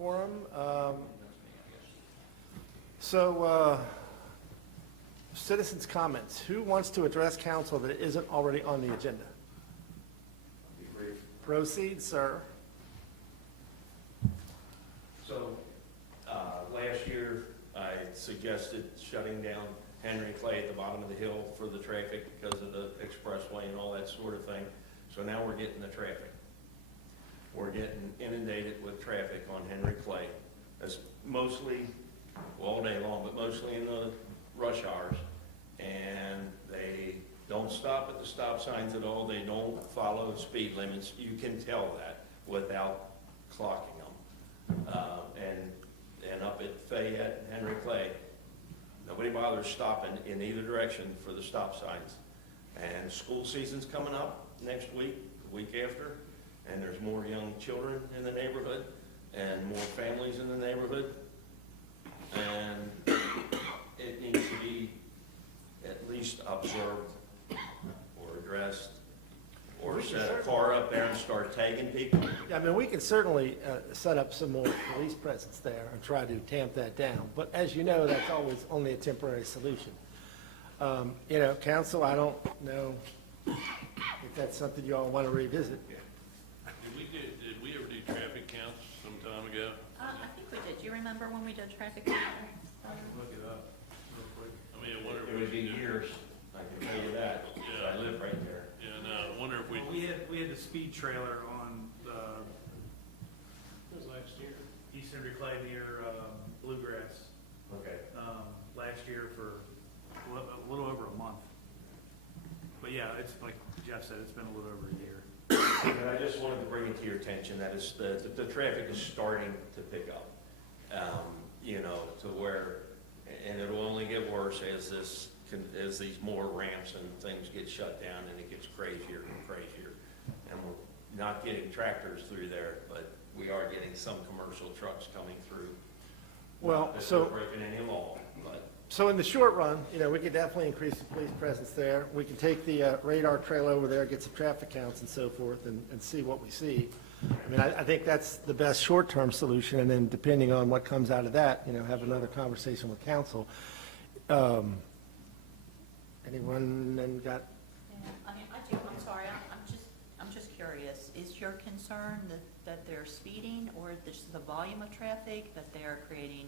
quorum. So, citizens' comments. Who wants to address council that isn't already on the agenda? Proceed, sir. So, last year, I suggested shutting down Henry Clay at the bottom of the hill for the traffic because of the expressway and all that sort of thing. So now we're getting the traffic. We're getting inundated with traffic on Henry Clay. That's mostly, all day long, but mostly in the rush hours. And they don't stop at the stop signs at all. They don't follow speed limits. You can tell that without clocking them. And up at Fayette and Henry Clay, nobody bothers stopping in either direction for the stop signs. And school season's coming up next week, the week after, and there's more young children in the neighborhood and more families in the neighborhood. And it needs to be at least observed or addressed, or set a car up there and start tagging people. Yeah, I mean, we can certainly set up some more police presence there and try to tamp that down. But as you know, that's always only a temporary solution. You know, council, I don't know if that's something you all want to revisit. Did we ever do traffic counts some time ago? I think we did. Do you remember when we did traffic counts? I can look it up real quick. I mean, I wonder if It would be we could do- years, I can tell you that, 'cause I live right there. Yeah, no, I wonder if we. We had the speed trailer on the, it was last year, East Henry Clay near Bluegrass, Okay. last year for a little over a month. But yeah, it's like Jeff said, it's been a little over a year. And I just wanted to bring it to your attention that is the traffic is starting to pick up. You know, to where, and it'll only get worse as as these more ramps and things get shut down and it gets crazier and crazier. And we're not getting tractors through there, but we are getting some commercial trucks coming through. Well, Not that so- they're breaking any law, but. So in the short run, you know, we could definitely increase the police presence there. We can take the radar trail over there, get some traffic counts and so forth, and see what we see. I mean, I think that's the best short-term solution, and then depending on what comes out of that, you know, have another conversation with council. Anyone then got? Yeah, I mean, I do, I'm sorry, I'm just curious. Is your concern that they're speeding or just the volume of traffic, that they're creating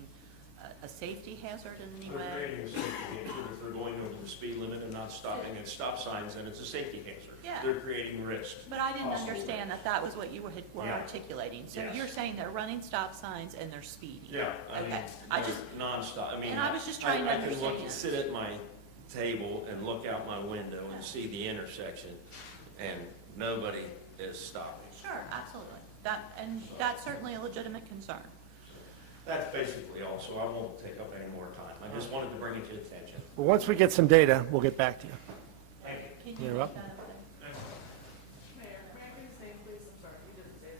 a safety hazard in any They're way? creating a safety hazard if they're going over the speed limit and not stopping at stop signs, and it's a safety hazard. Yeah. They're creating risk. But I didn't Possible. understand that was what you were Yeah. articulating. So Yes. you're saying they're running stop signs and they're speeding? Yeah, I mean, Okay. I they're just- nonstop, I mean. and I was just trying to I can look, understand. sit at my table and look out my window and see the intersection, and nobody is stopping. Sure, absolutely. That's certainly a legitimate concern. That's basically all, so I won't take up any more time. I just wanted to bring it to your attention. Well, once we get some data, we'll get back to you. Thank you. Can You're you up. make that up there? Mayor, may I please say, please, I'm sorry, you didn't say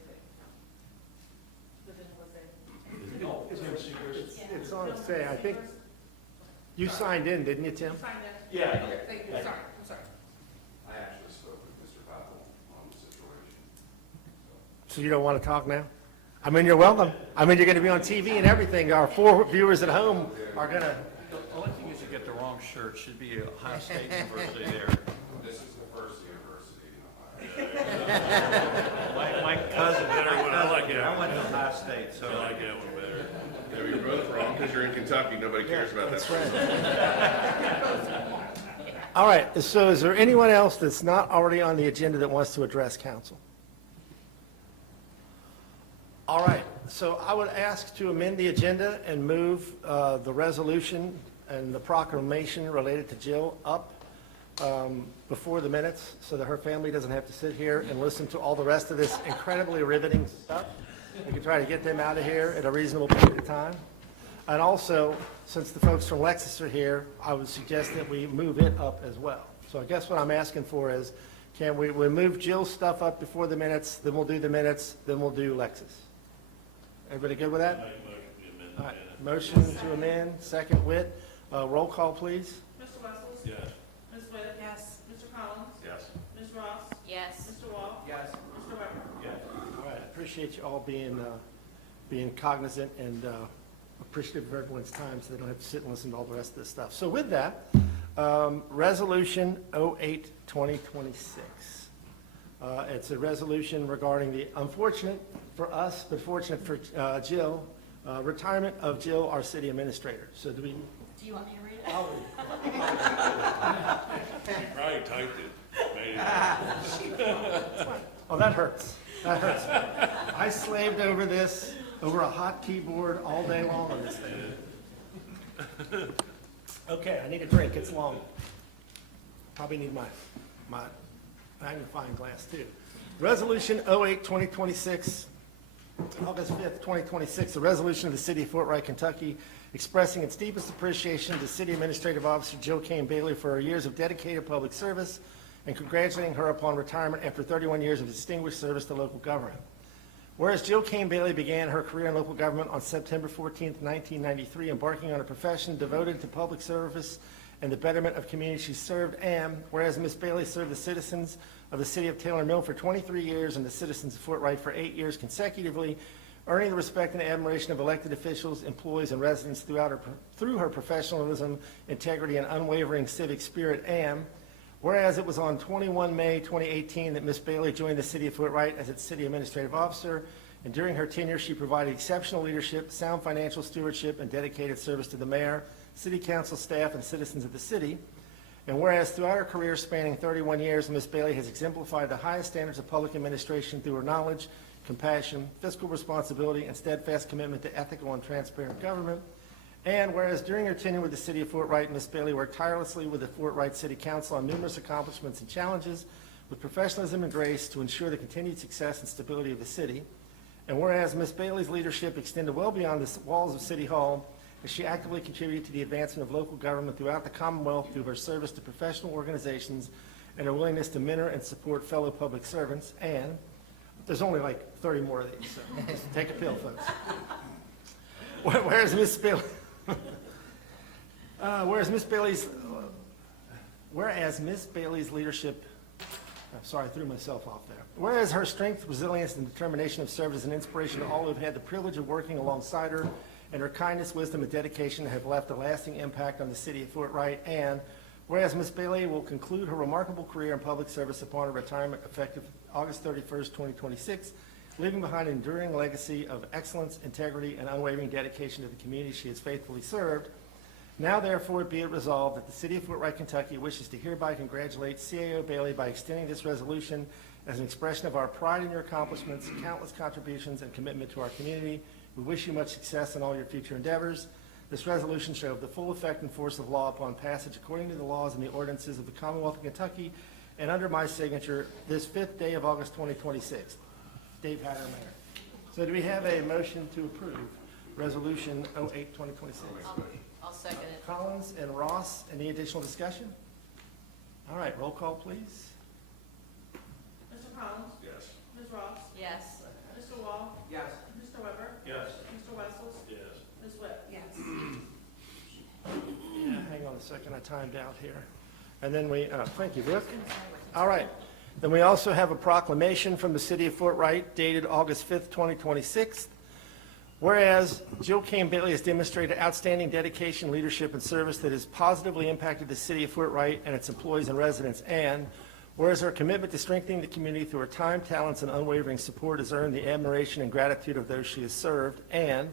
anything. No, it's no secrets. It's on say, I think, you signed in, didn't you, Tim? Sign that. Yeah. Okay, thank you, sorry, I'm sorry. I actually spoke with Mr. Bethel on the situation. So you don't want to talk now? I mean, you're welcome. I mean, you're going to be on TV and everything. Our 4 viewers at home are going to. The only thing is you get the wrong shirt. Should be Ohio State University there. This is the first university in Ohio. My cousin, I like it. I went to Ohio State, so. I like that one better. Yeah, you're both wrong because you're in Kentucky. Nobody cares about that. That's right. All right, so is there anyone else that's not already on the agenda that wants to address council? All right, so I would ask to amend the agenda and move the resolution and the proclamation related to Jill up before the minutes so that her family doesn't have to sit here and listen to all the rest of this incredibly riveting stuff. We can try to get them out of here at a reasonable period of time. And also, since the folks from Lexus are here, I would suggest that we move it up as well. So I guess what I'm asking for is, can we move Jill's stuff up before the minutes, then we'll do the minutes, then we'll do Lexus. Everybody good with that? Make a motion to amend All the right, minutes. motion to amend, second Witt. Roll call, please. Mr. Wessels? Yes. Ms. Witt? Yes. Mr. Collins? Yes. Ms. Ross? Yes. Mr. Wall? Yes. Mr. Weber? Yes. All right, appreciate you all being being cognizant and appreciative of everyone's time so they don't have to sit and listen to all the rest of this stuff. So with that, Resolution 08-2026. It's a resolution regarding the unfortunate for us, but fortunate for Jill, retirement of Jill, our city administrator. So do we? Do you want me to read it? I'll read Probably typed it, made it. Oh, that hurts. That hurts. I slaved over this, over a hot keyboard all day long on this thing. Okay, I need a drink. It's long. Probably need my magnifying glass too. Resolution 08-2026, August 5th, 2026, a resolution of the City of Fort Wright, Kentucky, expressing its deepest appreciation to City Administrative Officer Jill Kane Bailey for her years of dedicated public service and congratulating her upon retirement after 31 years of distinguished service to local government. Whereas Jill Kane Bailey began her career in local government on September 14th, 1993, embarking on a profession devoted to public service and the betterment of communities she served, and whereas Ms. Bailey served the citizens of the city of Taylor Mill for 23 years and the citizens of Fort Wright for 8 years consecutively, earning the respect and admiration of elected officials, employees, and residents through her professionalism, integrity, and unwavering civic spirit, and whereas it was on 21 May 2018 that Ms. Bailey joined the City of Fort Wright as its City Administrative Officer, and during her tenure she provided exceptional leadership, sound financial stewardship, and dedicated service to the mayor, City Council staff, and citizens of the city. And whereas throughout her career spanning 31 years, Ms. Bailey has exemplified the highest standards of public administration through her knowledge, compassion, fiscal responsibility, and steadfast commitment to ethical and transparent government. And whereas during her tenure with the City of Fort Wright, Ms. Bailey worked tirelessly with the Fort Wright City Council on numerous accomplishments and challenges with professionalism and grace to ensure the continued success and stability of the city. And whereas Ms. Bailey's leadership extended well beyond the walls of City Hall, as she actively contributed to the advancement of local government throughout the Commonwealth through her service to professional organizations and her willingness to mentor and support fellow public servants. And there's only like 30 more of these, so take a pill, folks. Whereas Ms. Bailey, whereas Ms. Bailey's leadership, I'm sorry, I threw myself off there. Whereas her strength, resilience, and determination have served as an inspiration to all who have had the privilege of working alongside her, and her kindness, wisdom, and dedication have left a lasting impact on the City of Fort Wright. And whereas Ms. Bailey will conclude her remarkable career in public service upon her retirement effective August 31st, 2026, leaving behind an enduring legacy of excellence, integrity, and unwavering dedication to the community she has faithfully served. Now therefore be it resolved that the City of Fort Wright, Kentucky wishes to hereby congratulate CAO Bailey by extending this resolution as an expression of our pride in your accomplishments, countless contributions, and commitment to our community. We wish you much success in all your future endeavors. This resolution shall have the full effect and force of law upon passage according to the laws and the ordinances of the Commonwealth of Kentucky and under my signature this 5th day of August 2026. Dave Hatter, Mayor. So do we have a motion to approve Resolution 08-2026? I'll second it. Collins and Ross, any additional discussion? All right, roll call, please. Mr. Collins? Yes. Ms. Ross? Yes. Mr. Wall? Yes. Mr. Weber? Yes. Mr. Wessels? Yes. Ms. Whip? Yes. Yeah, hang on a second, I timed out here. And then we, thank you, Brooke. All right. Then we also have a proclamation from the City of Fort Wright dated August 5th, 2026. Whereas Jill Kane Bailey has demonstrated outstanding dedication, leadership, and service that has positively impacted the City of Fort Wright and its employees and residents. And whereas her commitment to strengthening the community through her time, talents, and unwavering support has earned the admiration and gratitude of those she has served. And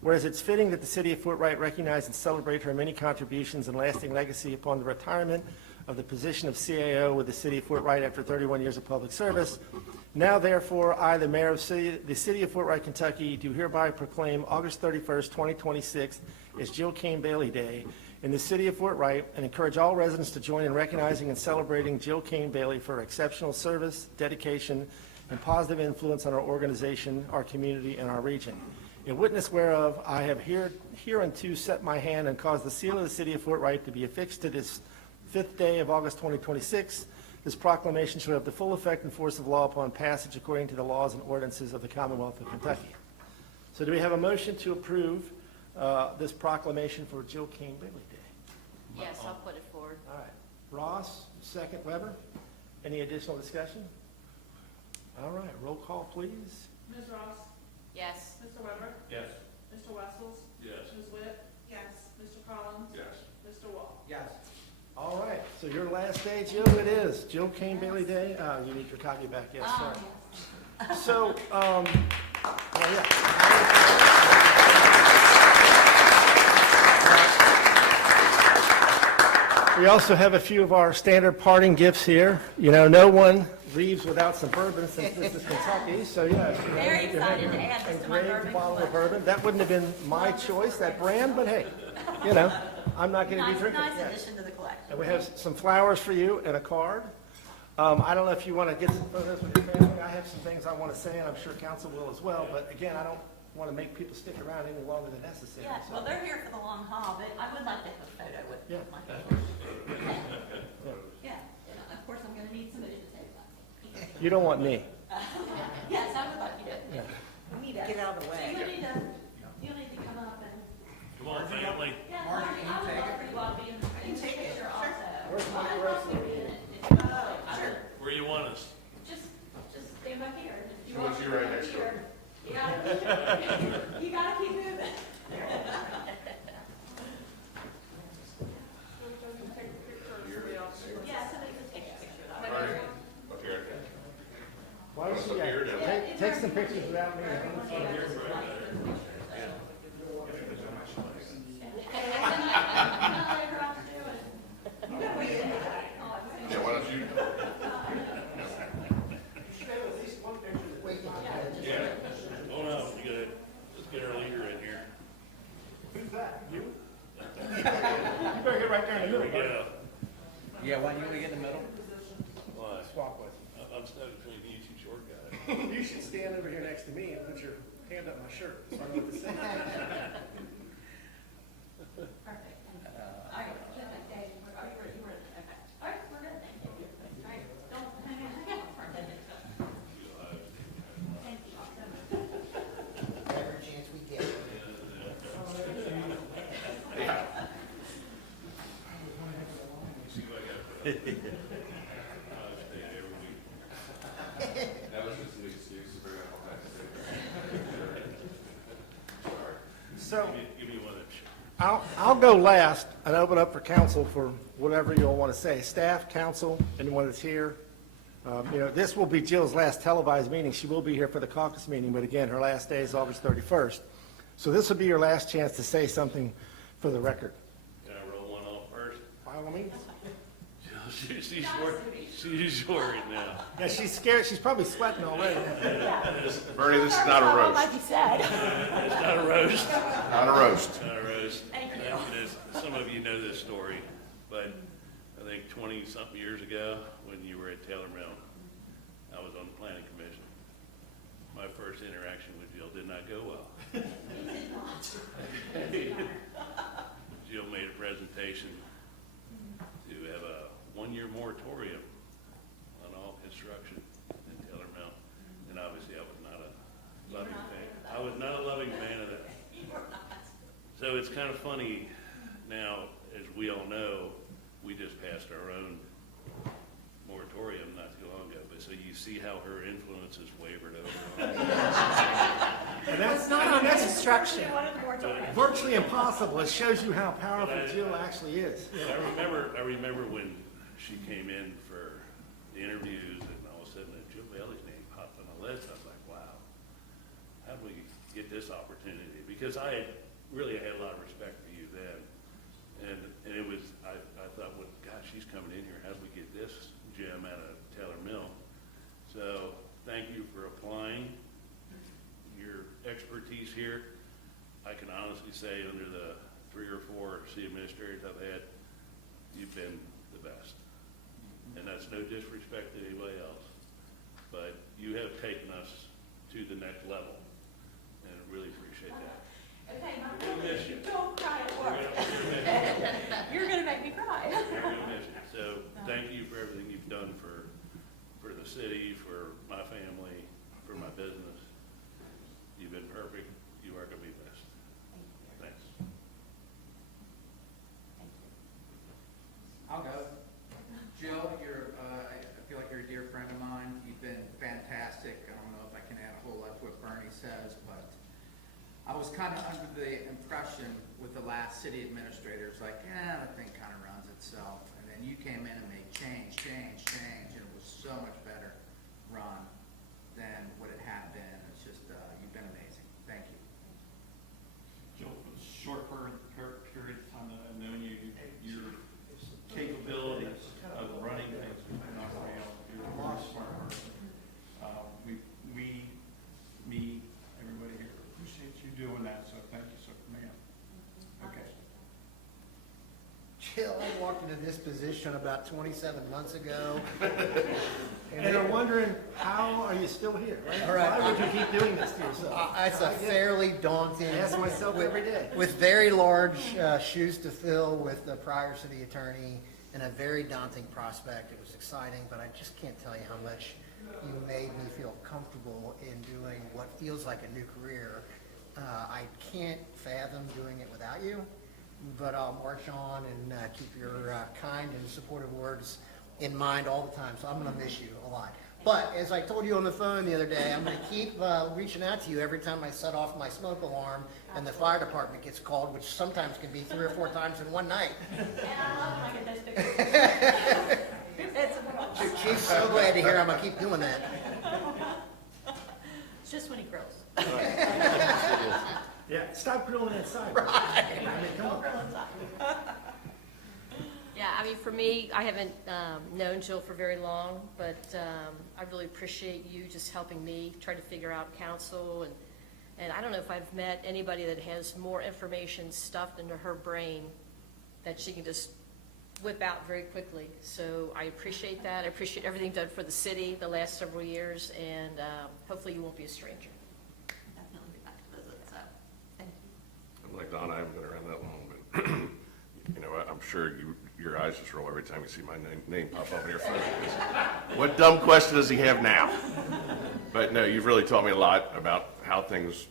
whereas it's fitting that the City of Fort Wright recognize and celebrate her many contributions and lasting legacy upon the retirement of the position of CAO with the City of Fort Wright after 31 years of public service. Now therefore, I, the Mayor of the City of Fort Wright, Kentucky, do hereby proclaim August 31st, 2026 as Jill Kane Bailey Day in the City of Fort Wright and encourage all residents to join in recognizing and celebrating Jill Kane Bailey for her exceptional service, dedication, and positive influence on our organization, our community, and our region. In witness whereof, I have hereunto set my hand and caused the seal of the City of Fort Wright to be affixed to this 5th day of August 2026. This proclamation shall have the full effect and force of law upon passage according to the laws and ordinances of the Commonwealth of Kentucky. So do we have a motion to approve this proclamation for Jill Kane Bailey Day? Yes, I'll put it forward. All right. Ross, second. Weber. Any additional discussion? All right. Roll call, please. Ms. Ross? Yes. Mr. Weber? Yes. Mr. Wessels? Yes. Ms. Witt? Yes. Mr. Collins? Yes. Mr. Wall? Yes. All right, so your last day, Jill, it is. Jill Kane Bailey Day. You need your copy back, yes, Oh, sir. yes. So, well, yeah. We also have a few of our standard parting gifts here. You know, no one leaves without some bourbon since this is Kentucky, so yeah. Very excited to add this to my Engraved bourbon bottle of collection. bourbon. That wouldn't have been my choice, that brand, but hey, you know, I'm not going to be Nice, drinking. nice Yeah. addition to the collection. And we have some flowers for you and a card. I don't know if you want to get some photos with your family. I have some things I want to say, and I'm sure council will as well. But again, I don't want to make people stick around any longer than necessary. Yeah, so- well, they're here for the long haul, but I would like to have a photo with Yeah. my family. Yeah. Yeah, and of course, I'm gonna need somebody to take that. You don't want me. Yes, I would like you to. Yeah. We need that. Get out of the So way. you'll need to come up and, Come on, family. yeah, Margie, I would love for you all to be in the picture also. Where's my I'd rest? love to be in it. If you would. Sure. Where you want us? Just stand back here. If She want wants you to right be next to her. here. You gotta keep moving. Take a picture of somebody else. Yeah, somebody just take a picture of All that. right, up here. Why don't you Up here, now. take some pictures without me? Yeah, why don't you? Yeah. Oh, no, you gotta, let's get our leader in here. Who's that? You? You better get right there in the middle, buddy. Yeah. Yeah, why don't you get in the middle? Why? Swap with. I'm stuck between you two short guys. You should stand over here next to me and put your hand up my shirt, so I know what to say. Perfect. All right, okay. Are you ready? Okay. All right, we're good. Thank you. All right, don't hang on for a minute. Thank you. Every chance we get. See what I got. I stay every week. That was just an excuse to bring up all kinds of things. Sorry. So, Give me one of them. I'll go last and open up for council for whatever you'll want to say. Staff, council, anyone that's here. You know, this will be Jill's last televised meeting. She will be here for the caucus meeting, but again, her last day is August 31st. So this will be your last chance to say something for the record. Can I roll one off first? By all means. She's worried now. Yeah, she's scared. She's probably sweating already. Bernie, this is not a roast. Like you said. It's not a roast. Not a roast. Not a roast. Thank you. Some of you know this story, but I think 20-something years ago, when you were at Taylor Mill, I was on the planning commission. My first interaction with Jill did not go well. Jill made a presentation to have a one-year moratorium on all construction in Taylor Mill, and obviously I was not a loving fan. I was not a loving fan of that. So it's kind of funny now, as we all know, we just passed our own moratorium not too long ago, but so you see how her influence has wavered over. And that's not on construction. Virtually impossible. It shows you how powerful Jill actually is. I remember when she came in for the interviews, and all of a sudden Jill Bailey's name popped on the list. I was like, wow, how did we get this opportunity? Because I had a lot of respect for you then. And it was, I thought, well, gosh, she's coming in here. How did we get this gem out of Taylor Mill? So thank you for applying your expertise here. I can honestly say, under the 3 or 4 city administrators I've had, you've been the best. And that's no disrespect to anybody else, but you have taken us to the next level, and I really appreciate that. Okay, my We're gonna miss you. don't cry at We're work. gonna You're gonna make me cry. we're gonna miss you. So thank you for everything you've done for the city, for my family, for my business. You've been perfect. You are gonna be missed. Thanks. I'll go. Jill, I feel like you're a dear friend of mine. You've been fantastic. I don't know if I can add a whole lot to what Bernie says, but kind of under the impression with the last city administrators, like, the thing kind of runs itself. And then you came in and made change, and it was so much better run than what it had been. It's just, you've been amazing. Thank you. Jill, for the short period of time that I've known you, your capabilities of running things have been unreal. You're a very smart person. Me, everybody here appreciates you doing that, so thank you, sir, ma'am. Okay. Jill, I walked into this position about 27 months ago. And I'm wondering, how are you still here? All right. Why would you keep doing this to yourself? It's a fairly daunting. I ask myself every day. With very large shoes to fill with the prior city attorney and a very daunting prospect. It was exciting, but I just can't tell you how much you made me feel comfortable in doing what feels like a new career. I can't fathom doing it without you, but I'll march on and keep your kind and supportive words in mind all the time, so I'm going to miss you a lot. But as I told you on the phone the other day, I'm going to keep reaching out to you every time I set off my smoke alarm and the fire department gets called, which sometimes can be 3 or 4 times in one night. And I love when I get those pictures. It's She's so glad to hear I'm going to keep doing that. it's just when he grows. Yeah, stop grilling inside. Right. I mean, come on. Yeah, I mean, for me, I haven't known Jill for very long, but I really appreciate you just helping me try to figure out counsel. And I don't know if I've met anybody that has more information stuffed into her brain that she can just whip out very quickly. So I appreciate that. I appreciate everything done for the city the last several years, and hopefully you won't be a stranger. Definitely be back to visit, so, thank you. I'm like Don, I haven't been around that long, but, you know, I'm sure your eyes just roll every time you see my name pop up on your phone. What dumb question does he have now? But no, you've really taught me a lot about how things,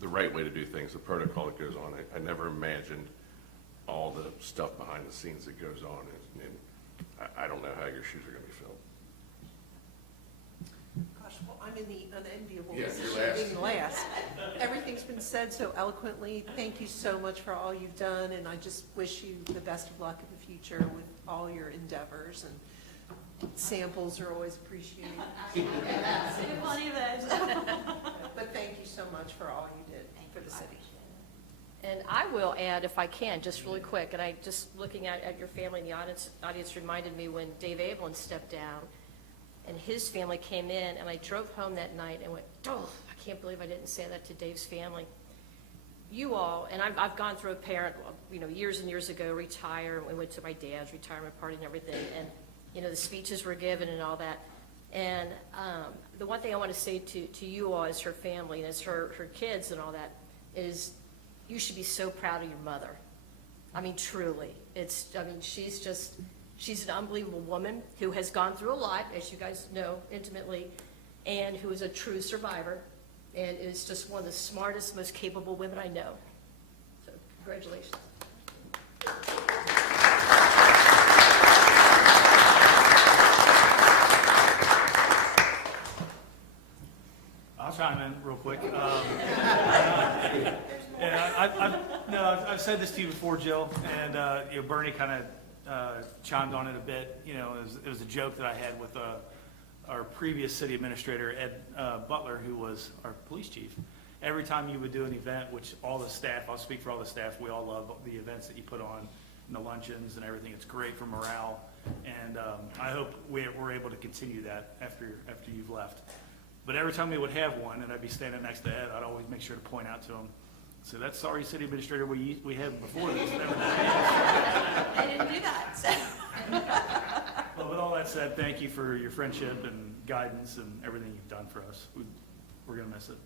the right way to do things, the protocol that goes on. I never imagined all the stuff behind the scenes that goes on, and I don't know how your shoes are going to be filled. Gosh, well, I'm in the unenviable Yeah, position you're of being last. Everything's been said so eloquently. Thank you so much for all you've done, and I just wish you the best of luck in the future with all your endeavors, and samples are always appreciated. Plenty of those. But thank you so much for all you did for the city. And I will add, if I can, just really quick, and I just looking at your family in the audience reminded me when Dave Ablin stepped down, and his family came in, and I drove home that night and went, oh, I can't believe I didn't say that to Dave's family. You all, and I've gone through a parent, you know, years and years ago, retire, we went to my dad's retirement party and everything, and, you know, the speeches were given and all that. And the one thing I want to say to you all as her family and as her kids and all that is you should be so proud of your mother. I mean, truly. She's an unbelievable woman who has gone through a lot, as you guys know intimately, and who is a true survivor, and is just one of the smartest, most capable women I know. So, congratulations. I'll chime in real quick. I've said this to you before, Jill, and you know, Bernie kind of chimed on it a bit. You know, it was a joke that I had with our previous city administrator, Ed Butler, who was our police chief. Every time you would do an event, which all the staff, I'll speak for all the staff, we all love the events that you put on, and the luncheons and everything. It's great for morale, and I hope we're able to continue that after you've left. But every time we would have one, and I'd be standing next to Ed, I'd always make sure to point out to him, so that sorry city administrator we had before this never did. I didn't do that, so. Well, with all that said, thank you for your friendship and guidance and everything you've done for us. We're going to miss it.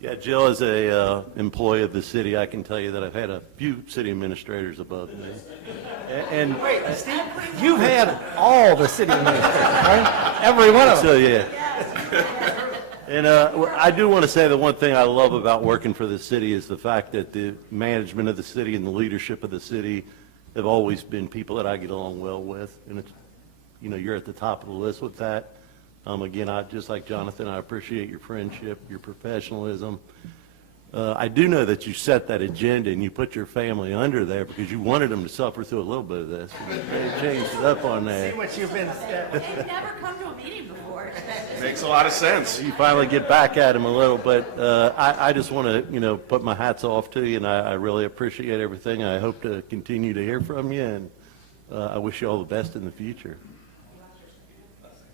Yeah, Jill, as a employee of the city, I can tell you that I've had a few city administrators above me. And Wait, Steve, you've had all the city administrators, right? Every one of them. so, yeah. And I do want to say that one thing I love about working for the city is the fact that the management of the city and the leadership of the city have always been people that I get along well with. And it's, you know, you're at the top of the list with that. Again, just like Jonathan, I appreciate your friendship, your professionalism. I do know that you set that agenda and you put your family under there because you wanted them to suffer through a little bit of this. They changed it up on See that. what you've been, They've never come to a meeting before. Makes a lot of sense. You finally get back at them a little, but I just want to, put my hats off to you, and I really appreciate everything. I hope to continue to hear from you, and I wish you all the best in the future.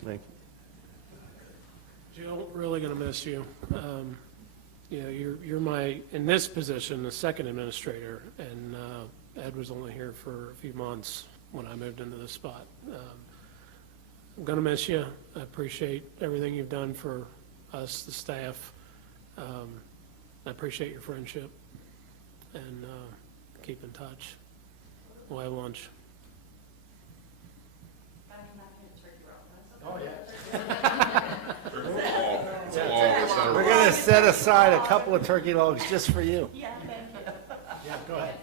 Thank you. Jill, really going to miss you. You're my, in this position, the second administrator, and Ed was only here for a few months when I moved into this spot. I'm going to miss you. I appreciate everything you've done for us, the staff. I appreciate your friendship, and keep in touch. We'll have lunch. oh, yeah. Oh, We're going to set aside a couple of turkey logs just for you. Yeah, thank you. Yeah, go ahead.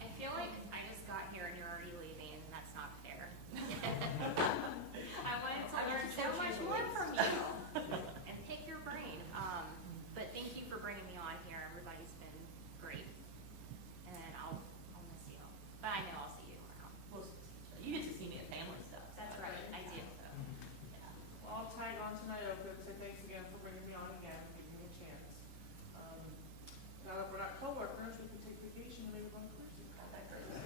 I feel like I just got here and you're already leaving, and that's not fair. I wanted to learn so much more from you and pick your brain. But thank you for bringing me on here. Everybody's been great, and I'll miss you. But I know I'll see you around. Well, you get to see me at family stuff. That's right, I do. Well, I'll tag on tonight, Oprah, and say thanks again for bringing me on again, and giving me a chance. Now that we're not coworkers, we can take vacation and maybe go on a cruise.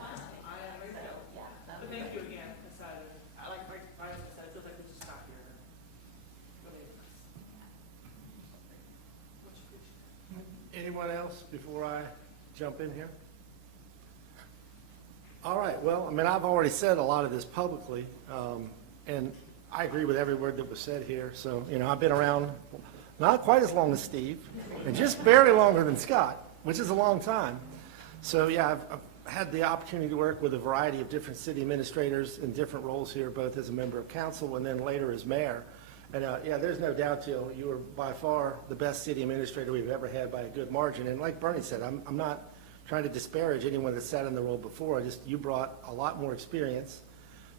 I am ready to go. But thank you again, because I like my husband said, it feels like we just got here. Really nice. Much appreciated. Anyone else before I jump in here? All right, well, I've already said a lot of this publicly, and I agree with every word that was said here. So, I've been around not quite as long as Steve, and just barely longer than Scott, which is a long time. So, yeah, I've had the opportunity to work with a variety of different city administrators in different roles here, both as a member of council and then later as mayor. And, yeah, there's no doubt, Jill, you are by far the best city administrator we've ever had by a good margin. And like Bernie said, I'm not trying to disparage anyone that sat in the role before. You brought a lot more experience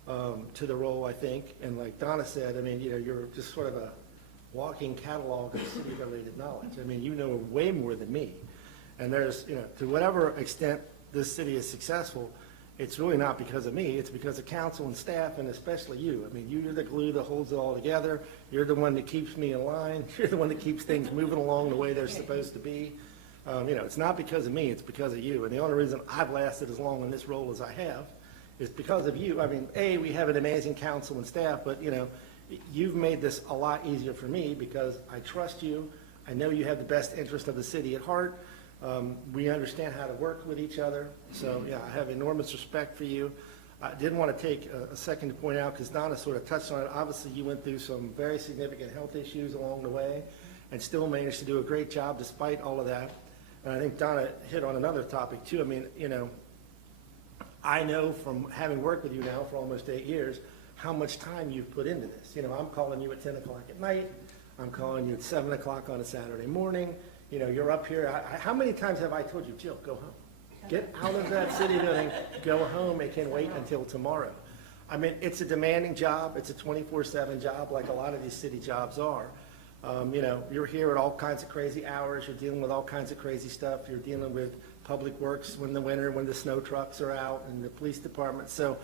to the role, I think. And like Donna said, you're just sort of a walking catalog of city-related knowledge. You know way more than me. And there's, to whatever extent this city is successful, it's really not because of me. It's because of council and staff, and especially you. You're the glue that holds it all together. You're the one that keeps me in line. You're the one that keeps things moving along the way they're supposed to be. It's not because of me, it's because of you. And the only reason I've lasted as long in this role as I have is because of you. We have an amazing council and staff, but, you've made this a lot easier for me because I trust you. I know you have the best interest of the city at heart. We understand how to work with each other. So, yeah, I have enormous respect for you. I did want to take a second to point out, because Donna sort of touched on it, obviously you went through some very significant health issues along the way and still managed to do a great job despite all of that. And I think Donna hit on another topic too. I know from having worked with you now for almost 8 years, how much time you've put into this. I'm calling you at 10 o'clock at night. I'm calling you at 7 o'clock on a Saturday morning. You're up here. How many times have I told you, Jill, go home. Get out of that city building, go home. It can wait until tomorrow. It's a demanding job. It's a 24/7 job like a lot of these city jobs are. You're here at all kinds of crazy hours. You're dealing with all kinds of crazy stuff. You're dealing with public works when the snow trucks are out, and the police department. So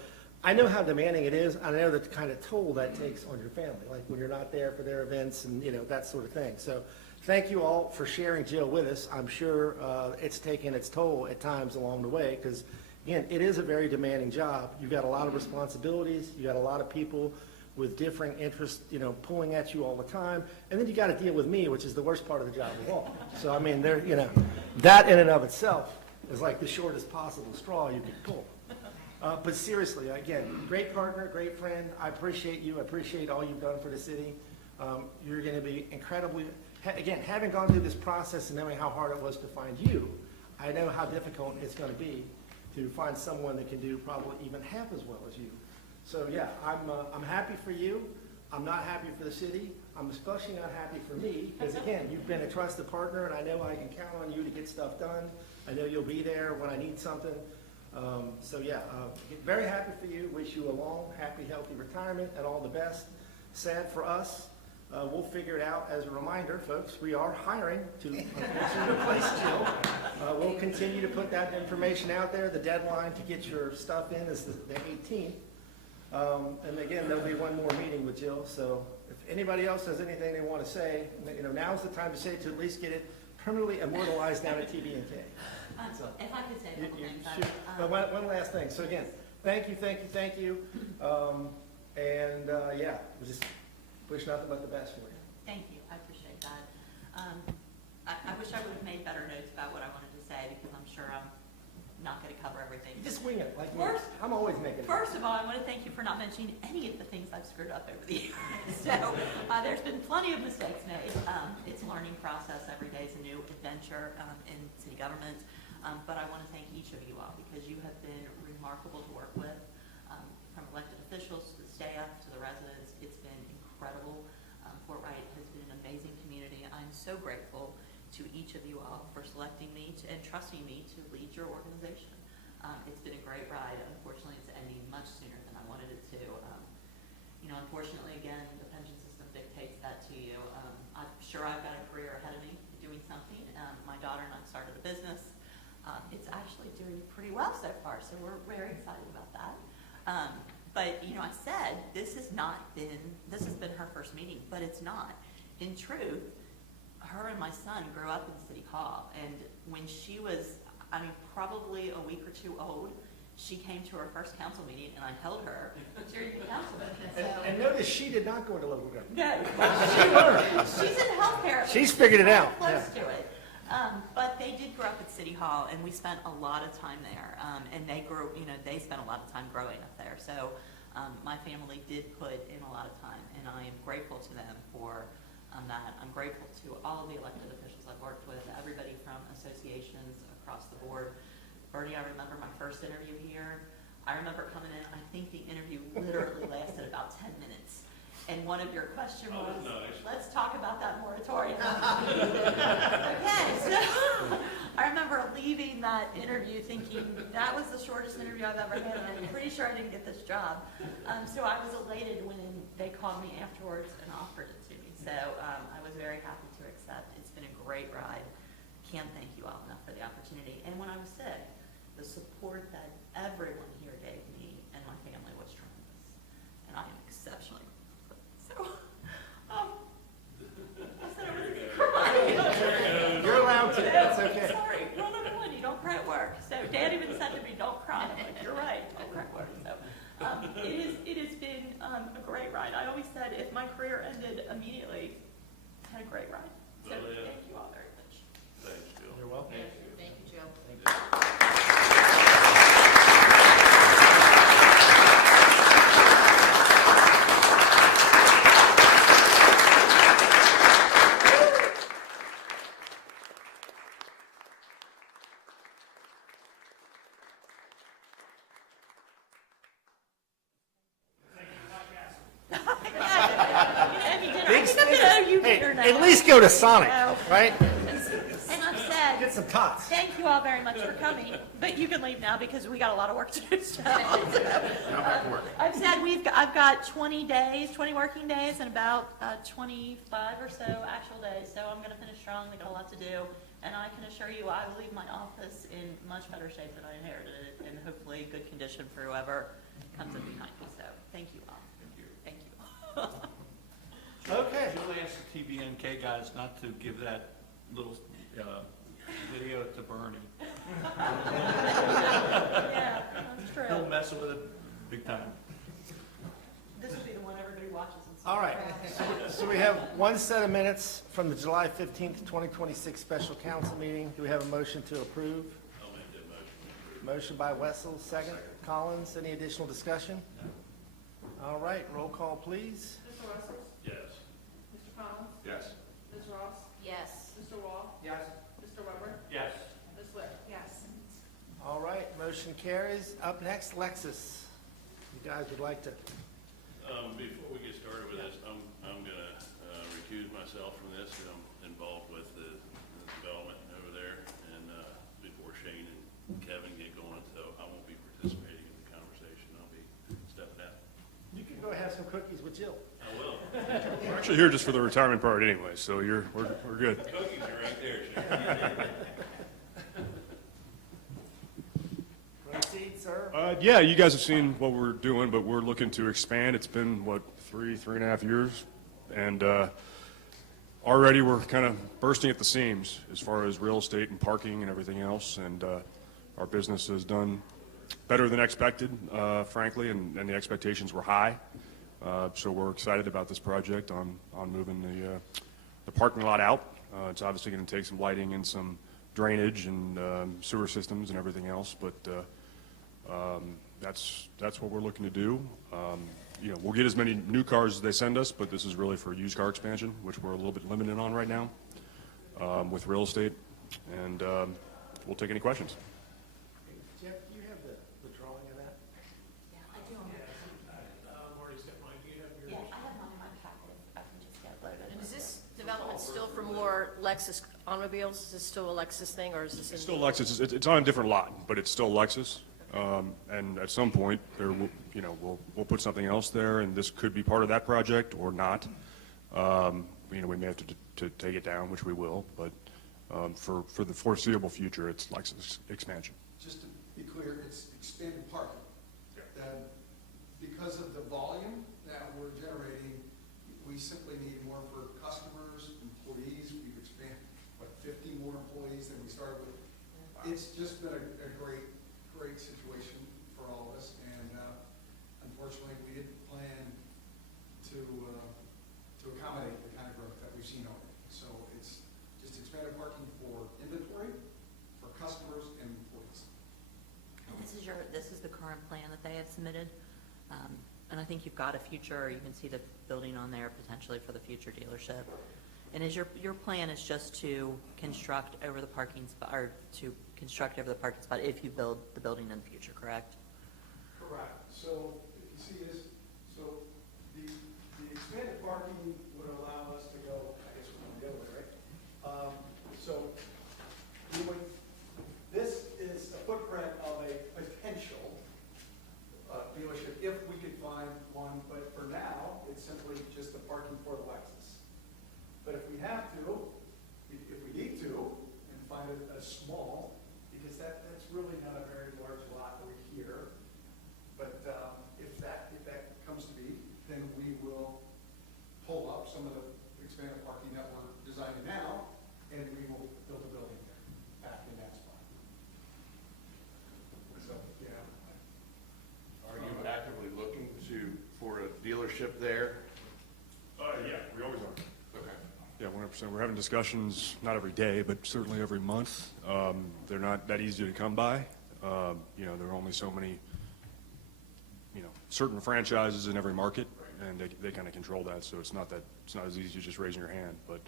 I know how demanding it is. I know the kind of toll that takes on your family, like when you're not there for their events and, that sort of thing. So thank you all for sharing Jill with us. I'm sure it's taken its toll at times along the way because, again, it is a very demanding job. You've got a lot of responsibilities. You've got a lot of people with different interests, pulling at you all the time. And then you got to deal with me, which is the worst part of the job of all. So, that in and of itself is like the shortest possible straw you could pull. But seriously, again, great partner, great friend. I appreciate you. I appreciate all you've done for the city. You're going to be incredibly, again, having gone through this process and knowing how hard it was to find you, I know how difficult it's going to be to find someone that can do probably even half as well as you. So yeah, I'm happy for you. I'm not happy for the city. I'm especially not happy for me because, again, you've been a trusted partner, and I know I can count on you to get stuff done. I know you'll be there when I need something. Very happy for you. Wish you a long, happy, healthy retirement and all the best. sad for us. We'll figure it out. As a reminder, folks, we are hiring to replace Jill. We'll continue to put that information out there. The deadline to get your stuff in is the 18th. And again, there'll be one more meeting with Jill, so if anybody else has anything they want to say, now's the time to say it, to at least get it permanently immortalized down at TBNK. So, If I could say a couple things. shoot. But one last thing. So again, thank you. Yeah, we just wish nothing but the best for you. Thank you, I appreciate that. I wish I would have made better notes about what I wanted to say, because I'm sure I'm not gonna cover everything. Just wing it, like me. First- I'm always making it. First of all, I want to thank you for not mentioning any of the things I've screwed up over the years. So, there's been plenty of mistakes made. It's a learning process. Every day is a new adventure in city government. But I want to thank each of you all, because you have been remarkable to work with, from elected officials to the staff to the residents. It's been incredible. Fort Wright has been an amazing community. I'm so grateful to each of you all for selecting me and trusting me to lead your organization. It's been a great ride. Unfortunately, it's ending much sooner than I wanted it to. Unfortunately, again, the pension system dictates that to you. I'm sure I've got a career ahead of me doing something. My daughter and I started a business. It's actually doing pretty well so far, so we're very excited about that. But I said this has been her first meeting, but it's not. In truth, her and my son grew up in City Hall, and when she was, probably a week or two old, she came to her first council meeting, and I held her during the council meeting. And notice she did not go into local government. No, She learned. she's in healthcare. She's figured it out. Close Yeah. to it. But they did grow up at City Hall, and we spent a lot of time there. And they spent a lot of time growing up there. So my family did put in a lot of time, and I am grateful to them for that. I'm grateful to all of the elected officials I've worked with, everybody from associations across the board. Bernie, I remember my first interview here. I remember coming in, I think the interview literally lasted about 10 minutes. And one of your questions was, nice. let's talk about that moratorium. Okay, so I remember leaving that interview thinking, that was the shortest interview I've ever had, and I'm pretty sure I didn't get this job. So I was elated when they called me afterwards and offered it to me. So I was very happy to accept. It's been a great ride. Can't thank you all enough for the opportunity. And when I was sick, the support that everyone here gave me and my family was tremendous. And I am exceptionally grateful. So, I said I was crying. You're allowed to, that's okay. Sorry, rule number one, you don't cry at work. So Dad even said to me, don't cry. I'm like, you're right, don't cry at work. So it has been a great ride. I always said if my career ended immediately, I had a great ride. So Well, yeah. thank you all very much. Thanks, Jill. You're welcome. Thank you, Jill. Big I think I'm gonna owe you Hey, dinner now. at least go to Sonic, right? And I've said, Get some tots. thank you all very much for coming, but you can leave now because we got a lot of work to do. So, I've said I've got 20 working days, and about 25 or so actual days. So I'm going to finish strong. I got a lot to do, and I can assure you, I will leave my office in much better shape than I inherited it, and hopefully good condition for whoever comes in behind me. So thank you all. Thank you. Okay. Jill asked the TBNK guys not to give that little video to Bernie. Yeah, that's true. He'll mess with it big time. This will be the one everybody watches. And All right, so we have one set of minutes from the July 15th, 2026 special council meeting. Do we have a motion to approve? I'll make that motion. Motion by Wessel, second. Collins, any additional discussion? All right, roll call, please. Mr. Wessels? Yes. Mr. Collins? Yes. Ms. Ross? Yes. Mr. Wall? Yes. Mr. Weber? Yes. Ms. Wick? Yes. All right, motion carries. Up next, Lexus. You guys would like to, Before we get started with this, I'm gonna recuse myself from this. I'm involved with the development over there, and before Shane and Kevin get going, so I won't be participating in the conversation. I'll be stepping out. you can go have some cookies with Jill. I will. actually here just for the retirement part anyway, so we're good. Cookies are right there, Sheriff. Proceed, sir. Yeah, you guys have seen what we're doing, but we're looking to expand. It's been, what, 3.5 years? And already we're kind of bursting at the seams as far as real estate and parking and everything else. And our business has done better than expected, frankly, and the expectations were high. So we're excited about this project on moving the parking lot out. It's obviously going to take some lighting and some drainage and sewer systems and everything else, but that's what we're looking to do. You know, we'll get as many new cars as they send us, but this is really for used car expansion, which we're a little bit limited on right now with real estate. And we'll take any questions. Jeff, do you have the drawing of that? Yeah, I do. Marty's got mine. Do you have yours? Yeah, I have mine in my packet. I can just get it loaded. And is this development still for more Lexus automobiles? Is this still a Lexus thing, or is this? It's still Lexus. It's on a different lot, but it's still Lexus. And at some point, there will, you know, we'll put something else there, and this could be part of that project or not. You know, we may have to take it down, which we will, but for the foreseeable future, it's Lexus expansion. Just to be clear, it's expanded parking. Because of the volume that we're generating, we simply need more for customers, employees. We've expanded, 50 more employees than we started with. It's just been a great situation for all of us, and unfortunately, we didn't plan to accommodate the kind of growth that we've seen already. So it's just expanded parking for inventory, for customers and employees. And this is the current plan that they have submitted. And I think you've got a future, you can see the building on there potentially for the future dealership. And is your plan is just to construct over the parking spot, or to construct over the parking spot if you build the building in the future, correct? Correct. So if you see this, so the expanded parking would allow us to go, I guess we're going the other way, right? So this is a footprint of a potential dealership if we could find one, but for now, it's simply just the parking for the Lexus. But if we have to, if we need to, and find a small, because that's really not a very large lot over here. But if that comes to be, then we will pull up some of the expanded parking that we're designing now, and we will build a building there, back in that spot. So, yeah. Are you actively looking for a dealership there? Yeah, we always are. Okay. Yeah, 100%. We're having discussions, not every day, but certainly every month. They're not that easy to come by. You know, there are only so many, you know, certain franchises in every market, and they kind of control that. So it's not as easy as just raising your hand. But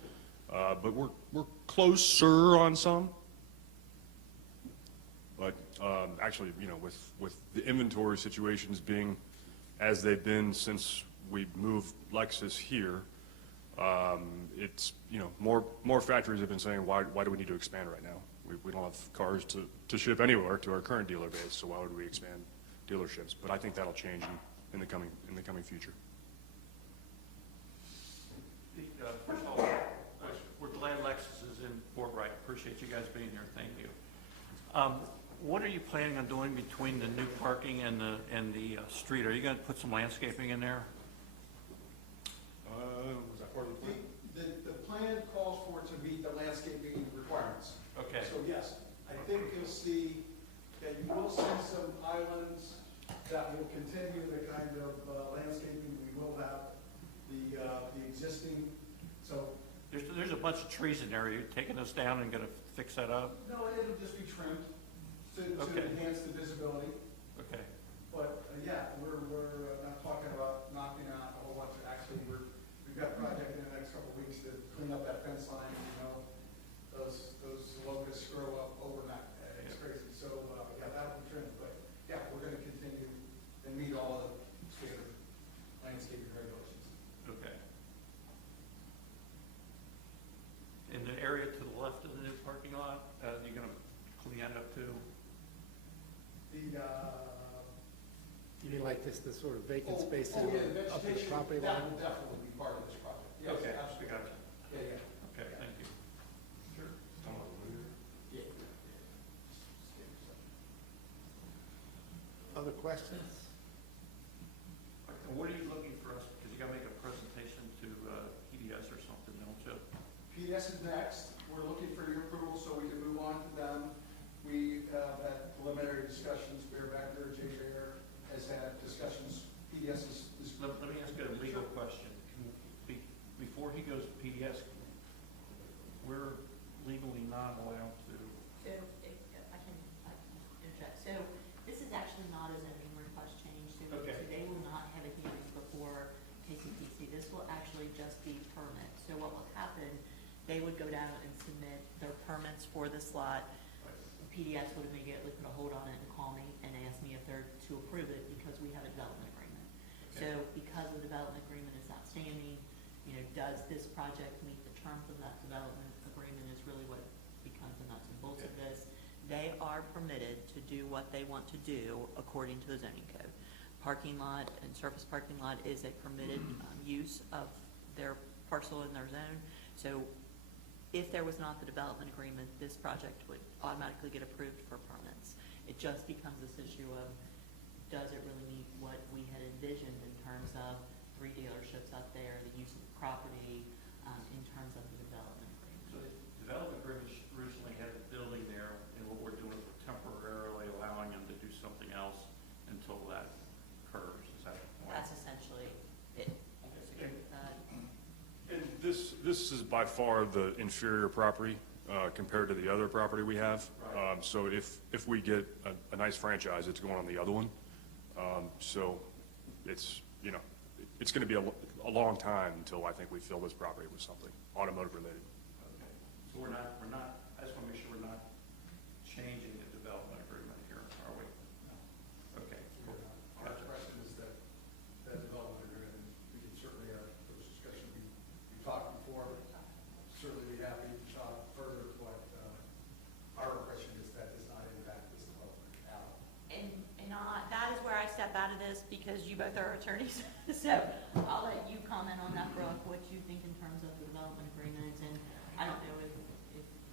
we're closer on some. But actually, you know, with the inventory situations being as they've been since we moved Lexus here, it's, you know, more factories have been saying, why do we need to expand right now? We don't have cars to ship anywhere to our current dealer base, so why would we expand dealerships? But I think that'll change in the coming future. First of all, we're glad Lexus is in Fort Wright. Appreciate you guys being here. Thank you. What are you planning on doing between the new parking and the street? Are you going to put some landscaping in there? Was that part of the plan? The plan calls for it to meet the landscaping requirements. Okay. So yes, I think you'll see that you will see some islands that will continue the kind of landscaping. We will have the existing, so. There's a bunch of trees in there. Are you taking those down and going to fix that up? No, it'll just be trimmed to Okay. enhance the visibility. Okay. But yeah, we're not talking about knocking out a whole bunch of, actually, we've got a project in the next couple of weeks to clean up that fence line, you know. Those locusts grow up overnight. It's crazy. So, yeah, that'll be trimmed. But yeah, we're gonna continue and meet all of the standard landscaping regulations. Okay. In the area to the left of the new parking lot, you're going to clean that up too? You mean like this sort of vacant space Oh, yeah, the up at the vegetation, property that line? will definitely be part of this project. Yes. questions? And what are you looking for us, because you gotta make a presentation to PDS or something, don't you? PDS is next. We're looking for your approval so we can move on to them. We have had preliminary discussions. Bear Becker, Jay Bear has had discussions. PDS is. Let me ask you a legal question. Before he goes to PDS, we're legally not allowed to. So, if I can interject, so this is actually not a zoning request change, so Okay. they will not have a hearing before KCPC. This will actually just be permit. So what will happen, they would go down and submit their permits for this lot. PDS would immediately put a hold on it and call me and ask me if they're to approve it because we have a development agreement. So because the development agreement is outstanding, does this project meet the terms of that development agreement is really what becomes the nuts and bolts of this. They are permitted to do what they want to do according to the zoning code. Parking lot and surface parking lot is a permitted use of their parcel in their zone. So if there was not the development agreement, this project would automatically get approved for permits. It just becomes this issue of, does it really meet what we had envisioned in terms of 3 dealerships out there, the use of the property, in terms of the development agreement? So the development agreement originally had the building there, and what we're doing is we're temporarily allowing them to do something else until that occurs. Is that the point? That's essentially it. Okay. And this is by far the inferior property compared to the other property we have. So if we get a nice franchise, it's going on the other one. So it's, it's going to be a long time until I think we fill this property with something automotive related. Okay. So we're not, I just want to make sure we're not changing the development agreement here, are we? No. Okay. Cool. Our Gotcha. question is that development agreement, we can certainly have those discussions. We talked before, but certainly be happy to talk further, but our impression is that does not impact this development at all. And that is where I step out of this because you both are attorneys. So I'll let you comment on that, Brooke, what you think in terms of the development agreements. And I don't know if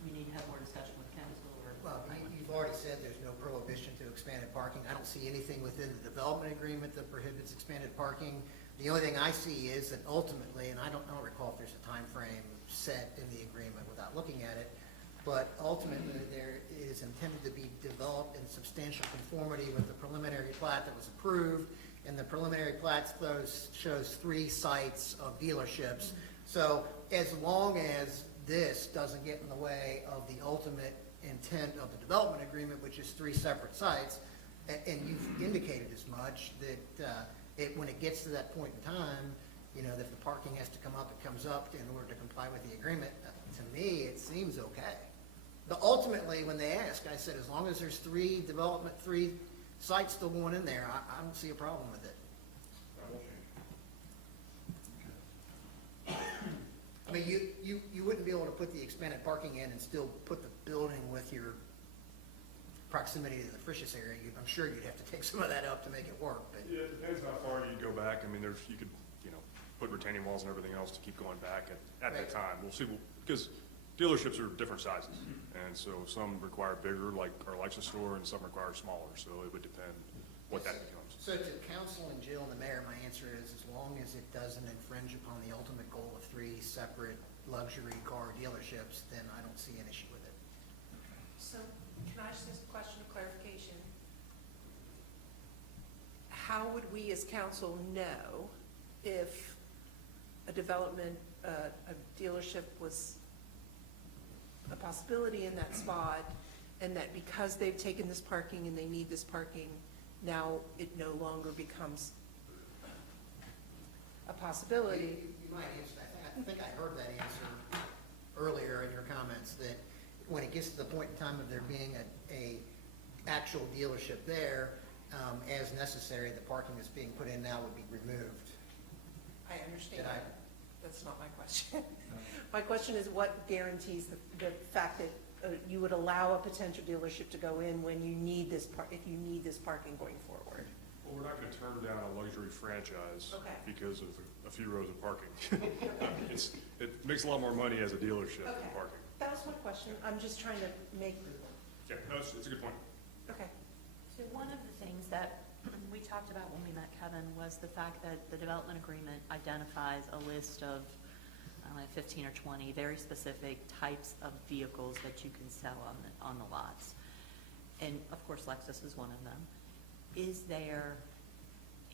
we need to have more discussion with council or. Well, you've already said there's no prohibition to expanded parking. I don't see anything within the development agreement that prohibits expanded parking. The only thing I see is that ultimately, and I don't recall if there's a time frame set in the agreement without looking at it, but ultimately there is intended to be developed in substantial conformity with the preliminary plat that was approved. And the preliminary plat shows 3 sites of dealerships. So as long as this doesn't get in the way of the ultimate intent of the development agreement, which is 3 separate sites, and you've indicated as much, that when it gets to that point in time, that if the parking has to come up, it comes up in order to comply with the agreement. To me, it seems okay. But ultimately, when they ask, I said, as long as there's 3 sites still going in there, I don't see a problem with it. I mean, you wouldn't be able to put the expanded parking in and still put the building with your proximity to the Frisch's area. I'm sure you'd have to take some of that up to make it work, but. Yeah, it depends how far you go back. I mean, you could, put retaining walls and everything else to keep going back at that time. We'll see, because dealerships are different sizes. And so some require bigger, like our Lexus store, and some require smaller. So it would depend what that becomes. So to council and Jill and the mayor, my answer is as long as it doesn't infringe upon the ultimate goal of 3 separate luxury car dealerships, then I don't see an issue with it. So can I ask this question of clarification? How would we as council know if a development, a dealership was a possibility in that spot, and that because they've taken this parking and they need this parking, now it no longer becomes a possibility? You might answer that. I think I heard that answer earlier in your comments, that when it gets to the point in time of there being a actual dealership there, as necessary, the parking that's being put in now would be removed. I understand. Did I- That's not my question. My question is what guarantees the fact that you would allow a potential dealership to go in when you need this if you need this parking going forward? Well, we're not going to turn down a luxury franchise Okay. because of a few rows of parking. It makes a lot more money as a dealership than Okay. parking. That was my question. I'm just trying to make, Yeah, no, it's a good point. okay. So one of the things that we talked about when we met Kevin was the fact that the development agreement identifies a list of, I don't know, 15 or 20 very specific types of vehicles that you can sell on the lots. And of course, Lexus is one of them. Is there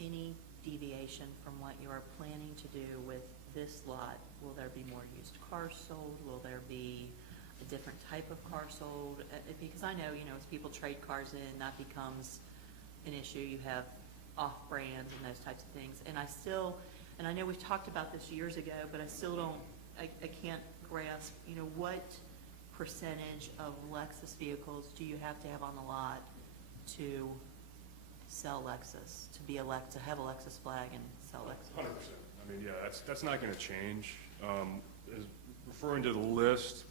any deviation from what you are planning to do with this lot? Will there be more used cars sold? Will there be a different type of car sold? Because I know, as people trade cars in, that becomes an issue. You have off-brands and those types of things. And I know we've talked about this years ago, but I still don't, I can't grasp, what percentage of Lexus vehicles do you have to have on the lot to sell Lexus, to have a Lexus flag and sell Lexus? 100%. I mean, yeah, that's not going to change. As referring to the list,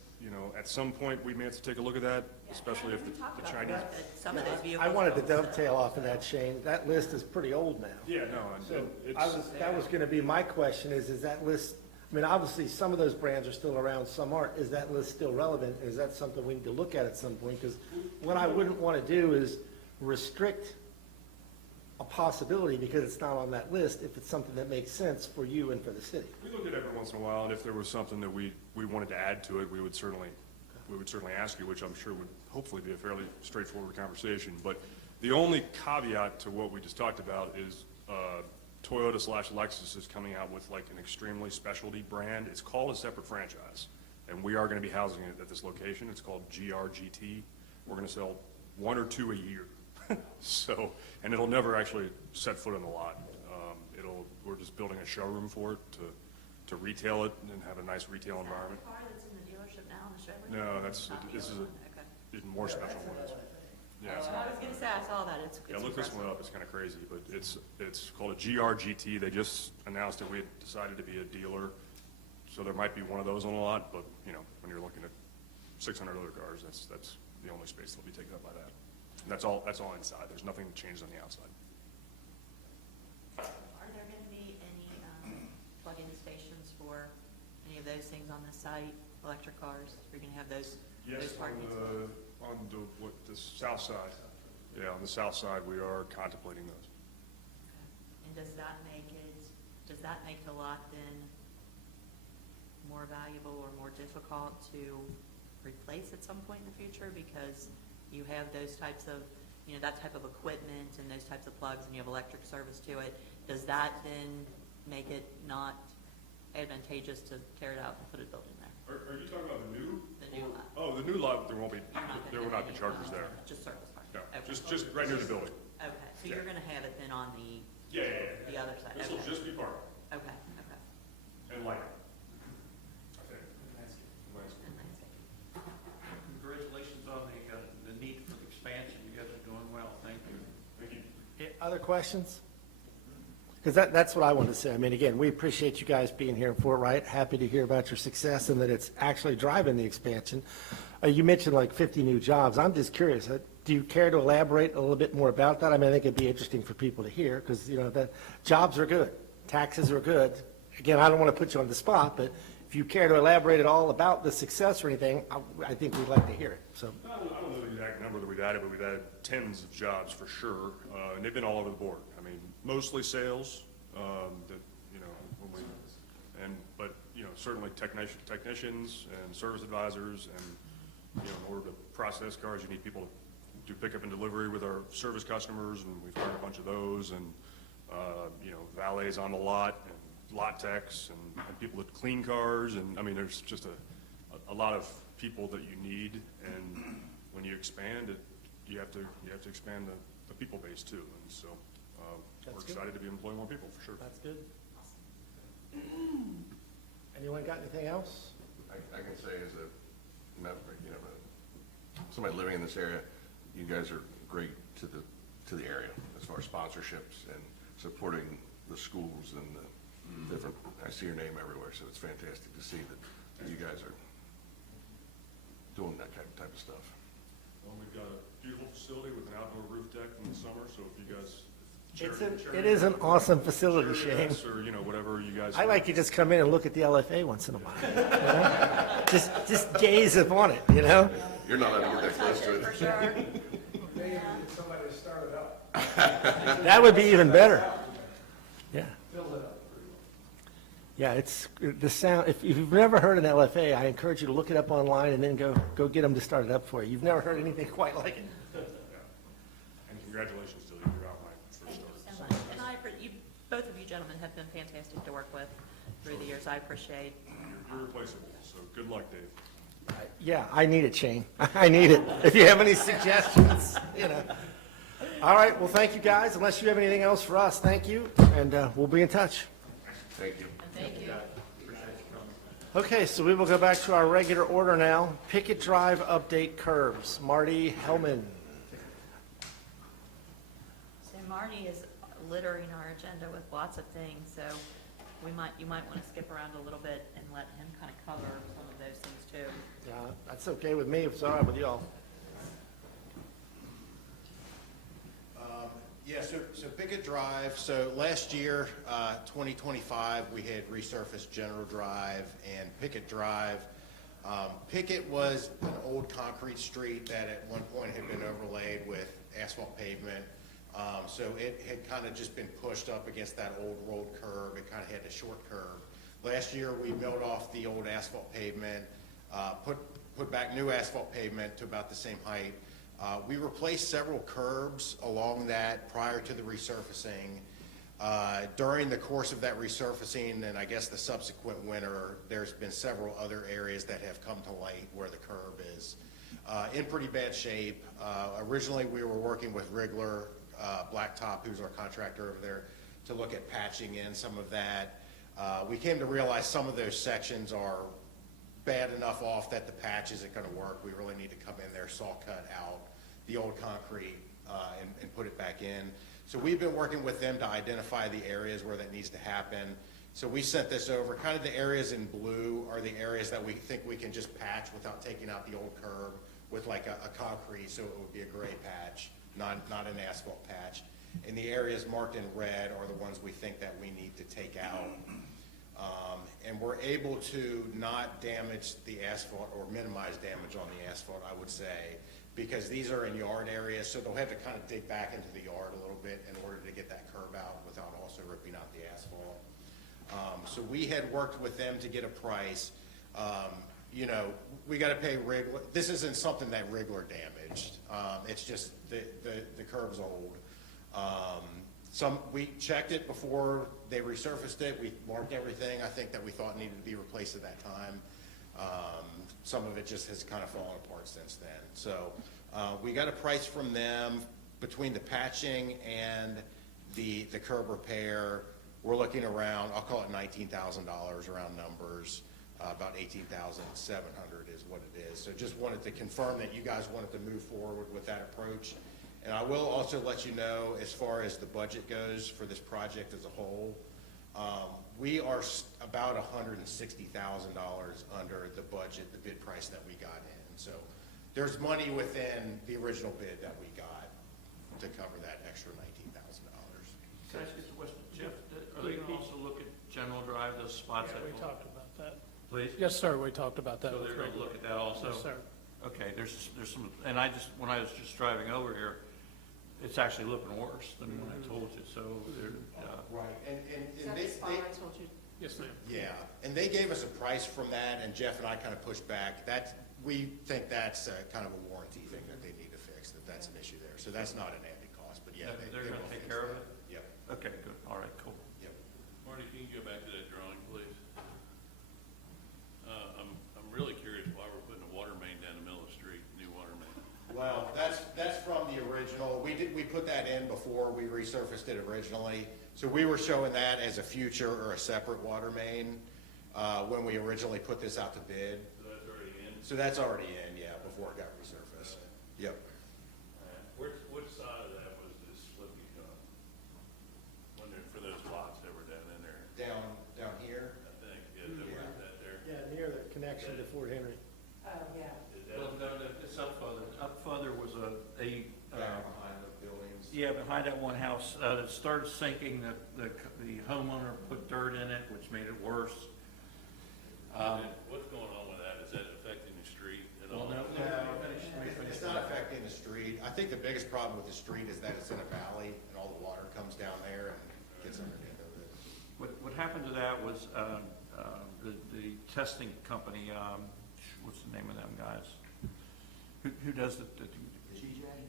at some point, we may have to take a look at that, especially if the Chinese. Some of those vehicles. I wanted to dovetail off of that, Shane. That list is pretty old now. Yeah, no, So it's, that was gonna be my question, is that list, I mean, obviously, some of those brands are still around, some aren't. Is that list still relevant? Is that something we need to look at some point? Because what I wouldn't want to do is restrict a possibility because it's not on that list, if it's something that makes sense for you and for the city. we look at it every once in a while, and if there was something that we wanted to add to it, we would certainly ask you, which I'm sure would hopefully be a fairly straightforward conversation. But the only caveat to what we just talked about is Toyota/Lexus is coming out with like an extremely specialty brand. It's called a separate franchise, and we are going to be housing it at this location. It's called GRGT. We're going to sell 1 or 2 a year. So, and it'll never actually set foot on the lot. We're just building a showroom for it to retail it and have a nice retail environment. Is that the car that's in the dealership now in the showroom? No, this is Okay. even more special one. Yeah, Oh, I was gonna say, I saw that, it's yeah, look this impressive. one up, it's kind of crazy, but it's called a GRGT. They just announced that we had decided to be a dealer, so there might be one of those on the lot, but, when you're looking at 600 other cars, that's the only space that'll be taken up by that. And that's all inside, there's nothing changed on the outside. Are there gonna be any plug-in stations for any of those things on the site, electric cars? Are you gonna have those Yes, parking spots? on the south side. Yeah, on the south side, we are contemplating those. And does that make the lot then more valuable or more difficult to replace at some point in the future? Because you have those types of, that type of equipment and those types of plugs, and you have electric service to it. Does that then make it not advantageous to tear it out and put a building there? Are you talking about the new? The new lot? Oh, the new lot, there will You're not not gonna be have chargers any, there. Just service cars? No, Okay. just right near the building. Okay, so you're gonna have it then on the, Yeah. the other side? This will Okay. just be parking Okay. and lighting. I think. And landscaping. Congratulations on the need for the expansion. You guys are doing well. Thank you. Thank you. Other questions? Because that's what I wanted to say. I mean, again, we appreciate you guys being here in Fort Wright. Happy to hear about your success and that it's actually driving the expansion. You mentioned like 50 new jobs. I'm just curious, do you care to elaborate a little bit more about that? I mean, I think it'd be interesting for people to hear because, the jobs are good, taxes are good. Again, I don't want to put you on the spot, but if you care to elaborate at all about the success or anything, I think we'd like to hear it, so. I don't know the exact number that we've added, but we've added tens of jobs for sure, and they've been all over the board. I mean, mostly sales, but certainly technicians and service advisors, and in order to process cars, you need people to do pickup and delivery with our service customers, and we've hired a bunch of those, and valets on the lot, and lot techs, and people that clean cars, and I mean, there's just a lot of people that you need, and when you expand, you have to expand the people base too, and so we're That's good. excited to be employing more people, for sure. That's good. Anyone got anything else? I can say as somebody living in this area, you guys are great to the area as far as sponsorships and supporting the schools and the different, I see your name everywhere, so it's fantastic to see that you guys are doing that type of stuff. Well, we've got a beautiful facility with an outdoor roof deck in the summer, so if you guys. It is an awesome facility, charity Shane. events or, whatever you guys. I like you just come in and look at the LFA once in a while. Just gaze upon it, You're not allowed to get that close to it. For sure. Maybe get somebody to start it up. That would be even better. Yeah. Fills it up pretty well. Yeah, it's the sound. If you've never heard an LFA, I encourage you to look it up online and then go get them to start it up for you. You've never heard anything quite like it. And congratulations to you, you're out my first Thank you start. so much. And both of you gentlemen have been fantastic to work with through the years. I appreciate. You're irreplaceable, so good luck, Dave. Yeah, I need it, Shane. I need it. If you have any suggestions, you know. All right, well, thank you, guys. Unless you have anything else for us, thank you, and we'll be in touch. Thank you. Thank you. Okay, so we will go back to our regular order now. Pickett Drive update curbs. Marty Hellman. So Marty is littering our agenda with lots of things, so you might want to skip around a little bit and let him kind of cover some of those things too. Yeah, that's okay with me, if it's all right with y'all. Yeah, so Pickett Drive, so last year, 2025, we had resurfaced General Drive and Pickett Drive. Pickett was an old concrete street that at one point had been overlaid with asphalt pavement. So it had kind of just been pushed up against that old road curb. It kind of had a short curb. Last year, we milled off the old asphalt pavement, put back new asphalt pavement to about the same height. We replaced several curbs along that prior to the resurfacing. During the course of that resurfacing and I guess the subsequent winter, there's been several other areas that have come to light where the curb is in pretty bad shape. Originally, we were working with Wrigler Blacktop, who's our contractor over there, to look at patching in some of that. We came to realize some of those sections are bad enough off that the patch isn't going to work. We really need to come in there, saw cut out the old concrete and put it back in. So we've been working with them to identify the areas where that needs to happen. So we sent this over. Kind of the areas in blue are the areas that we think we can just patch without taking out the old curb with like a concrete, so it would be a gray patch, not an asphalt patch. And the areas marked in red are the ones we think that we need to take out. And we're able to not damage the asphalt or minimize damage on the asphalt, I would say, because these are in yard areas, so they'll have to kind of dig back into the yard a little bit in order to get that curb out without also ripping out the asphalt. So we had worked with them to get a price. You know, we got to pay Wrigler. This isn't something that Wrigler damaged. It's just the curb's old. We checked it before they resurfaced it. We marked everything I think that we thought needed to be replaced at that time. Some of it just has kind of fallen apart since then. So we got a price from them between the patching and the curb repair. We're looking around, I'll call it $19,000 round numbers. About $18,700 is what it is. So just wanted to confirm that you guys wanted to move forward with that approach. And I will also let you know, as far as the budget goes for this project as a whole, we are about $160,000 under the budget, the bid price that we got in. So there's money within the original bid that we got to cover that extra $19,000. Can I ask you a question, Jeff? Are they gonna also look at General Drive, those spots? Yeah, we talked about that. Please? Yes, sir, we talked about that. So with they're gonna Wrigler. look at that also? Yes, sir. Okay, there's some, and when I was just driving over here, it's actually looking worse than when I told you, so they're, Right, and Is that the spot I told you? Yes, ma'am. yeah, and they gave us a price from that, and Jeff and I kind of pushed back. We think that's kind of a warranty thing that they need to fix, that that's an issue there. So that's not an added cost, but yeah. they're they gonna will take fix care of that. it? Yep, Okay, good, all right, cool. yep. Marty, can you go back to that drawing, please? I'm really curious why we're putting a water main down the middle of the street, new water main. Well, that's from the original. We put that in before we resurfaced it originally. So we were showing that as a future or a separate water main when we originally put this out to bid. So that's already in? So that's already in, yeah, before it got resurfaced. Yep. Which side of that was this slippy for those lots that were down in there, Down here? I think, is that there? Yeah, near the connection to Fort Henry. Oh, yeah. Is that- Well, no, it's up further. Up further was Behind the buildings. yeah, behind that one house, that started sinking, the homeowner put dirt in it, which made it worse. What's going on with that? Is that affecting the street at all? Well, no, No, it's not affecting the street. I think the biggest problem with the street is that it's in a valley and all the water comes down there and gets underneath of it. What happened to that was, the testing company, what's the name of them guys? Who does the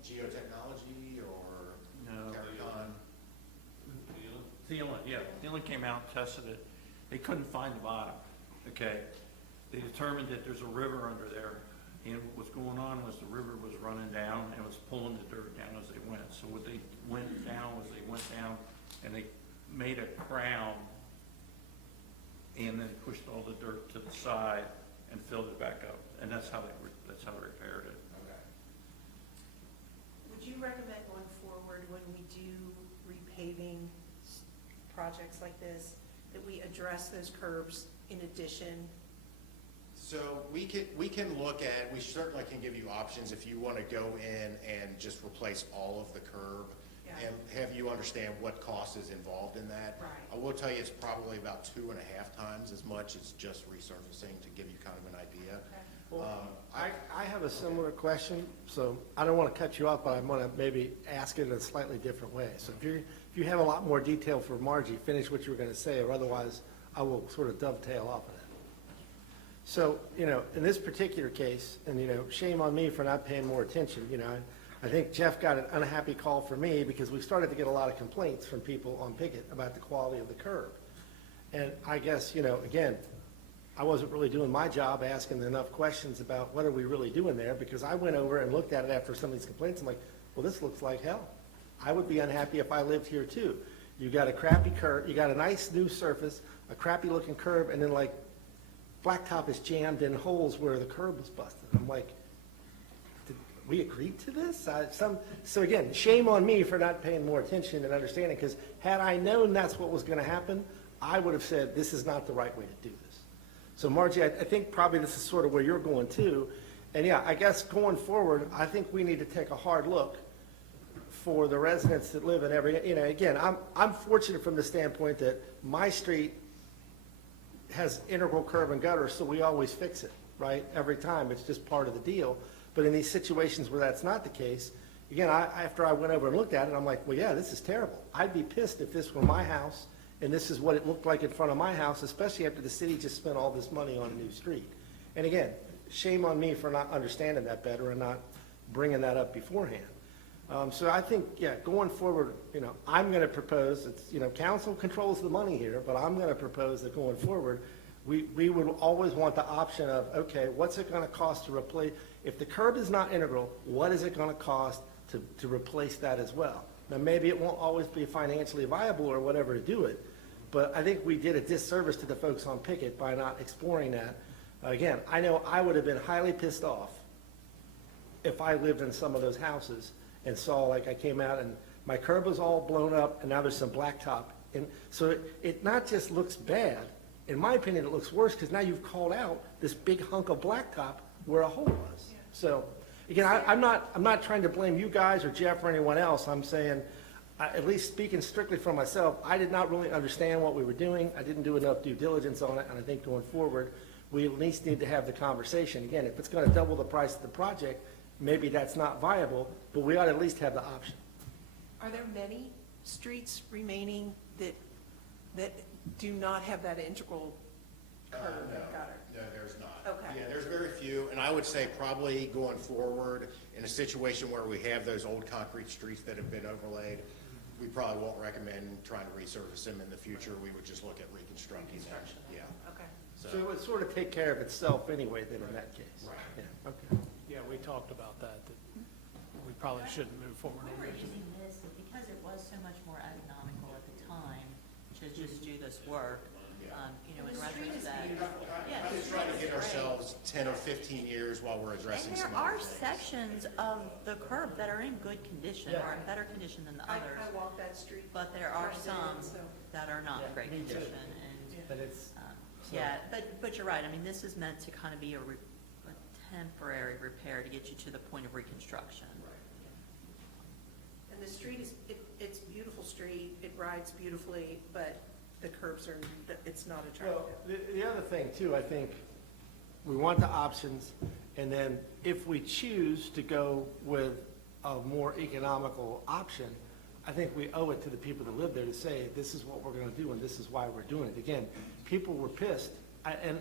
Geotechnology or No. Terracon? Thielen came out and tested it. They couldn't find the bottom, okay? They determined that there's a river under there, and what was going on was the river was running down and was pulling the dirt down as they went. So what they went down was they went down and they made a crown and then pushed all the dirt to the side and filled it back up. And that's how they repaired it. Okay. Would you recommend going forward when we do repaving projects like this, that we address those curbs in addition? So we can look at, we certainly can give you options if you want to go in and just replace all of the curb Yeah. and have you understand what cost is involved in that. Right. I will tell you it's probably about 2.5 times as much as just resurfacing to give you kind of an idea. I have a similar question, so I don't want to cut you off, but I want to maybe ask it in a slightly different way. So if you have a lot more detail for Margie, finish what you were going to say, or otherwise I will sort of dovetail off of that. So, in this particular case, and, shame on me for not paying more attention, I think Jeff got an unhappy call from me because we started to get a lot of complaints from people on Pickett about the quality of the curb. And I guess, again, I wasn't really doing my job asking enough questions about what are we really doing there, because I went over and looked at it after some of these complaints. I'm like, well, this looks like hell. I would be unhappy if I lived here too. You got a crappy curb, you got a nice new surface, a crappy looking curb, and then like blacktop is jammed in holes where the curb was busted. I'm like, did we agreed to this? So again, shame on me for not paying more attention and understanding, because had I known that's what was going to happen, I would have said this is not the right way to do this. So Margie, I think probably this is sort of where you're going too. And yeah, I guess going forward, I think we need to take a hard look for the residents that live in every, again, I'm fortunate from the standpoint that my street has integral curb and gutter, so we always fix it, right? Every time, it's just part of the deal. But in these situations where that's not the case, again, after I went over and looked at it, I'm like, well, yeah, this is terrible. I'd be pissed if this were my house and this is what it looked like in front of my house, especially after the city just spent all this money on a new street. And again, shame on me for not understanding that better and not bringing that up beforehand. So I think, yeah, going forward, I'm going to propose, council controls the money here, but I'm going to propose that going forward, we would always want the option of, okay, what's it going to cost to replace, if the curb is not integral, what is it going to cost to replace that as well? Now, maybe it won't always be financially viable or whatever to do it, but I think we did a disservice to the folks on Pickett by not exploring that. Again, I know I would have been highly pissed off if I lived in some of those houses and saw, like, I came out and my curb was all blown up and now there's some blacktop. And so it not just looks bad, in my opinion, it looks worse because now you've called out this big hunk of blacktop where a hole was. So, again, I'm not trying to blame you guys or Jeff or anyone else. I'm saying, at least speaking strictly for myself, I did not really understand what we were doing. I didn't do enough due diligence on it, and I think going forward, we at least need to have the conversation. Again, if it's going to double the price of the project, maybe that's not viable, but we ought to at least have the option. Are there many streets remaining that do not have that integral curb and gutter? No, there's not. Okay. Yeah, there's very few, and I would say probably going forward, in a situation where we have those old concrete streets that have been overlaid, we probably won't recommend trying to resurface them in the future. We would just look at reconstructing them. Yeah. Okay. So it would sort of take care of itself anyway then in that case. Right. Yeah, okay. Yeah, we talked about that we probably shouldn't move forward We on were this. using this because it was so much more economical at the time to just do this work, in retrospect. Yeah, We're just trying to get ourselves 10 or 15 years while we're addressing And some there are other things. sections of the curb that are in good condition, or in better condition than the others. I walk that street. But there are quite a bit, some so- that are not in great me too. condition, and, But it's, yeah, but you're right, I mean, this is meant to kind of be a temporary repair to get you to the point of reconstruction. And the street is, it's a beautiful street, it rides beautifully, but the curbs are, it's not well, attractive. the other thing too, I think, we want the options, and then if we choose to go with a more economical option, I think we owe it to the people that live there to say, this is what we're gonna do and this is why we're doing it. Again, people were pissed, and,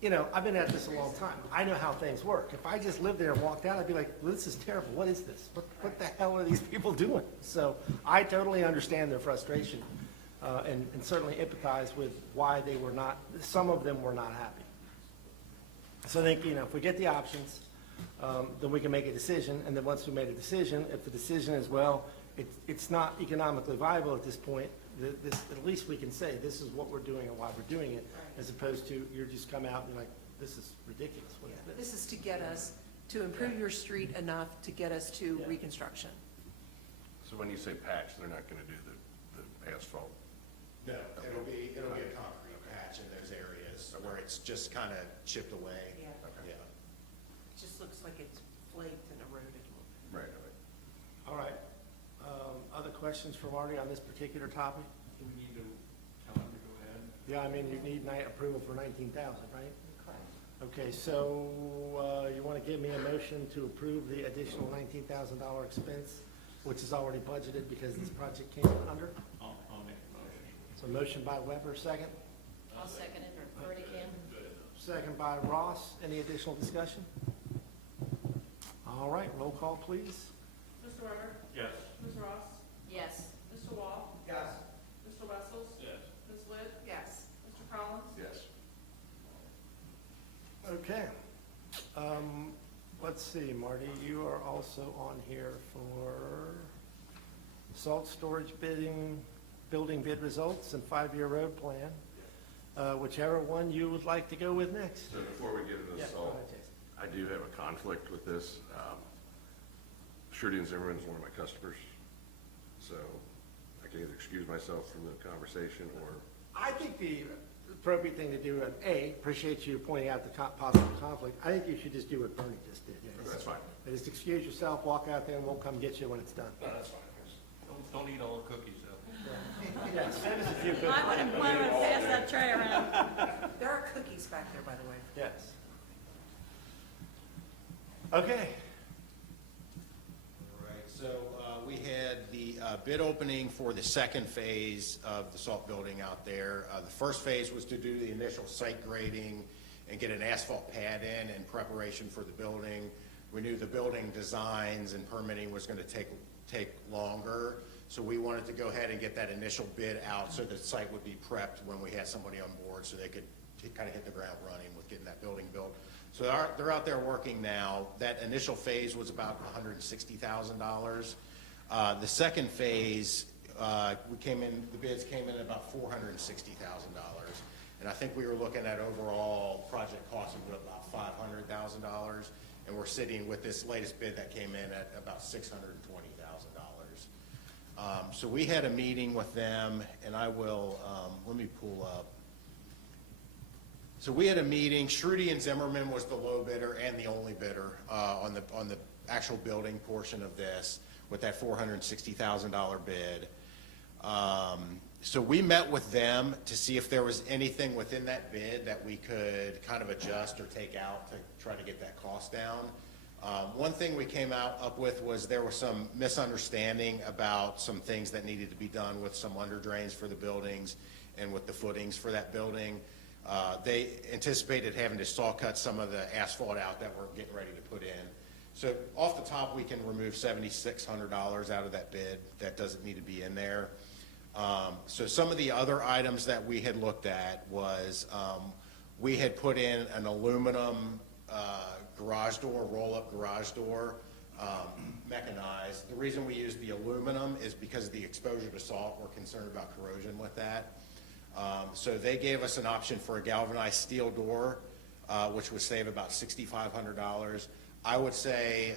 you know, I've been at this a long time. I know how things work. If I just lived there and walked out, I'd be like, well, this is terrible. What is this? What the hell are these people doing? So I totally understand their frustration, and certainly empathize with why they were not, some of them were not happy. So I think, you know, if we get the options, then we can make a decision, and then once we made a decision, if the decision is, well, it's not economically viable at this point, at least we can say, this is what we're doing and why we're doing it, as opposed to, you're just come out and you're like, this is ridiculous, what is this? This is to get us, to improve your street enough to get us to reconstruction. So when you say patch, they're not gonna do the asphalt? No, it'll be a concrete patch in those areas where it's just kind of chipped away. Yeah. Yeah. It just looks like it's flaked and eroded a little bit. Right, All right. Other questions for Marty on this particular topic? Do we need to tell him to go ahead? Yeah, I mean, you need approval for 19,000, right? Okay, so you want to give me a motion to approve the additional $19,000 expense, which is already budgeted because this project came in under? I'll make a motion. So motion by Weber, second. I'll second it, or Bernie can. Second by Ross. Any additional discussion? All right, roll call, please. Mr. Weber? Yes. Ms. Ross? Yes. Mr. Wall? Yes. Mr. Wessels? Yes. Ms. Litt? Yes. Mr. Collins? Yes. Okay. Let's see, Marty, you are also on here for salt storage building bid results and 5-year road plan. Whichever one you would like to go with next. So before we get into Yeah, the go salt, ahead, Jason. I do have a conflict with this. Shruti and Zimmerman is one of my customers, so I can either excuse myself from the conversation or. I think the appropriate thing to do, appreciate you pointing out the possible conflict. I think you should just do what Bernie just did. That's fine. Just excuse yourself, walk out there, and we'll come get you when it's done. No, that's fine. Don't eat all the cookies, though. Yeah, send us a few good. Might want to pass that tray around. There are cookies back there, by the way. Yes. Okay. All right, so we had the bid opening for the second phase of the salt building out there. The first phase was to do the initial site grading and get an asphalt pad in preparation for the building. We knew the building designs and permitting was going to take longer, so we wanted to go ahead and get that initial bid out so the site would be prepped when we had somebody on board so they could kind of hit the ground running with getting that building built. So they're out there working now. That initial phase was about $160,000. The second phase, the bids came in at about $460,000. And I think we were looking at overall project cost of about $500,000. And we're sitting with this latest bid that came in at about $620,000. So we had a meeting with them, and I will, let me pull up. So we had a meeting. Shruti and Zimmerman was the low bidder and the only bidder on the actual building portion of this with that $460,000 bid. So we met with them to see if there was anything within that bid that we could kind of adjust or take out to try to get that cost down. One thing we came up with was there was some misunderstanding about some things that needed to be done with some under drains for the buildings and with the footings for that building. They anticipated having to saw cut some of the asphalt out that we're getting ready to put in. So off the top, we can remove $7,600 out of that bid. That doesn't need to be in there. So some of the other items that we had looked at was we had put in an aluminum garage door, roll-up garage door, mechanized. The reason we used the aluminum is because of the exposure to salt. We're concerned about corrosion with that. So they gave us an option for a galvanized steel door, which would save about $6,500. I would say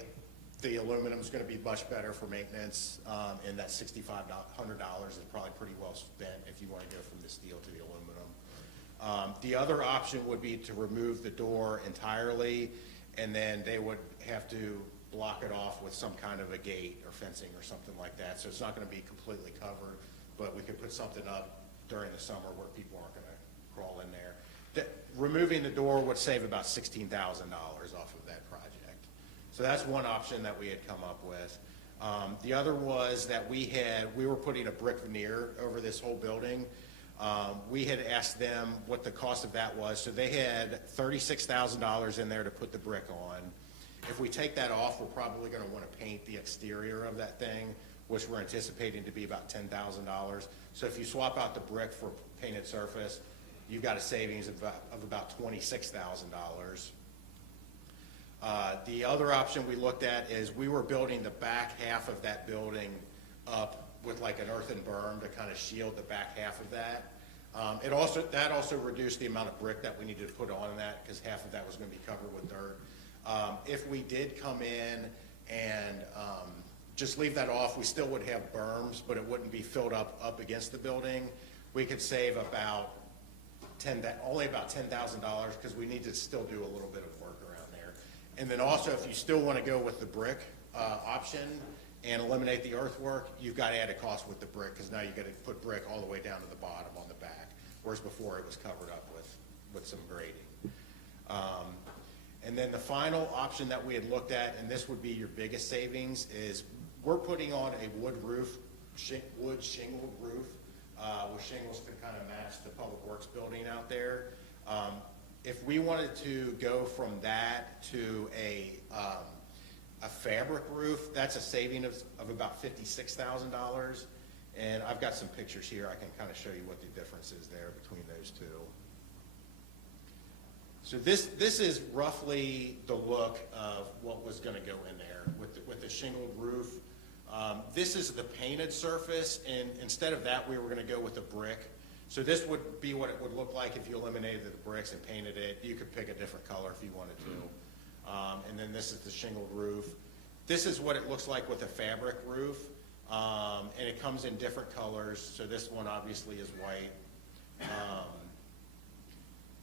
the aluminum is going to be much better for maintenance, and that $6,500 is probably pretty well spent if you want to go from the steel to the aluminum. The other option would be to remove the door entirely, and then they would have to block it off with some kind of a gate or fencing or something like that. So it's not going to be completely covered, but we could put something up during the summer where people aren't going to crawl in there. Removing the door would save about $16,000 off of that project. So that's one option that we had come up with. The other was that we were putting a brick veneer over this whole building. We had asked them what the cost of that was, so they had $36,000 in there to put the brick on. If we take that off, we're probably gonna wanna paint the exterior of that thing, which we're anticipating to be about $10,000. So if you swap out the brick for painted surface, you've got a savings of about $26,000. The other option we looked at is we were building the back half of that building up with like an earthen berm to kind of shield the back half of that. That also reduced the amount of brick that we needed to put on that, because half of that was going to be covered with dirt. If we did come in and just leave that off, we still would have berms, but it wouldn't be filled up against the building. We could save only about $10,000, because we need to still do a little bit of work around there. And then also, if you still want to go with the brick option and eliminate the earthwork, you've got added cost with the brick, because now you've got to put brick all the way down to the bottom on the back, whereas before it was covered up with some grading. And then the final option that we had looked at, and this would be your biggest savings, is we're putting on a wood shingled roof with shingles to kind of match the Public Works building out there. If we wanted to go from that to a fabric roof, that's a saving of about $56,000. And I've got some pictures here. I can kind of show you what the difference is there between those two. So this is roughly the look of what was going to go in there with the shingled roof. This is the painted surface, and instead of that, we were going to go with a brick. So this would be what it would look like if you eliminated the bricks and painted it. You could pick a different color if you wanted to. And then this is the shingled roof. This is what it looks like with a fabric roof, and it comes in different colors. So this one obviously is white.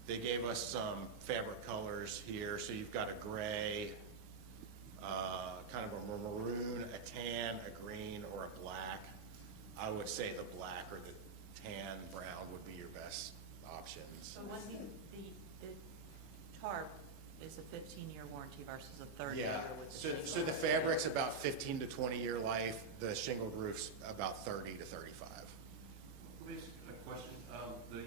They gave us some fabric colors here. So you've got a gray, kind of a maroon, a tan, a green, or a black. I would say the black or the tan brown would be your best options. So what the tarp is a 15-year warranty versus a 30-year Yeah, with the so the fabric's about 15 to 20-year life. The shingled roof's about 30 to 35. Please, a question. The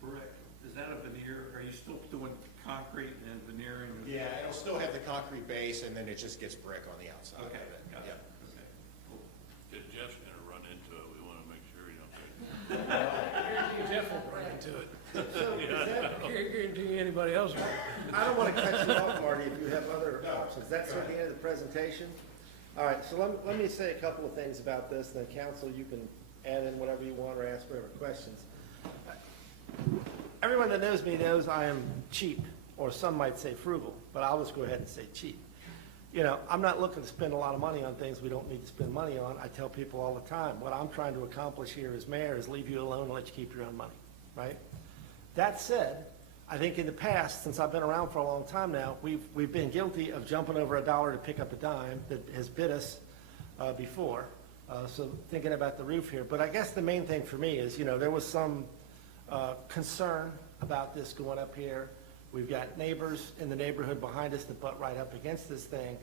brick, is that a veneer? Are you still doing concrete and veneering? Yeah, it'll still have the concrete base, and then it just gets brick on the outside Okay, of it. got it. Yeah. Okay, cool. If Jeff's gonna run into it, we wanna make sure he don't take Jeff will run into it. So is that guaranteeing anybody else? I don't want to cut you off, Marty, if you have other options. That's certainly the end of the presentation. All right, so let me say a couple of things about this, and then council, you can add in whatever you want or ask whatever questions. Everyone that knows me knows I am cheap, or some might say frugal, but I'll just go ahead and say cheap. You know, I'm not looking to spend a lot of money on things we don't need to spend money on. I tell people all the time, what I'm trying to accomplish here as mayor is leave you alone and let you keep your own money, right? That said, I think in the past, since I've been around for a long time now, we've been guilty of jumping over a dollar to pick up a dime that has bit us before. So thinking about the roof here, but I guess the main thing for me is, you know, there was some concern about this going up here. We've got neighbors in the neighborhood behind us that butt right up against this thing.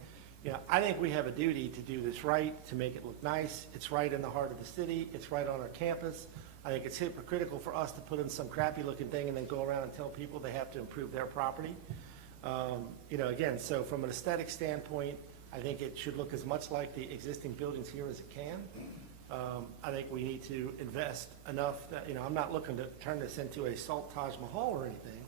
You know, I think we have a duty to do this right, to make it look nice. It's right in the heart of the city. It's right on our campus. I think it's hypocritical for us to put in some crappy looking thing and then go around and tell people they have to improve their property. You know, again, so from an aesthetic standpoint, I think it should look as much like the existing buildings here as it can. I think we need to invest enough that, you know, I'm not looking to turn this into a Salt Taj Mahal or anything,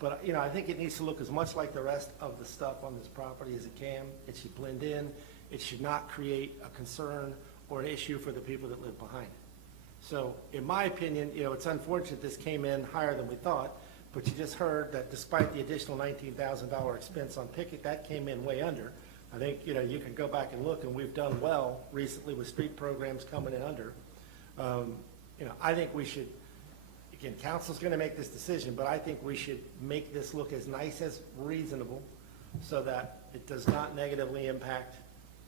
but, you know, I think it needs to look as much like the rest of the stuff on this property as it can. It should blend in. It should not create a concern or an issue for the people that live behind it. So, in my opinion, you know, it's unfortunate this came in higher than we thought, but you just heard that despite the additional $19,000 expense on Pickett, that came in way under. I think, you know, you can go back and look, and we've done well recently with street programs coming in under. You know, I think we should, again, council's going to make this decision, but I think we should make this look as nice as reasonable so that it does not negatively impact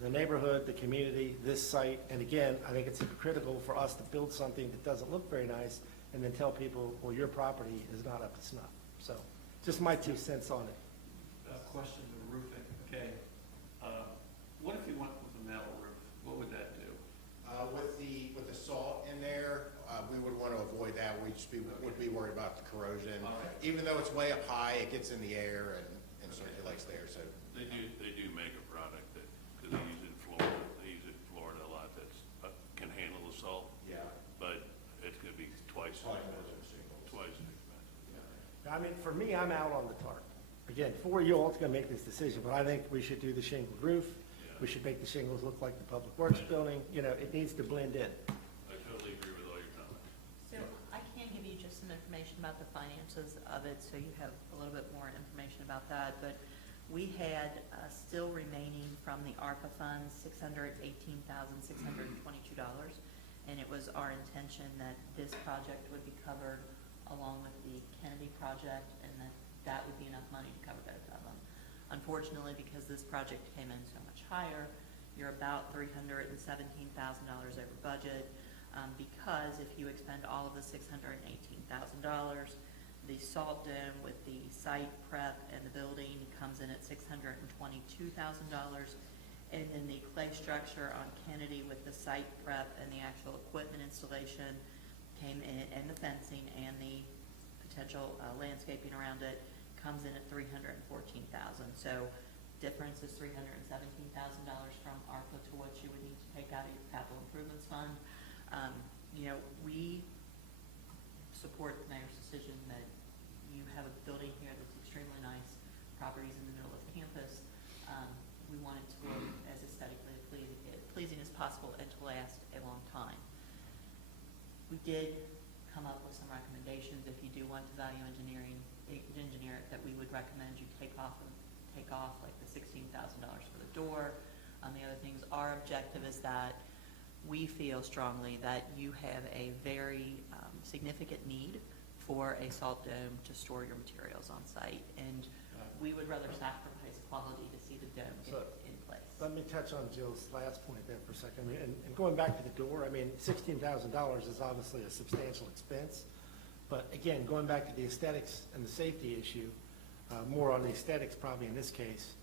the neighborhood, the community, this site. And again, I think it's hypocritical for us to build something that doesn't look very nice and then tell people, well, your property is not up to snuff. So just my 2 cents on it. Question to roofing, okay. would be worried about the corrosion. Even though it's way up high, it gets in the air and circulates there, so. They do make a product that, because they use it in Florida, a lot that's, can handle the salt. Yeah. But it's gonna be twice as expensive. I mean, for me, I'm out on the tarp. Again, for you all to gonna make this decision, but I think we should do the shingled roof. We should make the shingles look like the Public Works building. You know, it needs to blend in. I totally agree with all your comments. So I can give you just some information about the finances of it, so you have a little bit more information about that. But we had still remaining from the ARPA funds, $618,622. And it was our intention that this project would be covered along with the Kennedy project, and that would be enough money to cover both of them. Unfortunately, because this project came in so much higher, you're about $317,000 over budget, because if you expend all of the $618,000, the salt dome with the site prep and the building comes in at $622,000, and then the clay structure on Kennedy with the site prep and the actual equipment installation came in, and the fencing and the potential landscaping around it comes in at $314,000. So difference is $317,000 from ARPA to what you would need to take out of your capital improvements fund. You know, we support the mayor's decision that you have a building here that's extremely nice, properties in the middle of campus. We want it to look as aesthetically pleasing as possible and to last a long time. We did come up with some recommendations. If you do want to value engineer it, that we would recommend you take off like the $16,000 for the door. The other things, our objective is that we feel strongly that you have a very significant need for a salt dome to store your materials on site, and we would rather sacrifice quality to see the dome get in place. Let me touch on Jill's last point there for a second. I mean, and going back to the door, I mean, $16,000 is obviously a substantial expense. But again, going back to the aesthetics and the safety issue, more on the aesthetics probably in this case,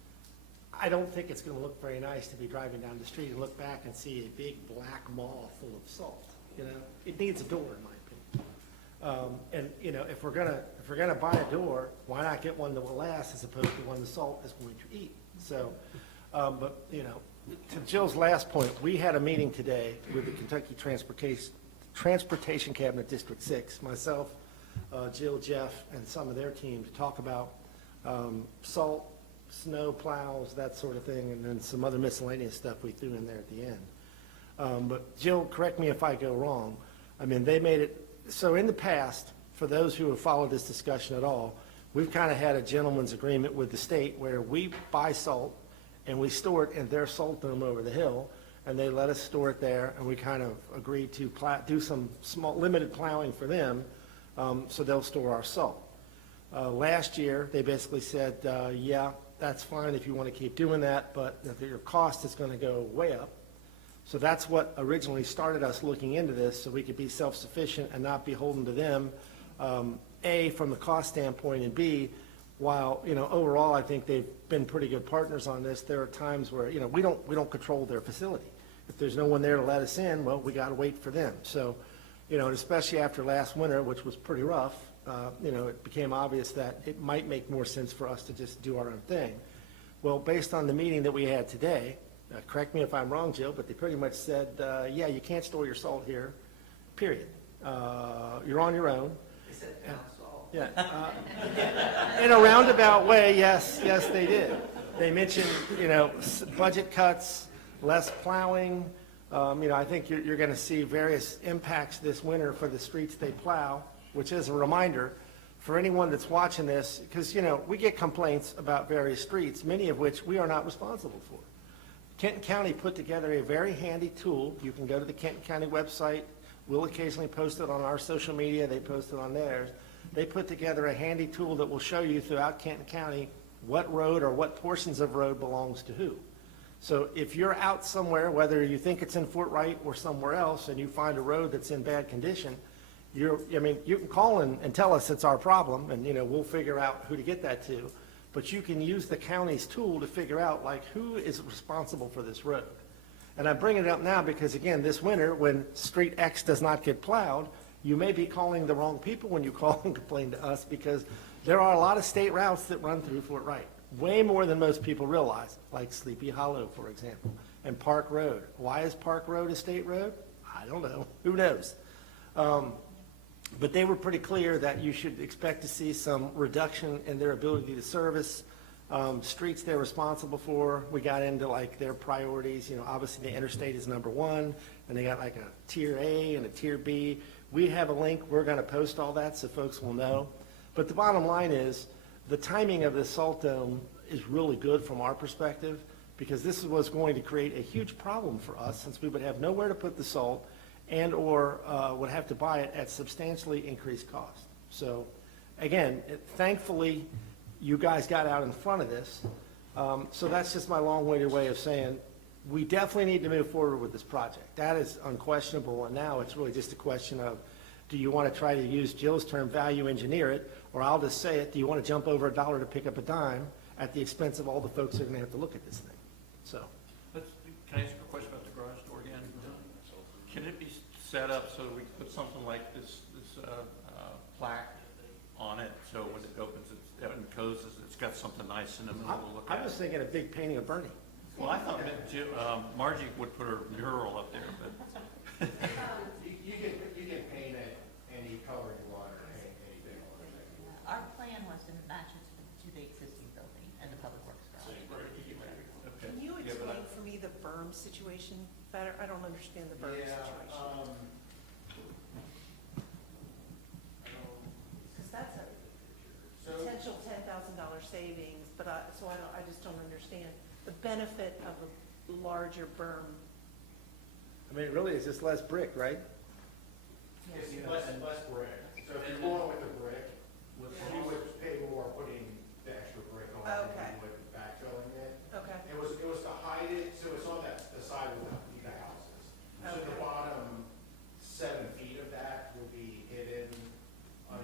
I don't think it's going to look very nice to be driving down the street and look back and see a big black maw full of salt. You know, it needs a door in my opinion. And you know, if we're gonna buy a door, why not get one that will last as opposed to one the salt is going to eat? So, but you know, to Jill's last point, we had a meeting today with the Kentucky Transportation Cabinet District 6, myself, Jill, Jeff, and some of their team to talk about salt, snow plows, that sort of thing, and then some other miscellaneous stuff we threw in there at the end. But Jill, correct me if I go wrong. I mean, they made it, so in the past, for those who have followed this discussion at all, we've kind of had a gentleman's agreement with the state where we buy salt and we store it in their salt dome over the hill, and they let us store it there, and we kind of agreed to do some small, limited plowing for them, so they'll store our salt. Last year, they basically said, yeah, that's fine if you want to keep doing that, but your cost is going to go way up. So that's what originally started us looking into this, so we could be self-sufficient and not beholden to them, A, from the cost standpoint, and B, while, you know, overall, I think they've been pretty good partners on this, there are times where, you know, we don't control their facility. If there's no one there to let us in, well, we got to wait for them. So, you know, and especially after last winter, which was pretty rough, you know, it became obvious that it might make more sense for us to just do our own thing. Well, based on the meeting that we had today, correct me if I'm wrong, Jill, but they pretty much said, yeah, you can't store your salt here, period. You're on your own. They said pound salt. Yeah. In a roundabout way, yes, they did. They mentioned, you know, budget cuts, less plowing. You know, I think you're going to see various impacts this winter for the streets they plow, which is a reminder for anyone that's watching this, because, you know, we get complaints about various streets, many of which we are not responsible for. Kenton County put together a very handy tool. You can go to the Kenton County website. We'll occasionally post it on our social media. They post it on theirs. They put together a handy tool that will show you throughout Kenton County what road or what portions of road belongs to who. So if you're out somewhere, whether you think it's in Fort Wright or somewhere else, and you find a road that's in bad condition, you can call and tell us it's our problem, and, you know, we'll figure out who to get that to. But you can use the county's tool to figure out, like, who is responsible for this road. And I'm bringing it up now because, again, this winter, when Street X does not get plowed, You may be calling the wrong people when you call and complain to us, because there are a lot of state routes that run through Fort Wright, way more than most people realize, like Sleepy Hollow, for example, and Park Road. Why is Park Road a state road? I don't know. Who knows? But they were pretty clear that you should expect to see some reduction in their ability to service streets they're responsible for. We got into like their priorities. Obviously the interstate is number one, and they got like a tier A and a tier B. We have a link. We're going to post all that so folks will know. But the bottom line is the timing of this salt dome is really good from our perspective, because this was going to create a huge problem for us, since we would have nowhere to put the salt and/or would have to buy it at substantially increased cost. So again, thankfully, you guys got out in front of this. So that's just my long-winded way of saying we definitely need to move forward with this project. That is unquestionable, and now it's really just a question of, do you want to try to use Jill's term, value engineer it, or I'll just say it, do you want to jump over a dollar to pick up a dime at the expense of all the folks that are going to have to look at this thing? So. Can I ask you a question about the garage door again? Can it be set up so we can put something like this plaque on it, so when it opens, and closes, it's got something nice in the middle to look at? I was thinking a big painting of Bernie. Well, I thought that Margie would put her mural up there, but You can paint it any color you want, or paint anything on it that you want. Our plan was to match it to the existing building and the public works garage. Can you explain for me the berm situation better? I don't understand the berm situation. Because that's a potential $10,000 savings, but I just don't understand the benefit of a larger berm. I mean, it really is just less brick, right? It's less brick. So if you're going with the brick, you would pay more putting the extra brick on than Okay. you would backfilling it. Okay. It was to hide it, so it's on the side of the houses. So the Okay. bottom 7 feet of that will be hidden.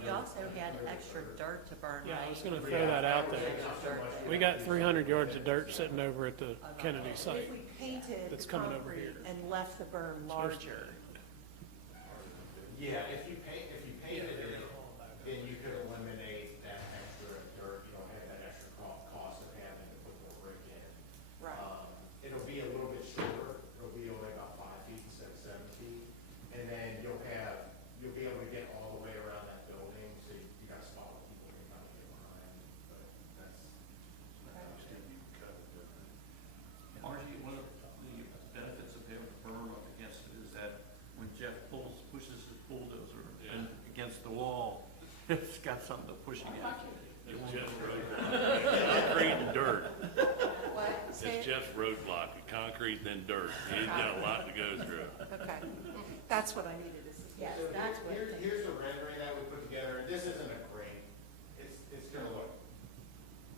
We also had extra dirt to burn, Yeah, I right? was gonna throw that out there. We got 300 yards of dirt sitting over at the Kennedy site. If we painted That's coming over concrete here. and left the berm larger, Yeah, if you painted it, then you could eliminate that extra dirt. You don't have that extra cost of having to put more brick in. right? It'll be a little bit shorter. It'll be only about 5 feet instead of 7 feet. And then you'll be able to get all the way around that building, so you got smaller people can kind of get behind. But that's, Margie, one of the benefits of having a berm up against it is that when Jeff pushes his bulldozer against the wall, it's got something to push against. Concrete and dirt. What? Say It's it? Jeff's roadblock, concrete then dirt. He's got a lot to go through. Okay, that's what I needed to see. Yes, so that's what. here's the rendering that we put together. This isn't a great, it's gonna look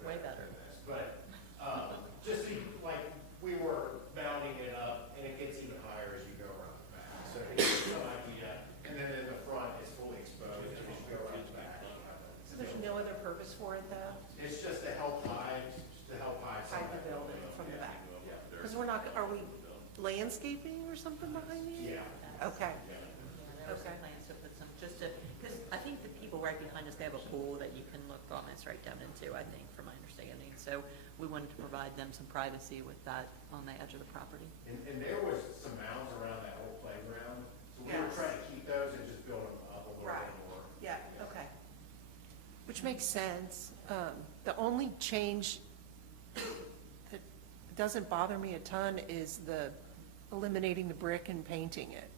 Way better. than this. But, just so you, like, we were mounting it up, and it gets even higher as you go around the back. So here's some idea, and then in the front, it's fully exposed as you go around the back. So there's no other purpose for it, though? It's just to help hide some Hide of the that building from the back? Yeah. Because are we landscaping or something behind you? Yeah. Okay. Yeah, there were some Okay. plans to put some, just to, because I think the people right behind us, they have a pool that you can look almost right down into, I think, from my understanding. So we wanted to provide them some privacy with that on the edge of the property. And there was some mounds around that whole playground, so we were Yes. trying to keep those and just build them up a little Right. bit more. Yeah, okay. Which makes sense. The only change that doesn't bother me a ton is the eliminating the brick and painting it.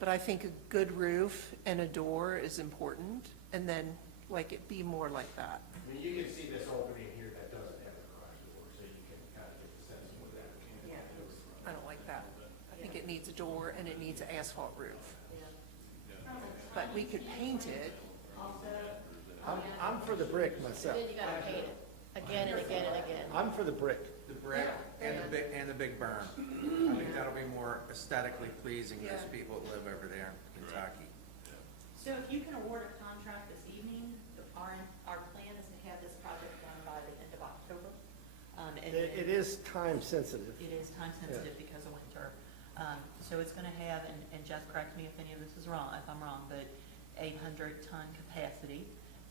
But I think a good roof and a door is important, and then like it be more like that. I mean, you can see this opening here that doesn't have a garage door, so you can kind of get the sense of what that looks like. I don't like that. I think it needs a door and it needs an asphalt roof. But we could paint it. I'm for the brick myself. Then you gotta paint it again and again and again. I'm for the brick. The brick and the big berm. I think that'll be more aesthetically pleasing to those Yeah. people that live over there in Kentucky. So if you can award a contract this evening, our plan is to have this project done by the end of October. And It is time sensitive. It is time sensitive because of winter. So it's gonna have, and Jeff, correct me if any of this is wrong, if I'm wrong, but 800-ton capacity.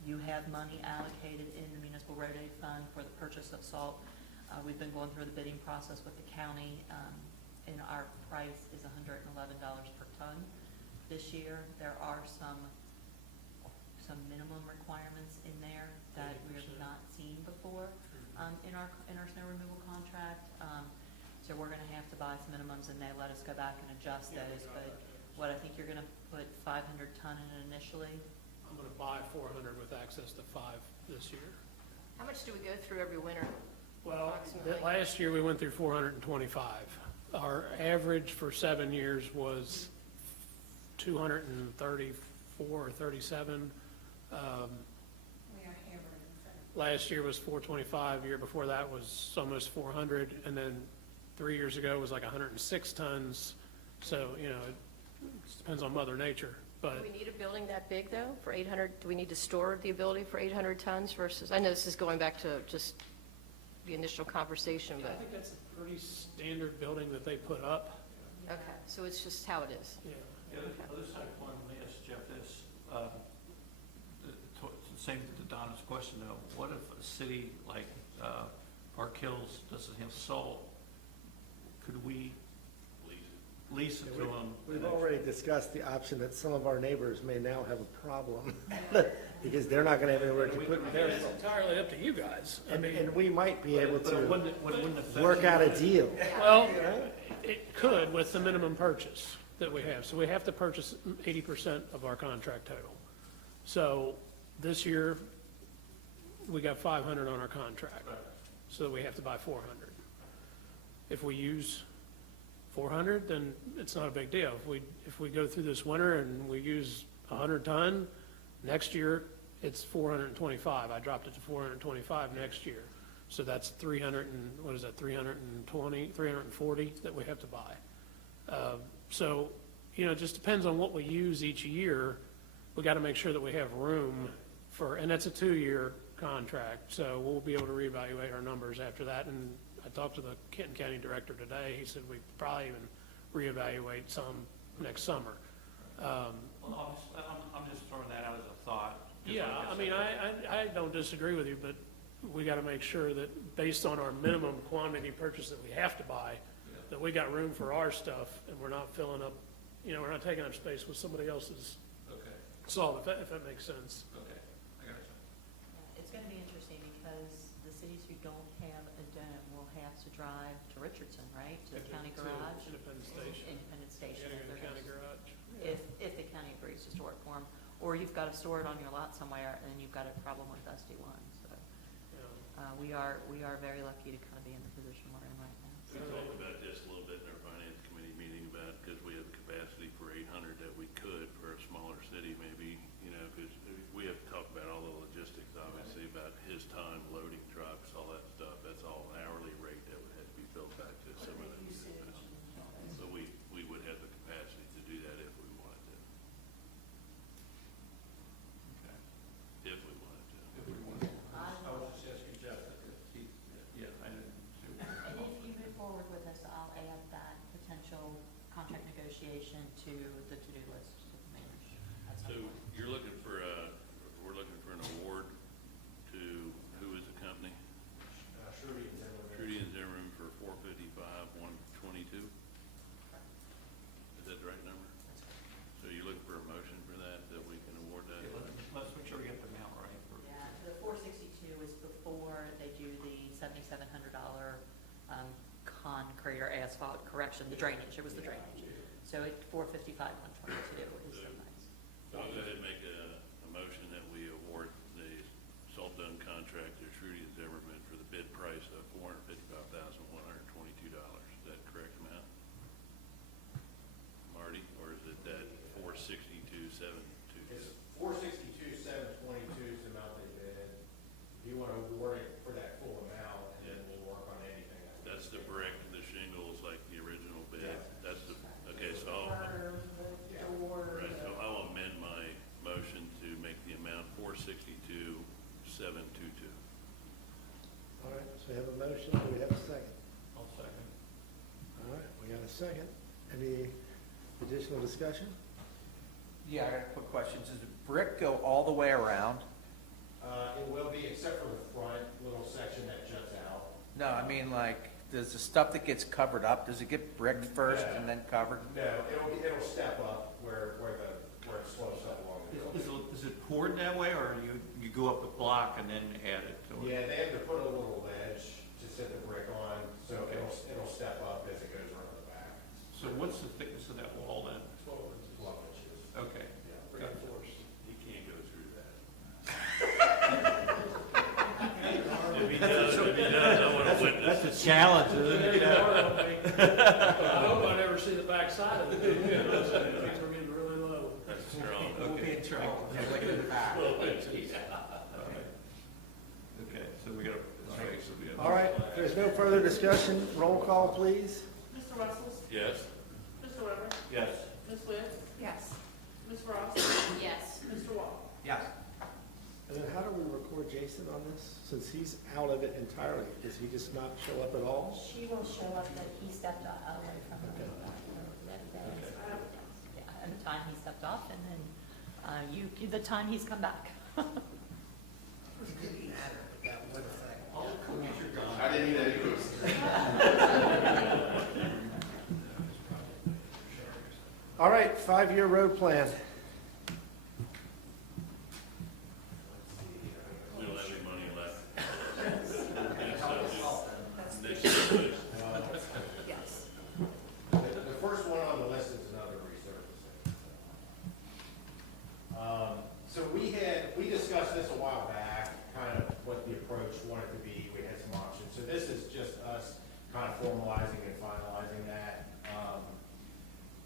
You have money allocated in the municipal road aid fund for the purchase of salt. We've been going through the bidding process with the county, and our price is $111 per ton this year. There are some minimum requirements in there that we have not seen before in our snow removal contract. So we're gonna have to buy some minimums, and they let us go back and adjust those. But what I think you're gonna put 500 ton in it initially. I'm gonna buy 400 with access to 5 this year. How much do we go through every winter? Well, Approximately. last year we went through 425. Our average for 7 years was 234 or 37. Last year was 425. The year before that was almost 400, and then 3 years ago was like 106 tons. So, you know, it depends on Mother Nature. But Do we need a building that big, though, for 800? Do we need to store the ability for 800 tons versus, I know this is going back to just the initial conversation, I but, think that's a pretty standard building that they put up. okay, so it's just how it is. Yeah. The other side of one, let me ask Jeff this, same to Donna's question though, what if a city like Park Hills doesn't have salt? Could we lease it to them? We've already discussed the option that some of our neighbors may now have a problem because they're not gonna have anywhere to put their It's salt. entirely up to you guys. I mean, And we might be able But it wouldn't to affect work you. out a deal. well, it could with the minimum purchase that we have. So we have to purchase 80% of our contract total. So this year, we got 500 on our contract. So we have to buy 400. If we use 400, then it's not a big deal. If we go through this winter and we use 100 ton, next year, it's 425. I dropped it to 425 next year. So that's 300 and, what is that, 320, 340 that we have to buy. So, you know, it just depends on what we use each year. We got to make sure that we have room for, and that's a 2-year contract, so we'll be able to reevaluate our numbers after that. And I talked to the Kenton County Director today. He said we'd probably even reevaluate some next summer. Well, obviously, I'm just throwing that out as a thought. 'cause Yeah, like I mean, I don't disagree with you, but we got to make sure that based on our minimum quantity purchase that we have to buy, that we got room for our stuff and we're not filling up, you know, we're not taking up space with somebody else's Okay, salt, if that makes sense. okay, I got you. It's gonna be interesting because the cities who don't have a dome will have to drive to Richardson, right, to the county garage? Independent Station. Independent You Station. gotta go if to the they're county gonna- garage. If the county agrees to store it for them, or you've got to store it on your lot somewhere, and you've got a problem with dusty ones, so. Yeah. We are very lucky to kind of be in the position we're in right now. We talked about this a little bit in our finance committee meeting about, because we have capacity for 800 that we could for a smaller city maybe, you know, because we have to talk about all the logistics, obviously, about his time, loading trucks, all that stuff. That's all hourly rate that would have to be built back to some of that. So we would have the capacity to do that if we wanted to. Okay. If we wanted to. If we want, I was just asking Jeff if he, yeah, I didn't see. And if you move forward with this, I'll add that potential contract negotiation to the to-do list to manage at some So point. you're looking for we're looking for an award to, who is the company? Trudy and Zimmerman for 455,122? Is that the right number? So you're looking for a motion for that we can award that? Let's make sure we get the amount right. Yeah, so the 462 is before they do the $7,700 concrete or asphalt correction, the drainage, it was the drainage. So at 455,122 is the price. So I'll go ahead and make a motion that we award the salt dome contract to Trudy and Zimmerman for the bid price of $455,122. Is that correct amount? Marty, or is it that 462,722? It's 462,722 is the amount they bid. If you want to award it for that full amount, and then we'll work on anything. That's the brick, the shingles, like the original bid. Yeah. That's the, okay, so right, so I'll amend my motion to make the amount 462,722. All right, so we have a motion, do we have a second? I'll second. All right, we got a second. Any additional discussion? Yeah, I got a quick question. Does the brick go all the way around? It will be, except for the front little section that juts out. No, I mean, like, does the stuff that gets covered up, does it get bricked first and then covered? No, it'll step up where it slopes up along the building. Is it poured that way, or you go up the block and then add it to it? Yeah, they have to put a little ledge to set the brick on, so it'll step up as it goes around the back. So what's the thickness of that wall then? 12 inches. Okay. Reinforced. You can't go through that. If he does, I want to witness. That's a challenge, isn't it? I hope I never see the backside of it. Things are getting really low. That's strong. We'll be in trouble. Yeah, look at the back. Okay, so we got to. All right, if there's no further discussion, roll call, please. Mr. Russell? Yes. Mr. Weber? Yes. Ms. Wicks? Yes. Ms. Ross? Yes. Mr. Wall? Yes. And then how do we record Jason on this? Since he's out of it entirely, does he just not show up at all? She will show up that he stepped away from the, and the time he stepped off, and then the time he's come back. I didn't need any. All right, 5-year road plan. We don't have any money left. Yes. The first one on the list is another resurfacing. So we discussed this a while back, kind of what the approach wanted to be. We had some options. So this is just us kind of formalizing and finalizing that.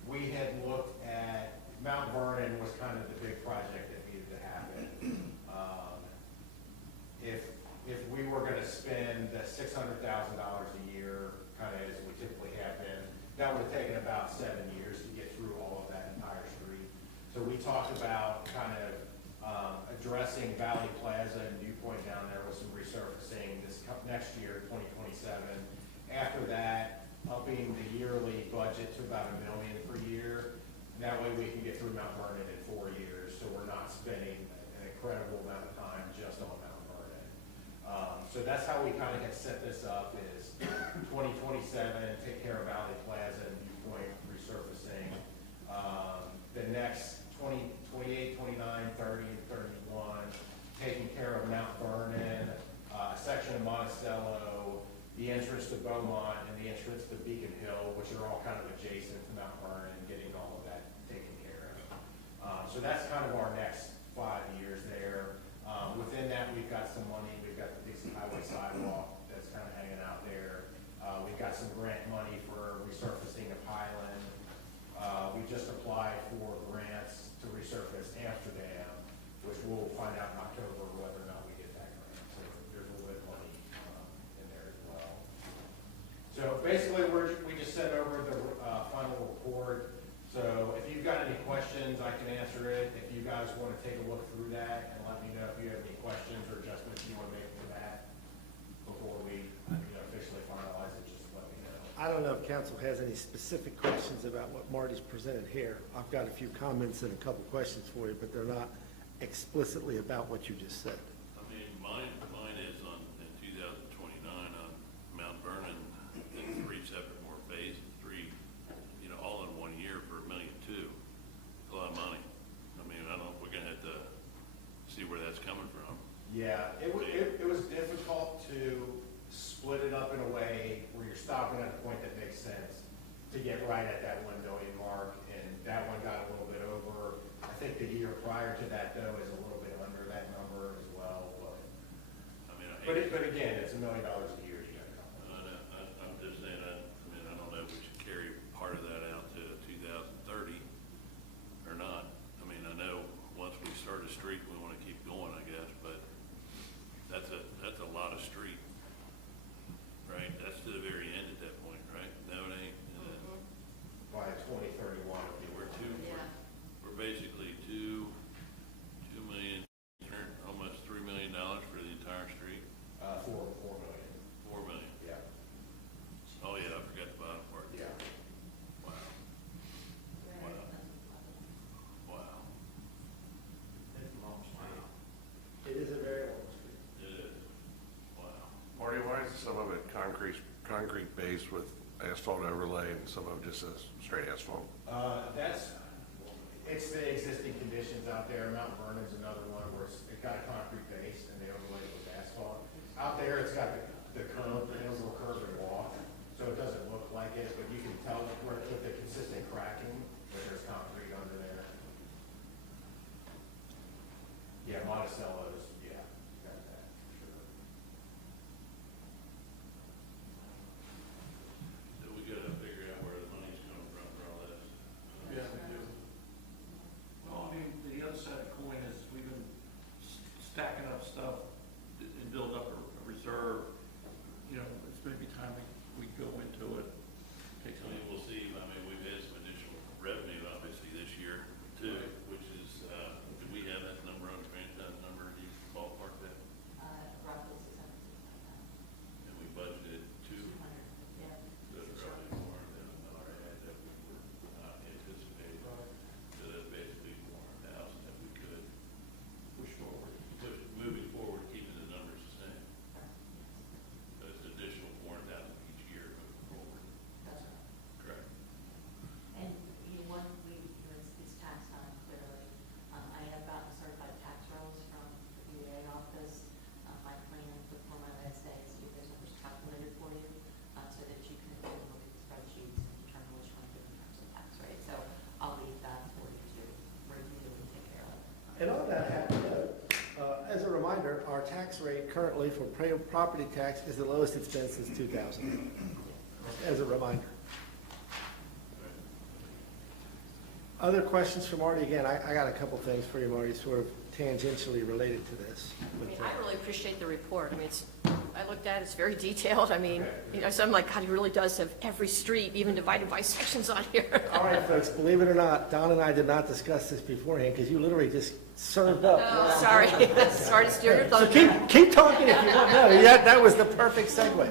We had looked at, Mount Vernon was kind of the big project that needed to happen. If we were gonna spend the $600,000 a year, kind of as we typically have been, that would have taken about 7 years to get through all of that entire street. So we talked about kind of addressing Valley Plaza and Viewpoint down there with some resurfacing next year, 2027. After that, upping the yearly budget to about $1 million per year. That way we can get through Mount Vernon in 4 years, so we're not spending an incredible amount of time just on Mount Vernon. So that's how we kind of had set this up, is 2027, take care of Valley Plaza and Viewpoint resurfacing. The next 28, 29, 30, and 31, taking care of Mount Vernon, a section of Monticello, the entrance to Beaumont, and the entrance to Beacon Hill, which are all kind of adjacent to Mount Vernon, getting all of that taken care of. So that's kind of our next 5 years there. Within that, we've got some money. We've got the Dixie Highway sidewalk that's kind of hanging out there. We've got some grant money for resurfacing of Highland. We just applied for grants to resurface Amsterdam, which we'll find out in October whether or not we get that grant. So there's a little bit of money in there as well. So basically, we just sent over the final report. So if you've got any questions, I can answer it. If you guys want to take a look through that and let me know if you have any questions or adjustments you want to make to that before we officially finalize it, just let me know. I don't know if council has any specific questions about what Marty's presented here. I've got a few comments and a couple questions for you, but they're not explicitly about what you just said. I mean, mine is in 2029 on Mount Vernon, in 3 separate more phases, 3, all in 1 year for $1.2 million. It's a lot of money. I mean, I don't, we're gonna have to see where that's coming from. Yeah, it was difficult to split it up in a way where you're stopping at a point that makes sense to get right at that $1 million mark, and that one got a little bit over. I think the year prior to that, though, is a little bit under that number as well, but, I mean, but again, it's $1 million a year you gotta come. I'm just saying, I don't know if we should carry part of that out to 2030 or not. I mean, I know once we start a street, we want to keep going, I guess, but that's a lot of street, right? That's to the very end at that point, right? No, it ain't. By 2031. We're basically $2 million, almost $3 million for the entire street. 4 million. 4 million. Yeah. Oh yeah, I forgot the bottom part. Yeah. Wow. some of it concrete base with asphalt overlay and some of it just a straight asphalt? It's the existing conditions out there. Mount Vernon's another one where it got a concrete base and they overlaid it with asphalt. Out there, it's got the curve, the little curve and walk, so it doesn't look like it, but you can tell where with the consistent cracking that there's concrete under there. Yeah, Monticello's, yeah, got that, sure. So we gotta figure out where the money's coming from for all this. Yeah, we do. Well, I mean, the other side of the coin is we've been stacking up stuff and build up a reserve. You know, it's maybe time we go into it. Take I mean, we'll see, I mean, we've had some additional revenue obviously this year too, which is, do we have that number on grant, that number, do you ballpark that? Roughly 600. And we budgeted two, 200, yeah. so it's probably more than our ad that we were anticipating. So that's basically 400,000 that we could push forward. push, moving forward, keeping the numbers the same. But it's additional 400,000 each year moving forward. That's right. Correct. And it's tax time, clearly. I have gotten certified tax rolls from the VA office. My plan before my last day is to get those numbers calculated for you, so that you can look at the spreadsheets and determine which one to do in terms of tax rate. So I'll leave that for you to review and take care of. And on that happy note, as a reminder, our tax rate currently for property tax is the lowest it's been since 2000. As a reminder. Other questions for Marty? Again, I got a couple things for you, Marty, sort of tangentially related to this. I mean, I really appreciate the report. I mean, I looked at it, it's very detailed. I mean, you know, so I'm like, God, he really does have every street, even divided by sections on here. All right, folks, believe it or not, Don and I did not discuss this beforehand because you literally just served up. Oh, sorry. Sorry to steal your So thunder. keep talking if you want. No, that was the perfect segue.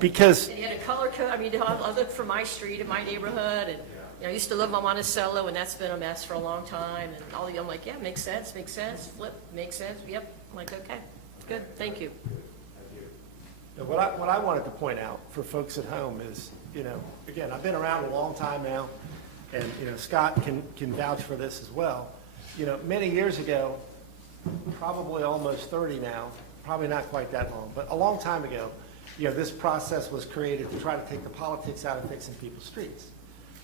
Because, And he had a color code. I mean, I looked for my street in my neighborhood, and you know, I used to live on Monticello, and that's been a mess for a long time. And I'm like, yeah, makes sense. Flip, makes sense. Yep. I'm like, okay, good. Thank you. what I wanted to point out for folks at home is, you know, again, I've been around a long time now, and, you know, Scott can vouch for this as well. You know, many years ago, probably almost 30 now, probably not quite that long, but a long time ago, you know, this process was created to try to take the politics out of fixing people's streets,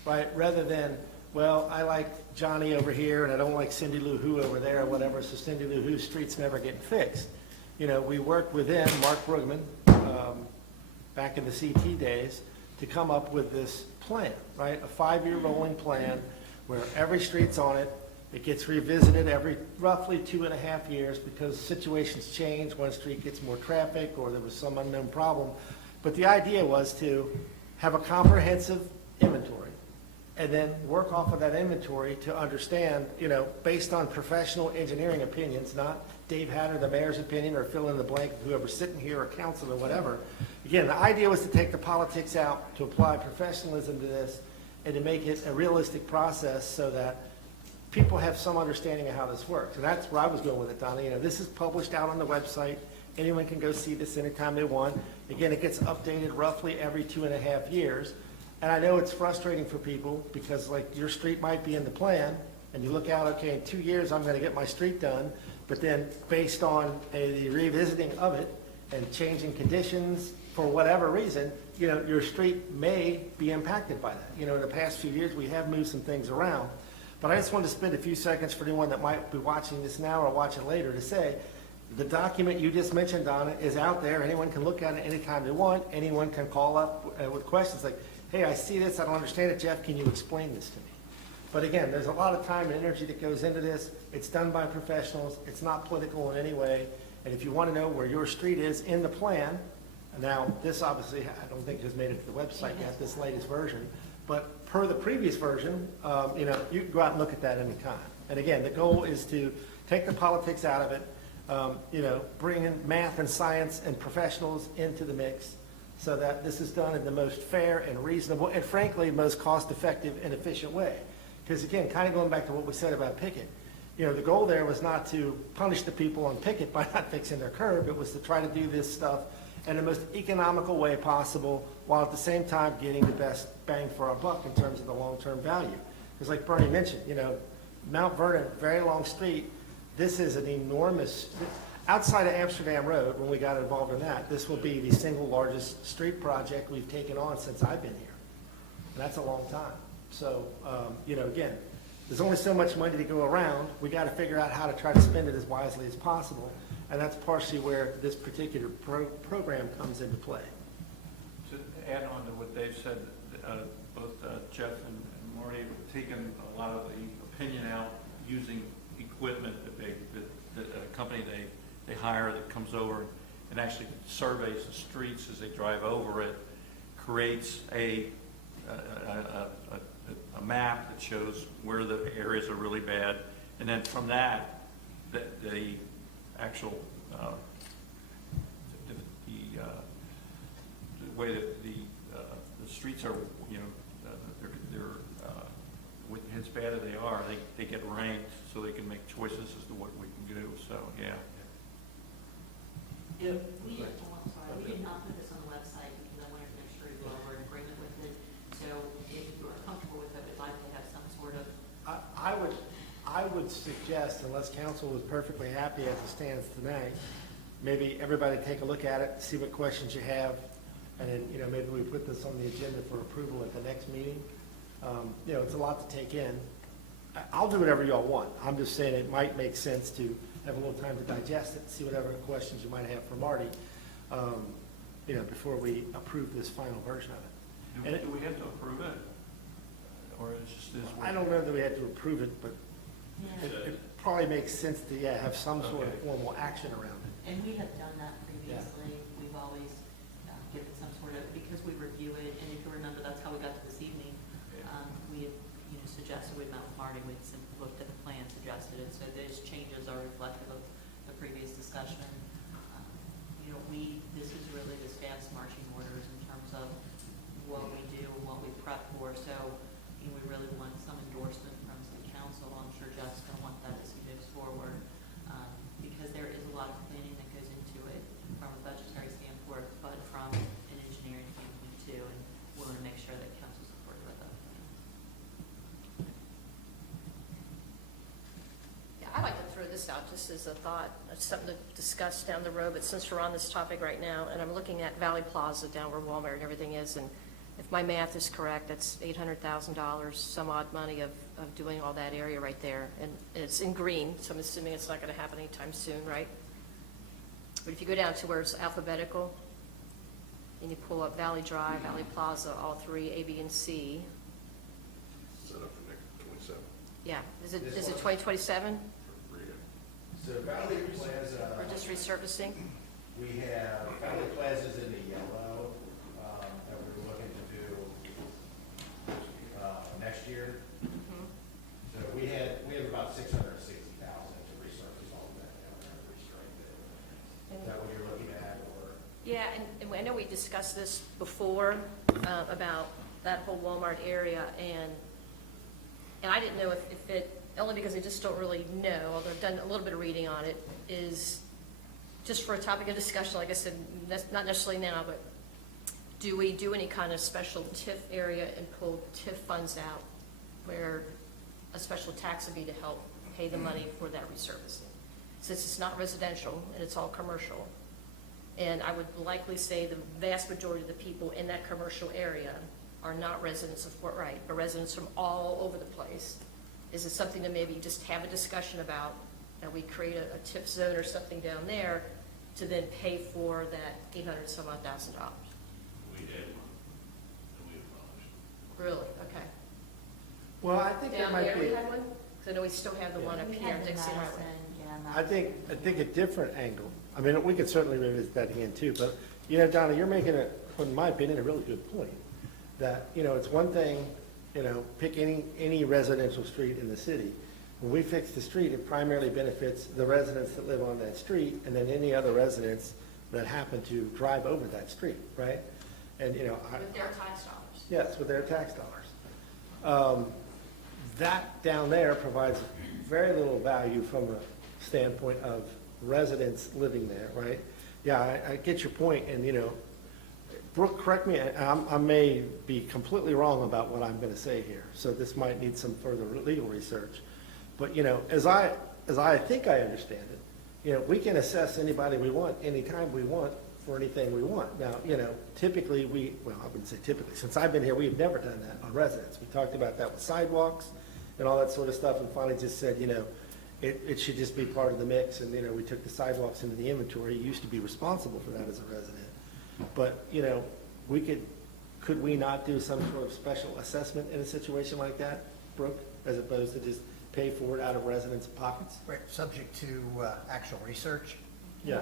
right? Rather than, well, I like Johnny over here and I don't like Cindy Lou Who over there or whatever, so Cindy Lou Who's street's never getting fixed. You know, we worked within Mark Brugman, back in the CT days, to come up with this plan, right? A 5-year rolling plan where every street's on it. It gets revisited every roughly 2.5 years because situations change. One street gets more traffic or there was some unknown problem. But the idea was to have a comprehensive inventory and then work off of that inventory to understand, you know, based on professional engineering opinions, not Dave Hatter, the mayor's opinion, or fill in the blank, whoever's sitting here, or council, or whatever. Again, the idea was to take the politics out, to apply professionalism to this, and to make it a realistic process so that people have some understanding of how this works. And that's where I was going with it, Donna. You know, this is published out on the website. Anyone can go see this anytime they want. Again, it gets updated roughly every 2.5 years. And I know it's frustrating for people because, like, your street might be in the plan, and you look out, okay, in 2 years, I'm going to get my street done. But then based on the revisiting of it and changing conditions for whatever reason, you know, your street may be impacted by that. You know, in the past few years, we have moved some things around. But I just wanted to spend a few seconds for anyone that might be watching this now or watching later to say, the document you just mentioned, Donna, is out there. Anyone can look at it anytime they want. Anyone can call up with questions like, hey, I see this, I don't understand it. Jeff, can you explain this to me? But again, there's a lot of time and energy that goes into this. It's done by professionals. It's not political in any way. And if you want to know where your street is in the plan, now this obviously, I don't think has made it to the website yet, this latest version, but per the previous version, you know, you can go out and look at that anytime. And again, the goal is to take the politics out of it, you know, bring in math and science and professionals into the mix so that this is done in the most fair and reasonable and frankly, most cost-effective and efficient way. Because again, kind of going back to what we said about Pickett, you know, the goal there was not to punish the people on Pickett by not fixing their curb. It was to try to do this stuff in the most economical way possible, while at the same time getting the best bang for our buck in terms of the long-term value. Because like Bernie mentioned, Mount Vernon, very long street, this is an enormous, outside of Amsterdam Road, when we got involved in that, this will be the single largest street project we've taken on since I've been here. And that's a long time. So, again, there's only so much money to go around. We got to figure out how to try to spend it as wisely as possible. And that's partially where this particular program comes into play. To add on to what Dave said, both Jeff and Marty have taken a lot of the opinion out using equipment that a company they hire that comes over and actually surveys the streets as they drive over it, creates a map that shows where the areas are really bad, and then from that, the actual the way that the streets are, as bad as they are, they get ranked so they can make choices as to what we can do. So yeah. We did not put this on the website because I wanted to make sure you all were in agreement with it. So if you are comfortable with it, we'd like to have some sort of. I would suggest, unless council was perfectly happy as it stands tonight, maybe everybody take a look at it, see what questions you have, and then, maybe we put this on the agenda for approval at the next meeting. It's a lot to take in. I'll do whatever y'all want. I'm just saying it might make sense to have a little time to digest it, see whatever questions you might have for Marty, before we approve this final version of it. Do we have to approve it? Or is just this? I don't know that we had to approve it, but it probably makes sense to, have some sort of formal action around it. And we have done that previously. We've always given some sort of, because we review it, and if you remember, that's how we got to this evening. We had, suggested we met with Marty, we looked at the plan, suggested it, so those changes are reflective of the previous discussion. This is really the staff's marching orders in terms of what we do and what we prep for, so we really want some endorsement from city council. I'm sure Jeff's going to want that as he moves forward, because there is a lot of planning that goes into it from a budgetary standpoint, but from an engineering standpoint too, and we want to make sure that council's supportive of that. Yeah, I'd like to throw this out just as a thought, something to discuss down the road, but since we're on this topic right now, and I'm looking at Valley Plaza down where Walmart and everything is, and if my math is correct, that's $800,000, some odd money of doing all that area right there. And it's in green, so I'm assuming it's not going to happen anytime soon, right? But if you go down to where it's alphabetical, and you pull up Valley Drive, Valley Plaza, all three, A, B, and C. Set up for next 27. Yeah, is it 2027? So Valley Plaza, Or just resurfacing? we have Valley Plaza's in the yellow, that we're looking to do, next year. So we have about 660,000 to resurface all of that down there and restrike it. Is that what you're looking at, or? Yeah, and I know we discussed this before, about that whole Walmart area, and I didn't know if it, only because I just don't really know, although I've done a little bit of reading on it, is just for a topic of discussion, like I said, not necessarily now, but do we do any kind of special TIF area and pull TIF funds out where a special tax would be to help pay the money for that resurfacing? Since it's not residential and it's all commercial, and I would likely say the vast majority of the people in that commercial area are not residents of Fort Wright, but residents from all over the place. Is it something to maybe just have a discussion about, that we create a TIF zone or something down there to then pay for that $800,000-some-odd? We had one, and we abolished. Really? Okay. Well, I think there Down might there be. we had one? Because I know we still have the one up We here, had the Dixie Highway. Madison, I think a different angle. I mean, we could certainly revisit that again too, but, Donna, you're making in my opinion, a really good point. That, it's one thing, pick any residential street in the city. When we fix the street, it primarily benefits the residents that live on that street and then any other residents that happen to drive over that street, right? And, With their tax dollars. yes, with their tax dollars. That down there provides very little value from a standpoint of residents living there, right? Yeah, I get your point, and, you know, Brooke, correct me, I may be completely wrong about what I'm gonna say here, so this might need some further legal research. But, you know, as I think I understand it, you know, we can assess anybody we want, anytime we want, for anything we want. Now, you know, typically well, I wouldn't say typically, since I've been here, we've never done that on residents. We talked about that with sidewalks and all that sort of stuff, and finally just said, you know, it should just be part of the mix, and, you know, we took the sidewalks into the inventory. You used to be responsible for that as a resident. But, you know, could we not do some sort of special assessment in a situation like that, Brooke, as opposed to just pay for it out of residents' pockets? Right, subject to actual research. Yeah.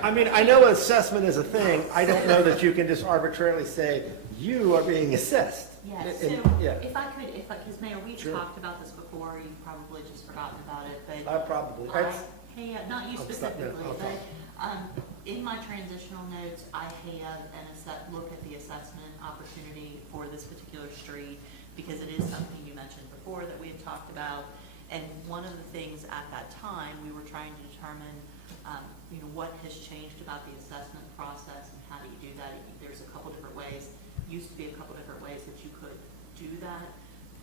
I mean, I know assessment is a thing. I don't know that you can just arbitrarily say, you are being assessed. Yes, And- so yeah. if I could, because Mayor, we've Sure. talked about this before, you've probably just forgotten about it, but. I probably, I that's, not you I'll stop, yeah, specifically, I'll but, stop. in my transitional notes, I have look at the assessment opportunity for this particular street, because it is something you mentioned before that we had talked about. And one of the things at that time, we were trying to determine, you know, what has changed about the assessment process and how do you do that? There's a couple different ways, used to be a couple different ways that you could do that.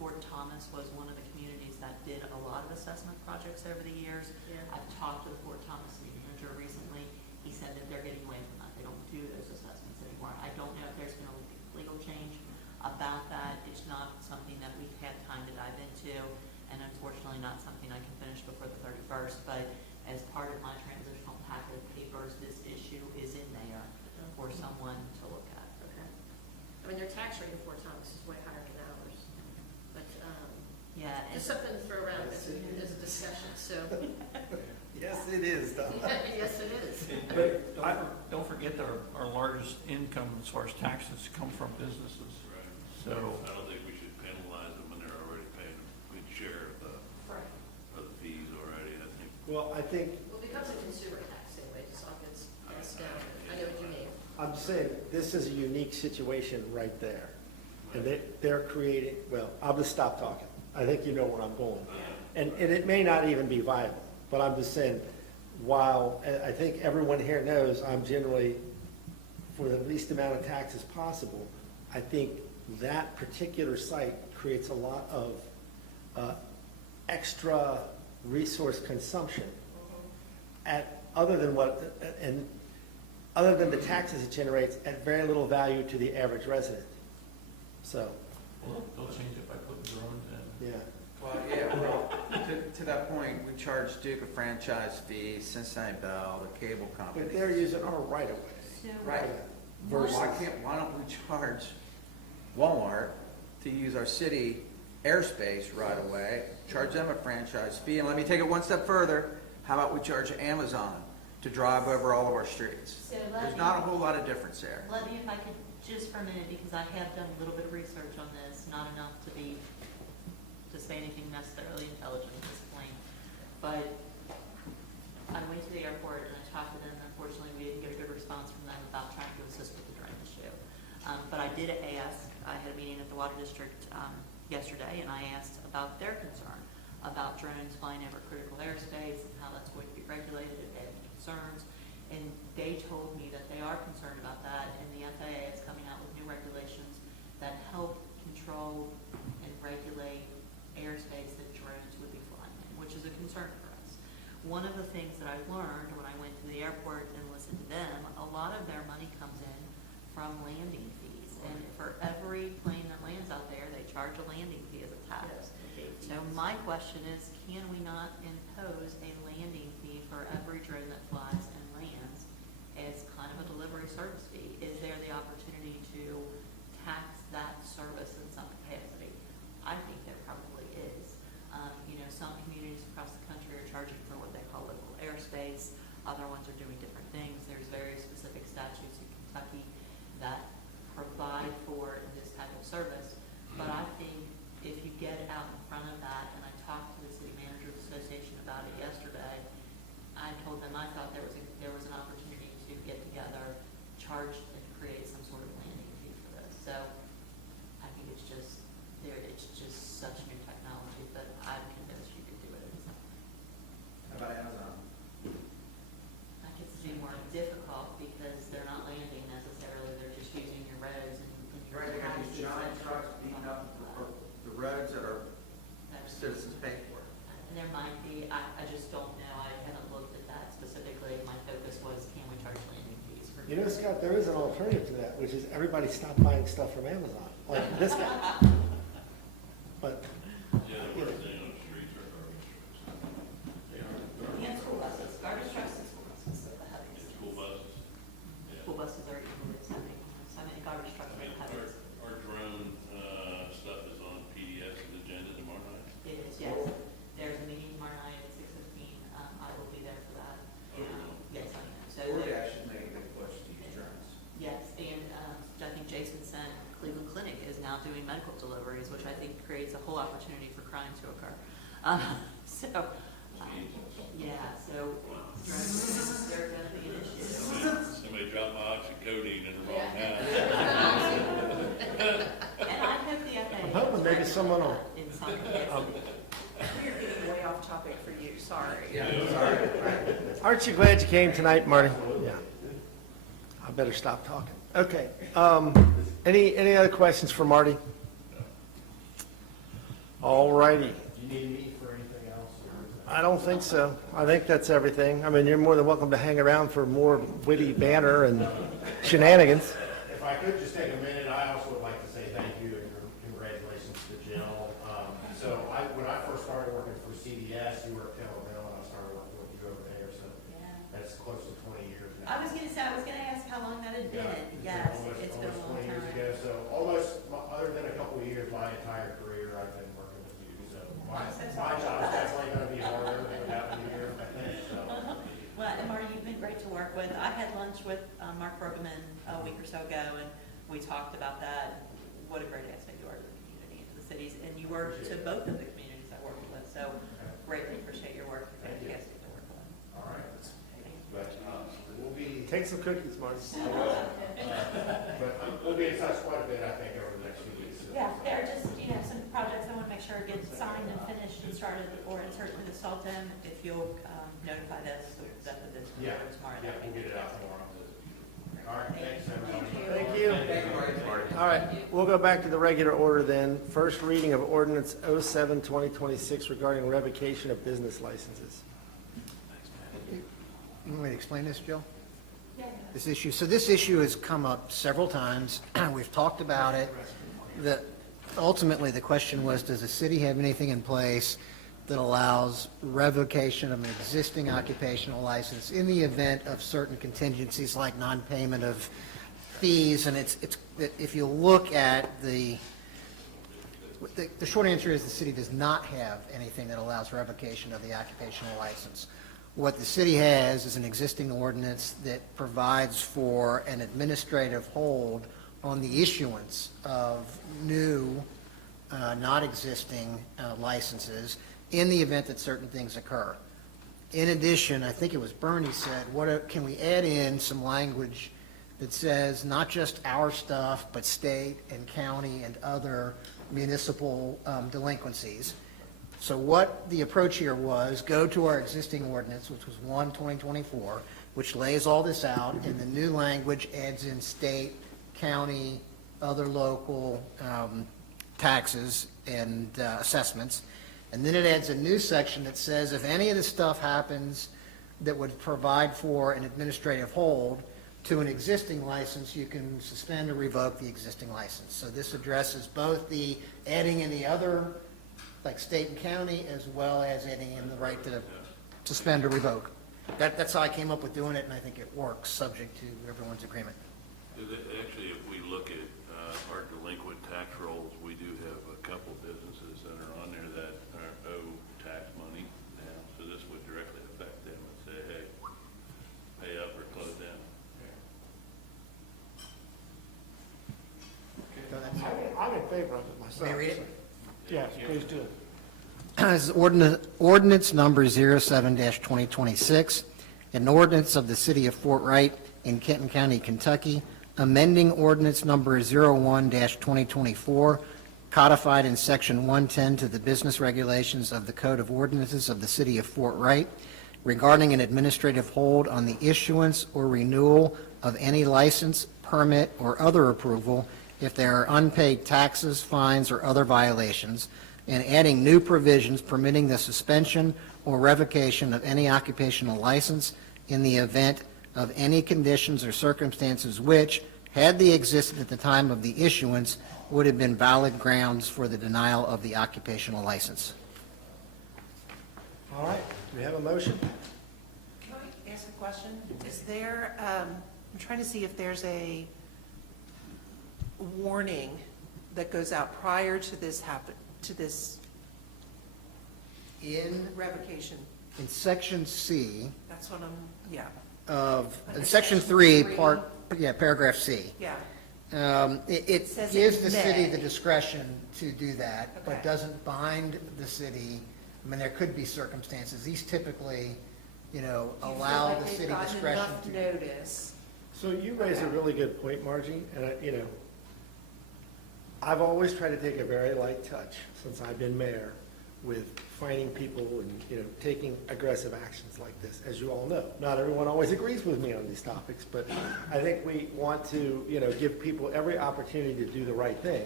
Fort Thomas was one of the communities that did a lot of assessment projects over the years. Yeah. I've talked to the Fort Thomas city manager recently. He said that they're getting away from that. They don't do those assessments anymore. I don't know if there's been a legal change about that. It's not something that we've had time to dive into, and unfortunately not something I can finish before the 31st, but as part of my transitional packet of papers, this issue is in there for someone to look at. Okay. I mean, their tax rate in Fort Thomas is way higher than ours, but, Yeah, and just something to throw around as a discussion, so. yes, it is, Don. Yes, it is. But don't forget that our largest income as far as taxes come from businesses. Right. So, I don't think we should penalize them when they're already paying a good share of the fees already, I think. Well, I think, Well, it becomes a consumer tax anyway, just like it's passed down. I know what you mean. I'm saying, this is a unique situation right there. And they're creating, well, I'll just stop talking. I think you know where I'm going. And it may not even be viable, but I'm just saying, while I think everyone here knows I'm generally for the least amount of taxes possible, I think that particular site creates a lot of extra resource consumption other than the taxes it generates at very little value to the average resident. So, well, they'll change it by putting drones in. yeah. Well, yeah, well, to that point, we charge Duke a franchise fee, Cincinnati Bell, the cable company. But they're using our right of way. So, Right. Versus, Why don't we charge Walmart to use our city airspace right away, charge them a franchise fee, and let me take it one step further, how about we charge Amazon to drive over all of our streets? So There's not a whole lot of difference there. let me, if I could, just for a minute, because I have done a little bit of research on this, not enough to say anything necessarily intelligent at this point. But I went to the airport and I talked to them. Unfortunately, we didn't get a good response from them about trying to assist with the drain issue. But I did ask, I had a meeting at the Water District yesterday, and I asked about their concern about drones flying over critical airspace and how that's going to be regulated, if they have any concerns. And they told me that they are concerned about that, and the FAA is coming out with new regulations that help control and regulate airspace that drones would be flying in, which is a concern for us. One of the things that I learned when I went to the airport and listened to them, a lot of their money comes in from landing fees. And for every plane that lands out there, they charge a landing fee as a tax. So my question is, can we not impose a landing fee for every drone that flies and lands as kind of a delivery service fee? Is there the opportunity to tax that service in some capacity? I think there probably is. You know, some communities across the country are charging for what they call local airspace. Other ones are doing different things. There's very specific statutes in Kentucky that provide for this type of service. But I think if you get out in front of that, and I talked to the City Managers Association about it yesterday, I told them I thought there was an opportunity to get together, charge giant trucks beating up the roads that our citizens pay for. And there might be, I just don't know, I haven't looked at that specifically. My focus was, can we charge landing fees for? You know, Scott, there is an alternative to that, which is everybody stop buying stuff from Amazon, like this guy. But, Yeah, the worst thing on the streets are garbage trucks. And school buses, garbage trucks and school buses are the And heaviest. school buses. Yeah. School buses are equally as heavy, so many garbage trucks I are mean, the heaviest. our drone, stuff is on PDF's agenda tomorrow night. It is, yes. There's a meeting tomorrow night at 6:15. I will be there for that. Yes, I am. So DoorDash should make a big push to use drones. yes, and I think Jason sent Cleveland Clinic is now doing medical deliveries, which I think creates a whole opportunity for crime to occur. So, yeah, so drones, they're going to be an issue. Somebody dropped my oxycodone in the wrong house. And I hope the FAA. I'm hoping maybe someone will- In some cases. We're getting way off topic for you, sorry. aren't you glad you came tonight, Marty? Yeah. I better stop talking. Okay. Any other questions for Marty? All righty. Do you need me for anything else? I don't think so. I think that's everything. I mean, you're more than welcome to hang around for more witty banter and shenanigans. If I could just take a minute, I also would like to say thank you and congratulations to Jill. So when I first started working for CDS, you were at Taylor Mill, and I started working with you over there, so Yeah. that's close to 20 years now. I was going to say, I was going to ask how long that had been. Yes, it's been a long Almost 20 years time. ago, so other than a couple of years, my entire career, I've been working with you, so my job's definitely gonna be harder than having you here, I think, so. Well, and Marty, you've been great to work with. I had lunch with Mark Bergman a week or so ago, and we talked about that. What a great asset you are to the community and to the cities, and you were to both of the communities I worked with. So greatly appreciate your work. You're fantastic to work with. All right, but, we'll be, Take some cookies, Marty. but we'll be in touch quite a bit, I think, over the next few weeks. so. Yeah, there are just, some projects I want to make sure get signed and finished and started, or certainly the Sultan, if you'll notify us that the business Yeah, tomorrow. yeah, we'll get it out tomorrow. All right, thanks, everybody. Thank you. All right, we'll go back to the regular order then. First reading of ordinance 07-2026 regarding revocation of business licenses. You want me to explain this, Jill? This issue, so this issue has come up several times. We've talked about it. Ultimately, the question was, does the city have anything in place that allows revocation of an existing occupational license in the event of certain contingencies like non-payment of fees? And if you look at the short answer is the city does not have anything that allows revocation of the occupational license. What the city has is an existing ordinance that provides for an administrative hold on the issuance of new, not existing licenses in the event that certain things occur. In addition, I think it was Bernie said, can we add in some language that says not just our stuff, but state and county and other municipal delinquencies? So what the approach here was, go to our existing ordinance, which was 1/2024, which lays all this out, and the new language adds in state, county, other local taxes and assessments. And then it adds a new section that says if any of this stuff happens that would provide for an administrative hold to an existing license, you can suspend or revoke the existing license. So this addresses both the adding in the other, like state and county, as well as adding in the right to suspend or revoke. That's how I came up with doing it, and I think it works, subject to everyone's agreement. Actually, if we look at our delinquent tax rolls, we do have a couple businesses that are on there that owe tax money now. So this would directly affect them and say, hey, pay up or close down. I'm in favor of it myself. May I read it? Yes, please do. This is ordinance number 07-2026, an ordinance of the city of Fort Wright in Kenton County, Kentucky, amending ordinance number 01-2024, codified in section 110 to the business regulations of the Code of Ordinances of the city of Fort Wright, regarding an administrative hold on the issuance or renewal of any license, permit, or other approval if there are unpaid taxes, fines, or other violations, and adding new provisions permitting the suspension or revocation of any occupational license in the event of any conditions or circumstances which, had they existed at the time of the issuance, would have been valid grounds for the denial of the occupational license. All right, do we have a motion? Can I ask a question? Is there, I'm trying to see if there's a warning that goes out prior to this In revocation. Section C That's what I'm, yeah, in Section 3, paragraph C. yeah. It says gives it the city may. the discretion to do that, but Okay. doesn't bind the city. I mean, there could be circumstances. These typically, allow the city discretion Do you to. feel like they've gotten enough notice? So you raise a really good point, Margie, and I've always tried to take a very light touch since I've been mayor with finding people and, taking aggressive actions like this, as you all know. Not everyone always agrees with me on these topics, but I think we want to, give people every opportunity to do the right thing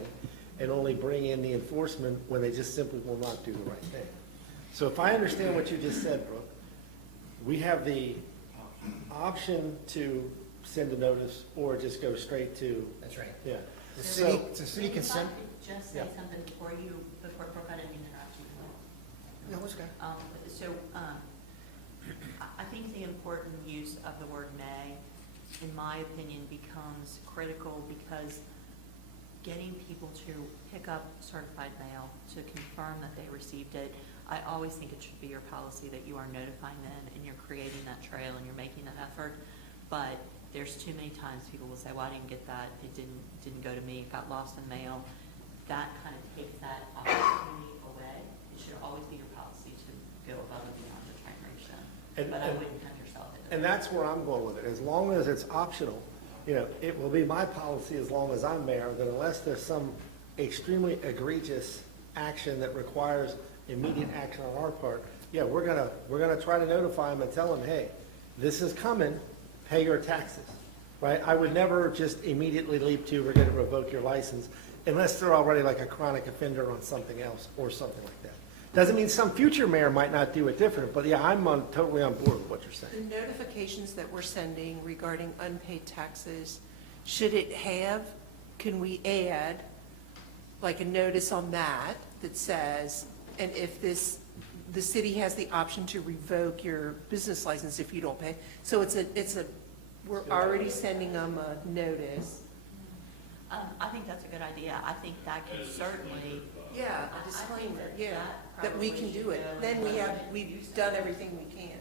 and only bring in the enforcement when they just simply will not do the right thing. So if I understand what you just said, Brooke, we have the option to send a notice or just go straight to, That's right. yeah. The So- city can If I send. could just say Yeah. something before Brooke, I didn't mean to interrupt you. No, it's okay. I think the important use of the word may, in my opinion, becomes critical because getting people to pick up certified mail to confirm that they received it, I always think it should be your policy that you are notifying them and you're creating that trail and you're making that effort. But there's too many times people will say, well, I didn't get that, it didn't go to me, it got lost in the mail. That kind of takes that opportunity away. It should always be your policy to go above and beyond the train ratio. But I wouldn't cut yourself into And that's where I'm going with it. As long as it's optional, it will be my policy as long as I'm mayor, that unless there's some extremely egregious action that requires immediate action on our part, yeah, we're gonna try to notify them and tell them, hey, this is coming, pay your taxes, right? I would never just immediately leap to, we're gonna revoke your license, unless they're already like a chronic offender on something else or something like that. Doesn't mean some future mayor might not do it different, but yeah, I'm totally on board with what you're saying. The notifications that we're sending regarding unpaid taxes, should it have, can we add like a notice on that that says, and if the city has the option to revoke your business license if you don't pay? So we're already sending them a notice. I think that's a good idea. I think that can certainly. Yeah, I a think disclaimer, that yeah, that that we probably can do should it. go Then in we've done everything we can.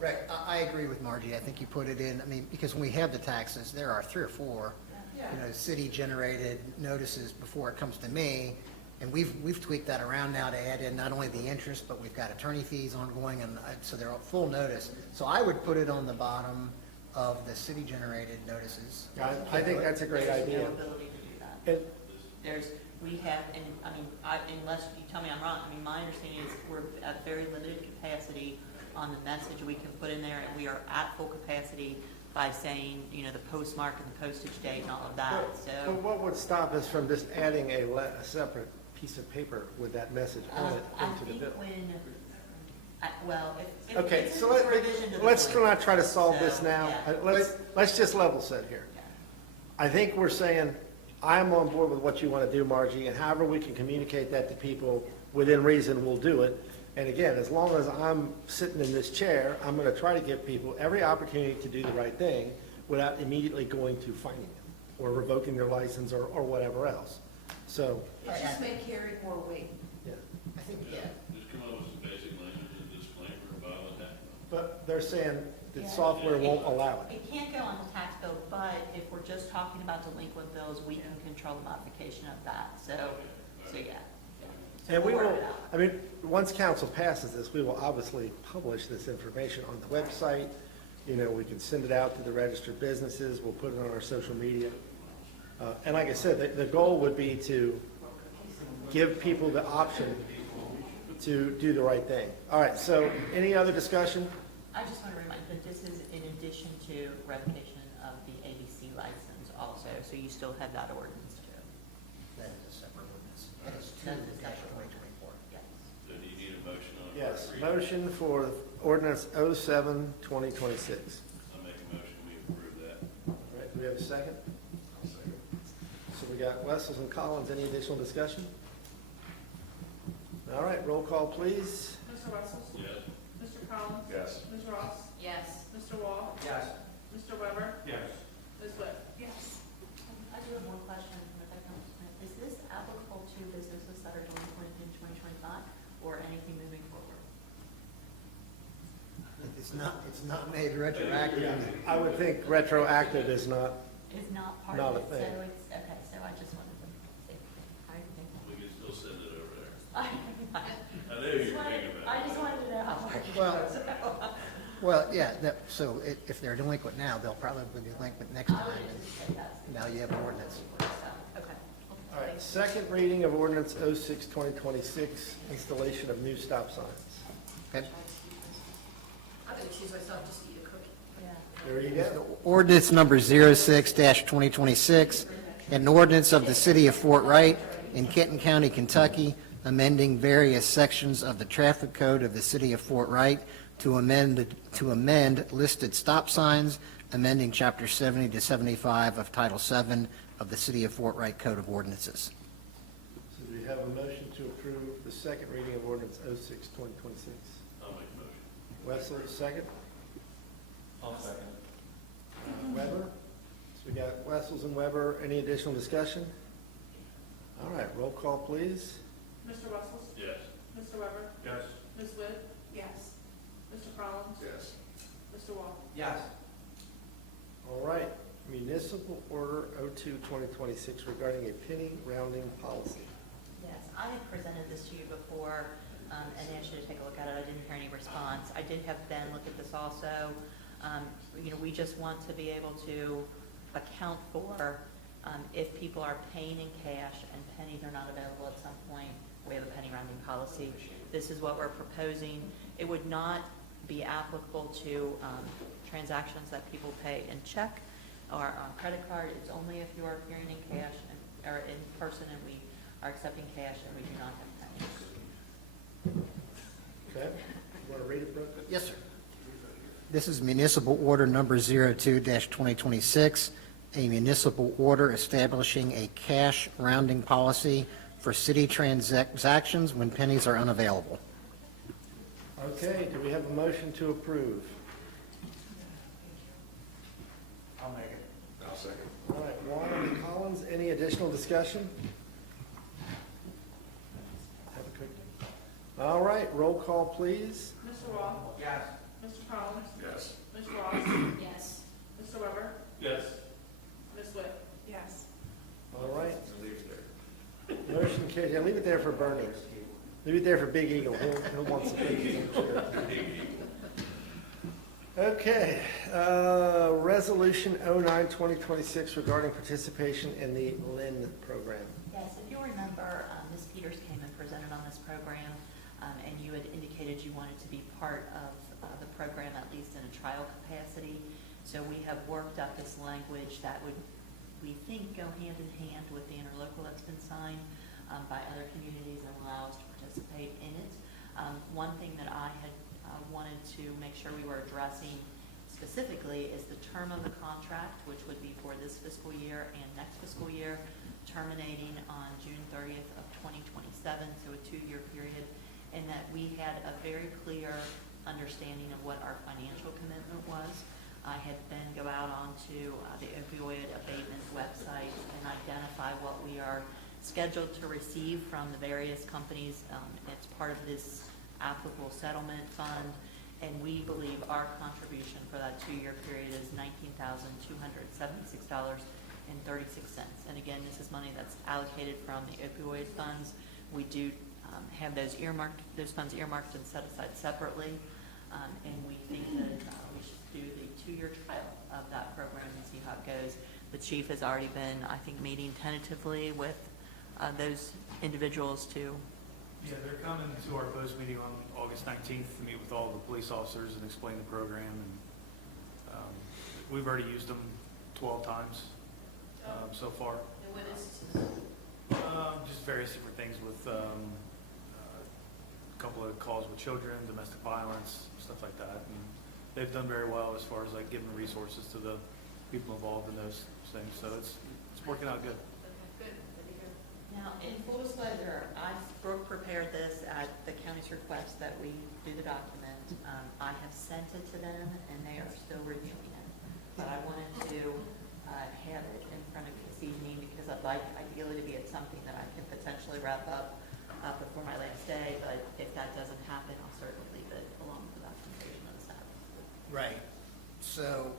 Right, I agree with Margie. I think you put it in, because when we have the taxes, there are 3 or 4, city-generated notices before it comes to me. And we've tweaked that around now to add in not only the interest, but we've got attorney fees ongoing, and so they're all full notice. So I would put it on the bottom of the city-generated notices. I think that's a great There's idea. no ability to do that. And- We have, and, unless you tell me I'm wrong, my understanding is we're at very limited capacity on the message we can put in there, and we are at full capacity by saying, the postmark and the postage date and all of that, But so. what would stop us from just adding a separate piece of paper with that message on it I into the think bill? if Okay, it's so a revision to the let's bill. not try to solve this So, now. yeah. Let's just level set here. I think we're saying, I'm on board with what you want to do, Margie, and however we can communicate that to people within reason, we'll do it. And again, as long as I'm sitting in this chair, I'm going to try to give people every opportunity to do the right thing without immediately going to finding them or revoking their license or whatever else. So, It just may carry more weight. yeah. I think, yeah. Just come up with some basic language and disclaimer about what happened. But they're saying that software won't allow it. It can't go on the tax bill, but if we're just talking about delinquent bills, we can control the modification of that, so yeah. So And we we'll will, work it out. once council passes this, we will obviously publish this information on the website. We can send it out to the registered businesses, we'll put it on our social media. And like I said, the goal would be to give people the option to do the right thing. All right, so any other discussion? I just want to remind that this is in addition to revocation of the ABC license also, so you still have that ordinance too. That's the second one. 2024. Yes. So do you need a motion on? Yes, first reading? motion for ordinance 07, 2026. I'll make a motion, we approve that. All right, do we have a second? So we got Wessels and Collins. Any additional discussion? All right, roll call, please. Mr. Wessels? Yes. Mr. Collins? Yes. Ms. Ross? Yes. Mr. Wall? Yes. Mr. Weber? Yes. Ms. Witt? Yes. I do have one question, Rebecca. Is this applicable to businesses that are delinquent in 2025 or anything moving forward? It's not made retroactive. I would think retroactive is not, It's not part Not of a it, thing. so it's, okay, so I just wanted to see. I think. We can still send it over there. I I know you're thinking about it. just wanted to know how far it Well, goes. Well, yeah, so if they're delinquent now, they'll probably be delinquent next I time. would anticipate that. And now you have an ordinance. Okay. all right, second reading of ordinance 06, 2026, installation of new stop signs. Okay? I'm gonna excuse myself just to eat a cookie. Yeah. There you go. Ordinance number 06-2026, an ordinance of the city of Fort Wright in Kenton County, Kentucky, amending various sections of the traffic code of the city of Fort Wright to amend listed stop signs, amending chapter 70 to 75 of Title 7 of the city of Fort Wright Code of Ordinances. So do we have a motion to approve the second reading of ordinance 06, 2026? I'll make a motion. Wessel, second. I'll second. Weber? So we got Wessels and Weber. Any additional discussion? All right, roll call, please. Mr. Wessels? Yes. Mr. Weber? Yes. Ms. Witt? Yes. Mr. Collins? Yes. Mr. Wall? Yes. All right, municipal order 02, 2026 regarding a penny rounding policy. Yes, I had presented this to you before and asked you to take a look at it. I didn't hear any response. I did have Ben look at this also. We just want to be able to account for if people are paying in cash and pennies are not available at some point. We have a penny rounding policy. This is what we're proposing. It would not be applicable to transactions that people pay in check or on credit card. It's only if you are appearing in cash or in person and we are accepting cash and we do not have pennies. Okay, you want to read it, Brooke? Yes, sir. This is municipal order number 02-2026, a municipal order establishing a cash rounding policy for city transactions when pennies are unavailable. Okay, do we have a motion to approve? I'll make it. I'll second. All right, Wall and Collins, any additional discussion? Have a quick. All right, roll call, please. Mr. Wall? Yes. Mr. Collins? Yes. Ms. Ross? Yes. Mr. Weber? Yes. Ms. Witt? Yes. All right, Leave it there. motion carries. Yeah, leave it there for Bernie. Leave it there for Big Eagle. He'll want some pictures, I'm sure. Okay, resolution 09, 2026 regarding participation in the LIN program. Yes, if you'll remember, Ms. Peters came and presented on this program, and you had indicated you wanted to be part of the program, at least in a trial capacity. So we have worked up this language that would, we think, go hand in hand with the interlocal that's been signed by other communities and allow us to participate in it. One thing that I had wanted to make sure we were addressing specifically is the term of the contract, which would be for this fiscal year and next fiscal year, terminating on June 30th of 2027, so a 2-year period, and that we had a very clear understanding of what our financial commitment was. I had Ben go out onto the opioid abatement website and identify what we are scheduled to receive from the various companies. It's part of this applicable settlement fund, and we believe our contribution for that 2-year period is $19,276.36. And again, this is money that's allocated from the opioid funds. We do have those funds earmarked and set aside separately, and we think that we should do the 2-year trial of that program and see how it goes. The chief has already been, I think, meeting tentatively with those individuals to. Yeah, they're coming to our post meeting on August 19th to meet with all the police officers and explain the program. And we've already used them 12 times so far. And what is Just various different things with a couple of calls with children, domestic violence, stuff like that. And they've done very well as far as like giving resources to the people involved in those things. So it's working out good. Now, in full disclosure, Brooke prepared this at the county's request that we do the document. I have sent it to them, and they are still reviewing it. But I wanted to have it in front of you this evening because I'd like ideally to be at something that I can potentially wrap up before my last day. But if that doesn't happen, I'll certainly leave it along with the documentation of the status. Right. So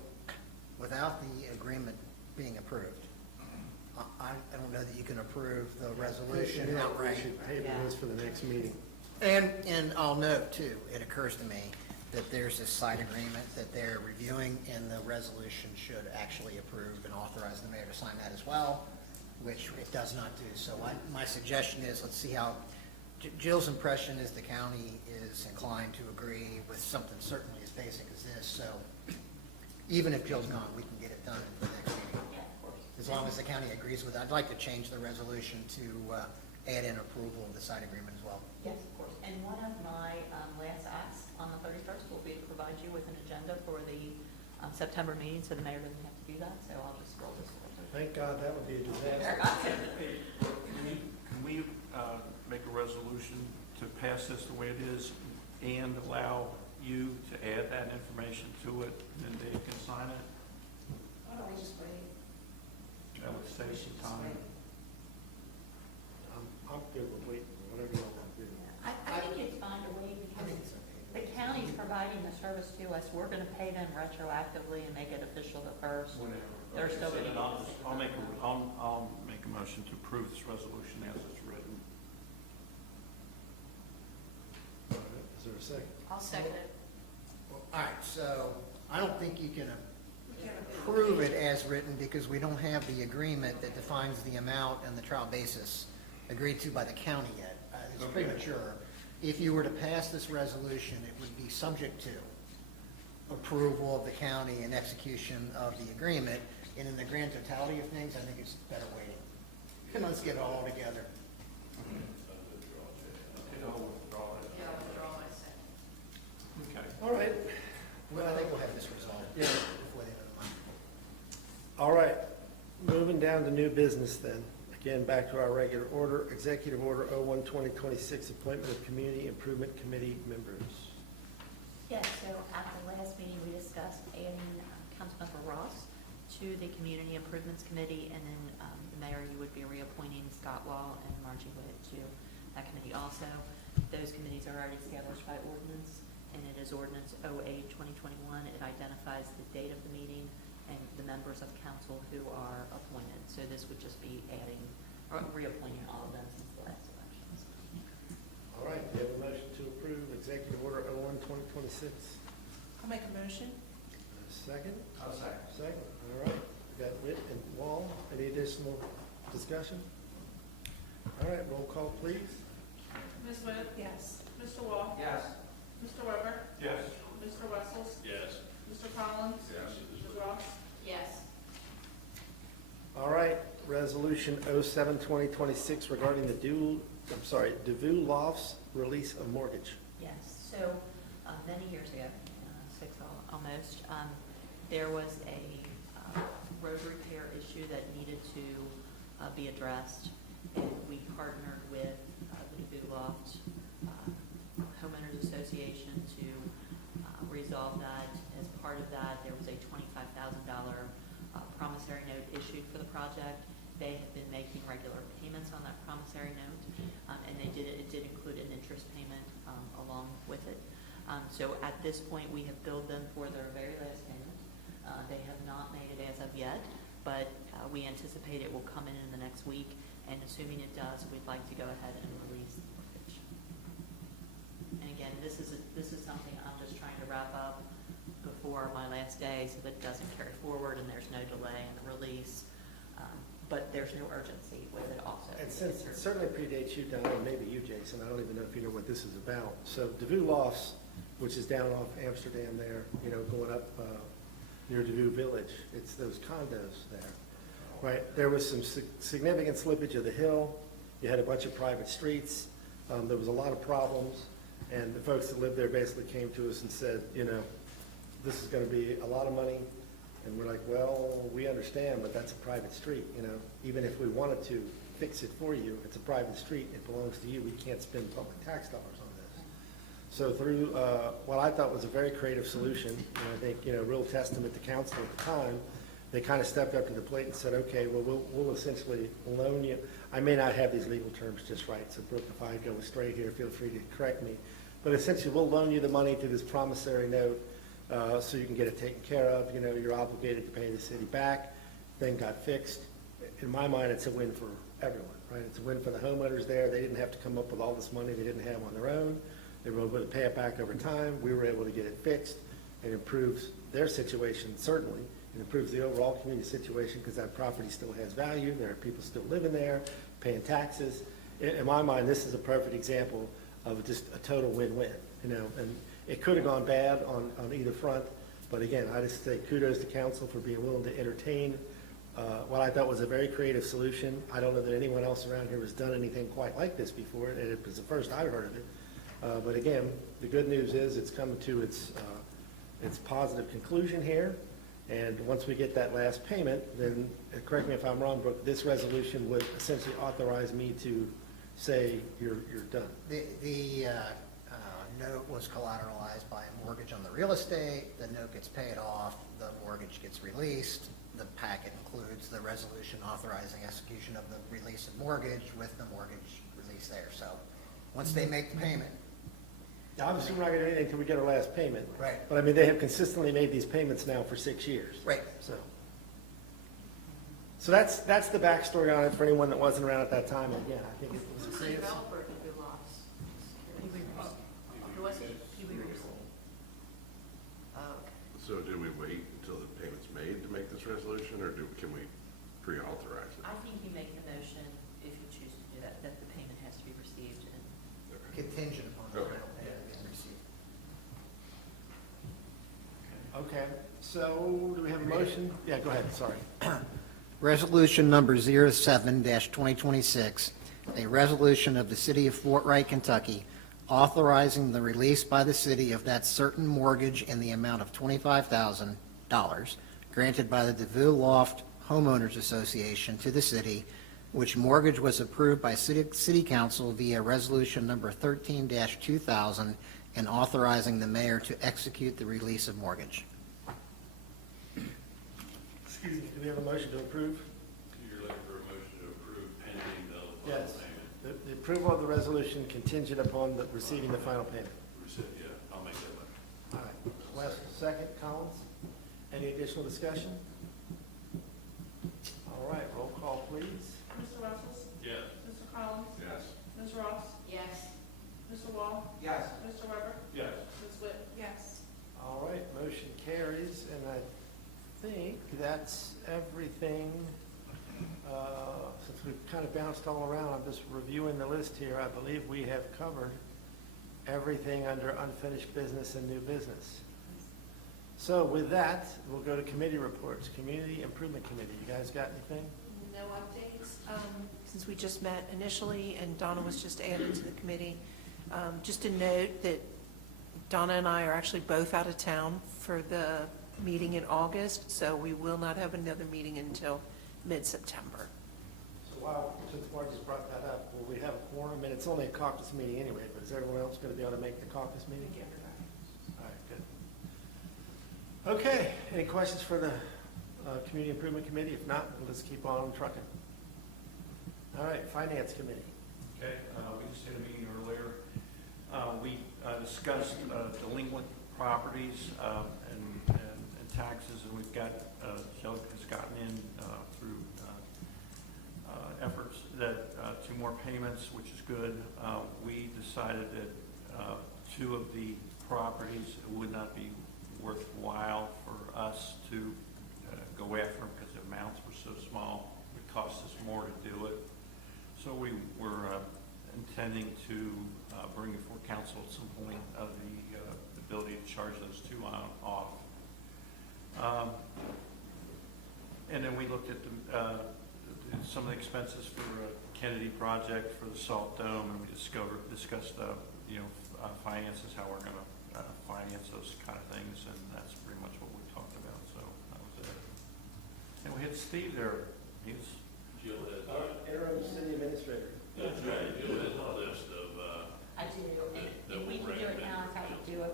without the agreement being approved, I don't know that you can approve the resolution We outright. should table this for the next meeting. And I'll note too, it occurs to me that there's this side agreement that they're reviewing, and the resolution should actually approve and authorize the mayor to sign that as well, which it does not do. So my suggestion is, let's see how, Jill's impression is the county is inclined to agree with something certainly as basic as this. So even if Jill's gone, we can get it done for the next meeting. As long as the county agrees with it. I'd like to change the resolution to add in approval of the side agreement as well. Yes, of course. And one of my last asks on the 31st will be to provide you with an agenda for the September meeting, so the mayor doesn't have to do that. So I'll just roll this forward. Thank God, that would be a disaster. Can we make a resolution to pass this the way it is and allow you to add that information to it, and then Dave can sign it? Why don't we just wait? That would save some time. I'm good with waiting, whatever you want to do. I think it's fine to wait because the county's providing the service to us. We're going to pay them retroactively and make it official the first. They're still Okay, going then to. I'll make a motion to approve this resolution as it's written. Is there a second? I'll second it. All right, so I don't think you can approve it as written because we don't have the agreement that defines the amount and the trial basis agreed to by the county yet. It's Okay. premature. If you were to pass this resolution, it would be subject to approval of the county and execution of the agreement. And in the grand totality of things, I think it's better waiting. And let's get it all together. Okay. All right. Well, I think we'll have this resolved Yeah. before the end of the month. All right, moving down to new business then. Again, back to our regular order, Executive Order 01-2026, appointment of Community Improvement Committee members. Yes, so at the last meeting, we discussed adding Councilmember Ross to the Community Improvements Committee, and then the mayor, you would be reappointing Scott Wall and Margie Witt to that committee also. Those committees are already established by ordinance, and it is ordinance 08-2021. It identifies the date of the meeting and the members of council who are appointed. So this would just be adding, or reappointing all of them since the last elections. All right, we have a motion to approve Executive Order 01-2026. I'll make a motion. Second? I'll second. Second, all right. We got Witt and Wall. Any additional discussion? All right, roll call, please. Ms. Witt? Yes. Mr. Wall? Yes. Mr. Weber? Yes. Mr. Wessels? Yes. Mr. Collins? Yes. Ms. Ross? Yes. All right, Resolution 07-2026 regarding the DeVue Lofts release of mortgage. Yes, so many years ago, six almost, there was a road repair issue that needed to be addressed, and we partnered with the DeVue Loft Homeowners Association to resolve that. As part of that, there was a $25,000 promissory note issued for the project. They have been making regular payments on that promissory note, and it did include an interest payment along with it. So at this point, we have billed them for their very last payment. They have not made it as of yet, but we anticipate it will come in the next week, and assuming it does, we'd like to go ahead and release the mortgage. And again, this is something I'm just trying to wrap up before my last day so that it doesn't carry forward and there's no delay in the release. But there's no urgency with it also. And since it certainly predates you, Don, and maybe you, Jason, I don't even know if you know what this is about. So DeVue Lofts, which is down off Amsterdam there, going up near DeVue Village, it's those condos there, right? There was some significant slippage of the hill. You had a bunch of private streets. There was a lot of problems. And the folks that lived there basically came to us and said, you know, this is going to be a lot of money. And we're like, well, we understand, but that's a private street, you know. Even if we wanted to fix it for you, it's a private street. It belongs to you. We can't spend public tax dollars on this. So through what I thought was a very creative solution, and I think, you know, real testament to council at the time, they kind of stepped up to the plate and said, okay, well, we'll essentially loan you. I may not have these legal terms just right, so Brooke, if I go astray here, feel free to correct me. But essentially, we'll loan you the money to this promissory note so you can get it taken care of. You know, you're obligated to pay the city back. Thing got fixed. In my mind, it's a win for everyone, right? It's a win for the homeowners there. They didn't have to come up with all this money they didn't have on their own. They were able to pay it back over time. We were able to get it fixed. It improves their situation, certainly. It improves the overall community situation because that property still has value. There are people still living there, paying taxes. In my mind, this is a perfect example of just a total win-win, you know, and it could have gone bad on either front, but again, I just say kudos to council for being willing to entertain what I thought was a very creative solution. I don't know that anyone else around here has done anything quite like this before, and it was the first I've heard of it. But again, the good news is it's come to its positive conclusion here, and once we get that last payment, then, correct me if I'm wrong, Brooke, this resolution would essentially authorize me to say you're done. The note was collateralized by a mortgage on the real estate. The note gets paid off, the mortgage gets released. The packet includes the resolution authorizing execution of the release of mortgage with the mortgage release there. So once they make the payment. Now, obviously, we're not going to do anything until we get our last payment. Right. But I mean, they have consistently made these payments now for 6 years. Right. So that's the backstory on it for anyone that wasn't around at that time. And again, I think it was a Who's the creative. developer who lost? Who was it? Oh, okay. So do we wait until the payment's made to make this resolution, or can we pre-authorize it? I think you make the motion, if you choose to do that, that the payment has to be received and Contingent upon the Okay. final payment being received. Okay, so do we have a motion? Yeah, go ahead, sorry. Resolution number 07-2026, a resolution of the City of Fort Wright, Kentucky, authorizing the release by the city of that certain mortgage in the amount of $25,000 granted by the DeVille Loft Homeowners Association to the city, which mortgage was approved by City Council via Resolution number 13-2000, and authorizing the mayor to execute the release of mortgage. Excuse me, do we have a motion to approve? You're looking for a motion to approve pending the final Yes. payment. The approval of the resolution contingent upon receiving the final payment. Yeah, I'll make that motion. All right, Wes, second, Collins. Any additional discussion? All right, roll call, please. Mr. Russell? Yes. Mr. Collins? Yes. Ms. Ross? yes. Mr. Wall? Yes. Mr. Weber? Yes. Ms. Witt? Yes. All right, motion carries, and I think that's everything. Since we've kind of bounced all around, I'm just reviewing the list here. I believe we have covered everything under unfinished business and new business. So with that, we'll go to committee reports. Community Improvement Committee, you guys got anything? No updates. Since we just met initially and Donna was just added to the committee, just a note that Donna and I are actually both out of town for the meeting in August, so we will not have another meeting until mid-September. So since Mark just brought that up, will we have a quorum? And it's only a caucus meeting anyway, but is everyone else going to be able to make the caucus meeting? All right, good. Okay, any questions for the Community Improvement Committee? If not, we'll just keep on trucking. All right, Finance Committee. Okay, we just had a meeting earlier. We discussed delinquent properties and taxes, and we've got, Shelley has gotten in through efforts that 2 more payments, which is good. We decided that 2 of the properties would not be worthwhile for us to go after them because the amounts were so small. It would cost us more to do it. So we were intending to bring before council at some point of the ability to charge those 2 off. And then we looked at the some of the expenses for Kennedy project for the salt dome, and we discussed finances, how we're gonna finance those kind of things, and that's pretty much what we talked about, so that was it. And we had Steve there, he's, Jill has, Interim city administrator. that's right, Jill has a list of, I do, and we can do it now, is how we do it,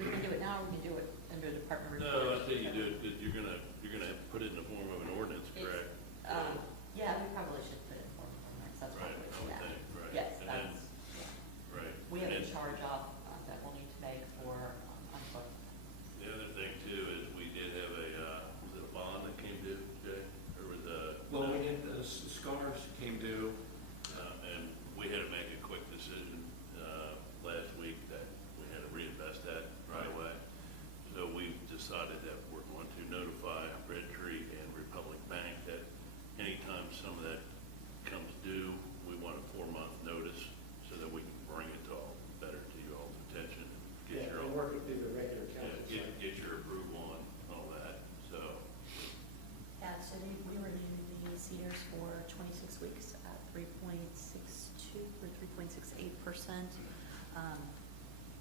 we can do it now, or we can do it under department report. no, I say you do it, because you're gonna put it in the form of an ordinance, correct? Yeah, we probably should put it in form of ordinance, that's Right, probably, I would yeah. think, right. Yes, And then- that's, yeah. Right. We have And a then charge off that we'll need to make for, unbooked. the other thing too is we did have was it a bond that came due, Jay? Or was well, we did, the scars came due, and we had to make a quick decision, last week that we had to reinvest that right away. So we've decided that we're going to notify Red Tree and Republic Bank that anytime some of that comes due, we want a 4-month notice so that we can bring it to all, better to you all's attention. Get your And own, working through the regular yeah, council. get your approval on all that, so. Yeah, so we renewed the Cedars for 26 weeks at 3.62 or 3.68%.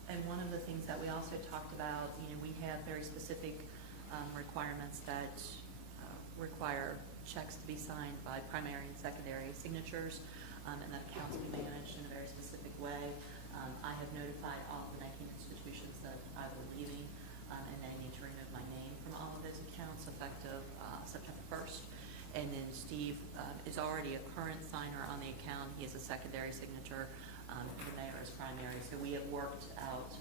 And one of the things that we also talked about, we have very specific requirements that require checks to be signed by primary and secondary signatures, and that accounts be managed in a very specific way. I have notified all of the 19 institutions that I will be leaving, and they need to remove my name from all of those accounts effective September 1st. And then Steve is already a current signer on the account. He has a secondary signature. The mayor is primary. So we have worked out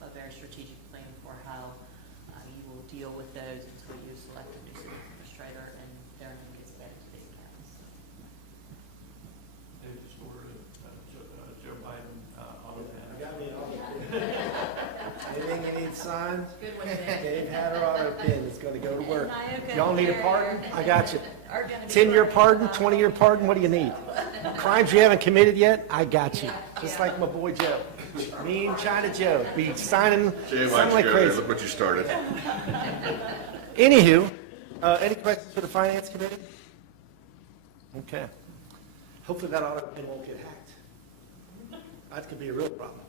a very strategic plan for how you will deal with those until you select a new city administrator and their name gets added to the accounts. they just ordered Joe Biden auto pen. You got me all. Anything you need signed? Good one, Nick. Dave Hatter auto pen is gonna go to work. Nyoka Y'all need a and pardon? I got you. are gonna be 10-year working pardon, on- 20-year pardon, what do you need? Crimes you haven't committed yet? I got you. Yeah, Just yeah. like my boy Joe. Me and China Joe be signing Jay, why'd you like go there? crazy. Look what you started. Anywho, any questions for the finance committee? Okay. Hopefully that auto pen won't get hacked. That could be a real problem.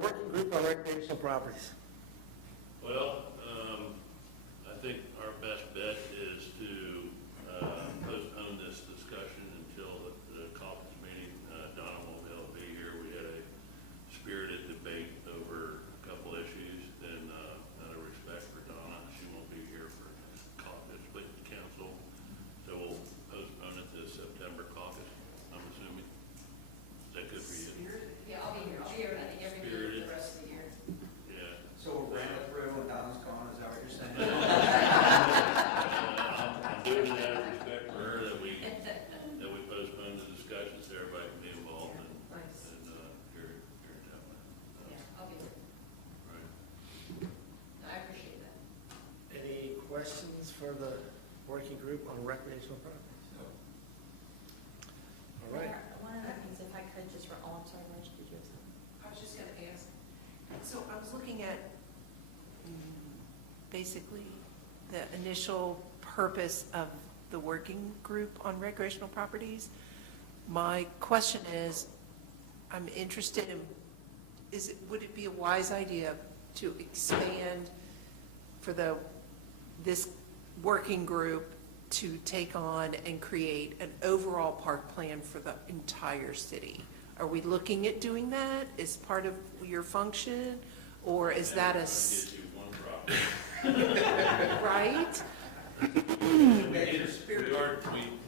Working group on recreational properties. Well, I think our best bet is to postpone this discussion until the caucus meeting. Donna won't be able to be here. We had a spirited debate over a couple issues, and out of respect for Donna, she won't be here for caucus, but council. So we'll postpone it to September caucus, I'm assuming. Is that good for you? Yeah, I'll be here. I'll be here, I think, every meeting for the rest of the year. Yeah. So we're ran through and Donna's gone, is that what you're saying? I'm doing that out of respect for her, that we postpone the discussion so everybody can be involved and Nice. hear it that way. Yeah, I'll be here. Right. I appreciate that. Any questions for the working group on recreational properties? All right. One of the things, if I could, just for, oh, I'm sorry, Rich, did you have something? I was just gonna ask, so I was looking at basically the initial purpose of the working group on recreational properties. My question is, I'm interested in, would it be a wise idea to expand for this working group to take on and create an overall park plan for the entire city? Are we looking at doing that as part of your function, or is that a, Get you one property. right?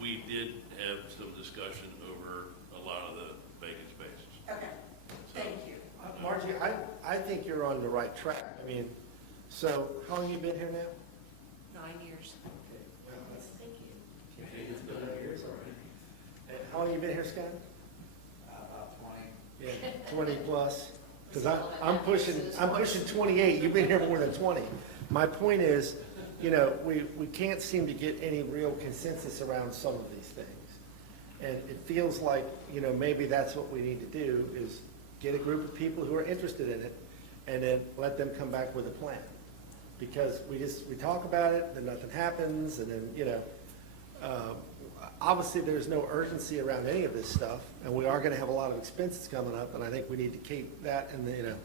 We did have some discussion over a lot of the vacant spaces. Okay, thank you. Margie, I think you're on the right track. I mean, so how long have you been here now? 9 years. Okay, well, that's, Thank you. it's been 9 years already. And how long have you been here, Scott? About 20. Yeah, 20 plus. Because I'm pushing 28. You've been here more than 20. My point is, we can't seem to get any real consensus around some of these things. And it feels like, maybe that's what we need to do, is get a group of people who are interested in it, and then let them come back with a plan. Because we talk about it, then nothing happens, and then, Obviously, there's no urgency around any of this stuff, and we are gonna have a lot of expenses coming up, and I think we need to keep that in the,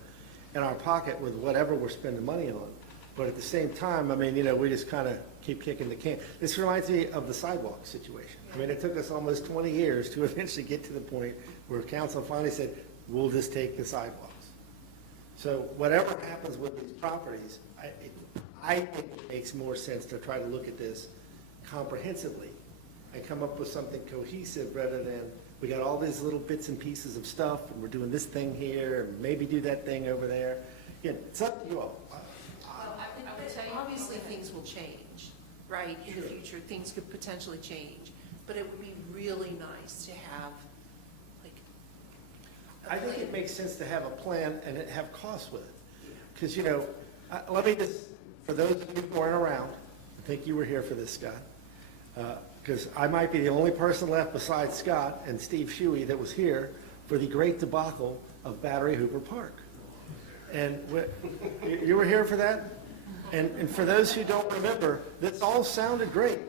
in our pocket with whatever we're spending money on. But at the same time, I mean, we just kind of keep kicking the can. This reminds me of the sidewalk situation. I mean, it took us almost 20 years to eventually get to the point where council finally said, we'll just take the sidewalks. So whatever happens with these properties, I think it makes more sense to try to look at this comprehensively and come up with something cohesive rather than, we got all these little bits and pieces of stuff, and we're doing this thing here, and maybe do that thing over there. Again, it's up to you all. Obviously, things will change, right? In the future, things could potentially change, but it would be really nice to have, like, I think it makes sense to have a plan and it have costs with it. Because, let me just, for those of you who aren't around, I think you were here for this, Scott, because I might be the only person left besides Scott and Steve Shuey that was here for the great debacle of Battery Hooper Park. And you were here for that? And for those who don't remember, this all sounded great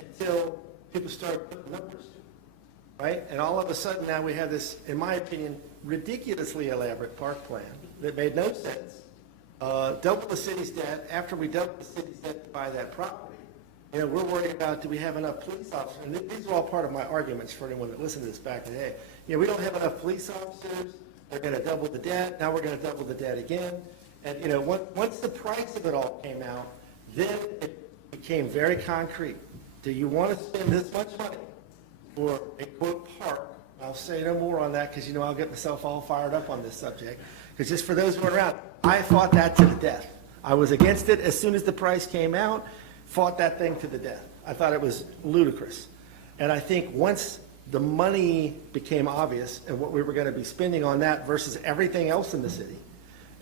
until people started putting numbers to it, right? And all of a sudden now we have this, in my opinion, ridiculously elaborate park plan that made no sense. Double the city's debt. After we double the city's debt to buy that property, we're worried about, do we have enough police officers? And these are all part of my arguments for anyone that listened to this back in the day. We don't have enough police officers. They're going to double the debt. Now we're going to double the debt again. And, once the price of it all came out, then it became very concrete. Do you want to spend this much money for a quote park? I'll say no more on that because, I'll get myself all fired up on this subject. Because just for those who are around, I fought that to the death. I was against it as soon as the price came out, fought that thing to the death. I thought it was ludicrous. And I think once the money became obvious and what we were going to be spending on that versus everything else in the city,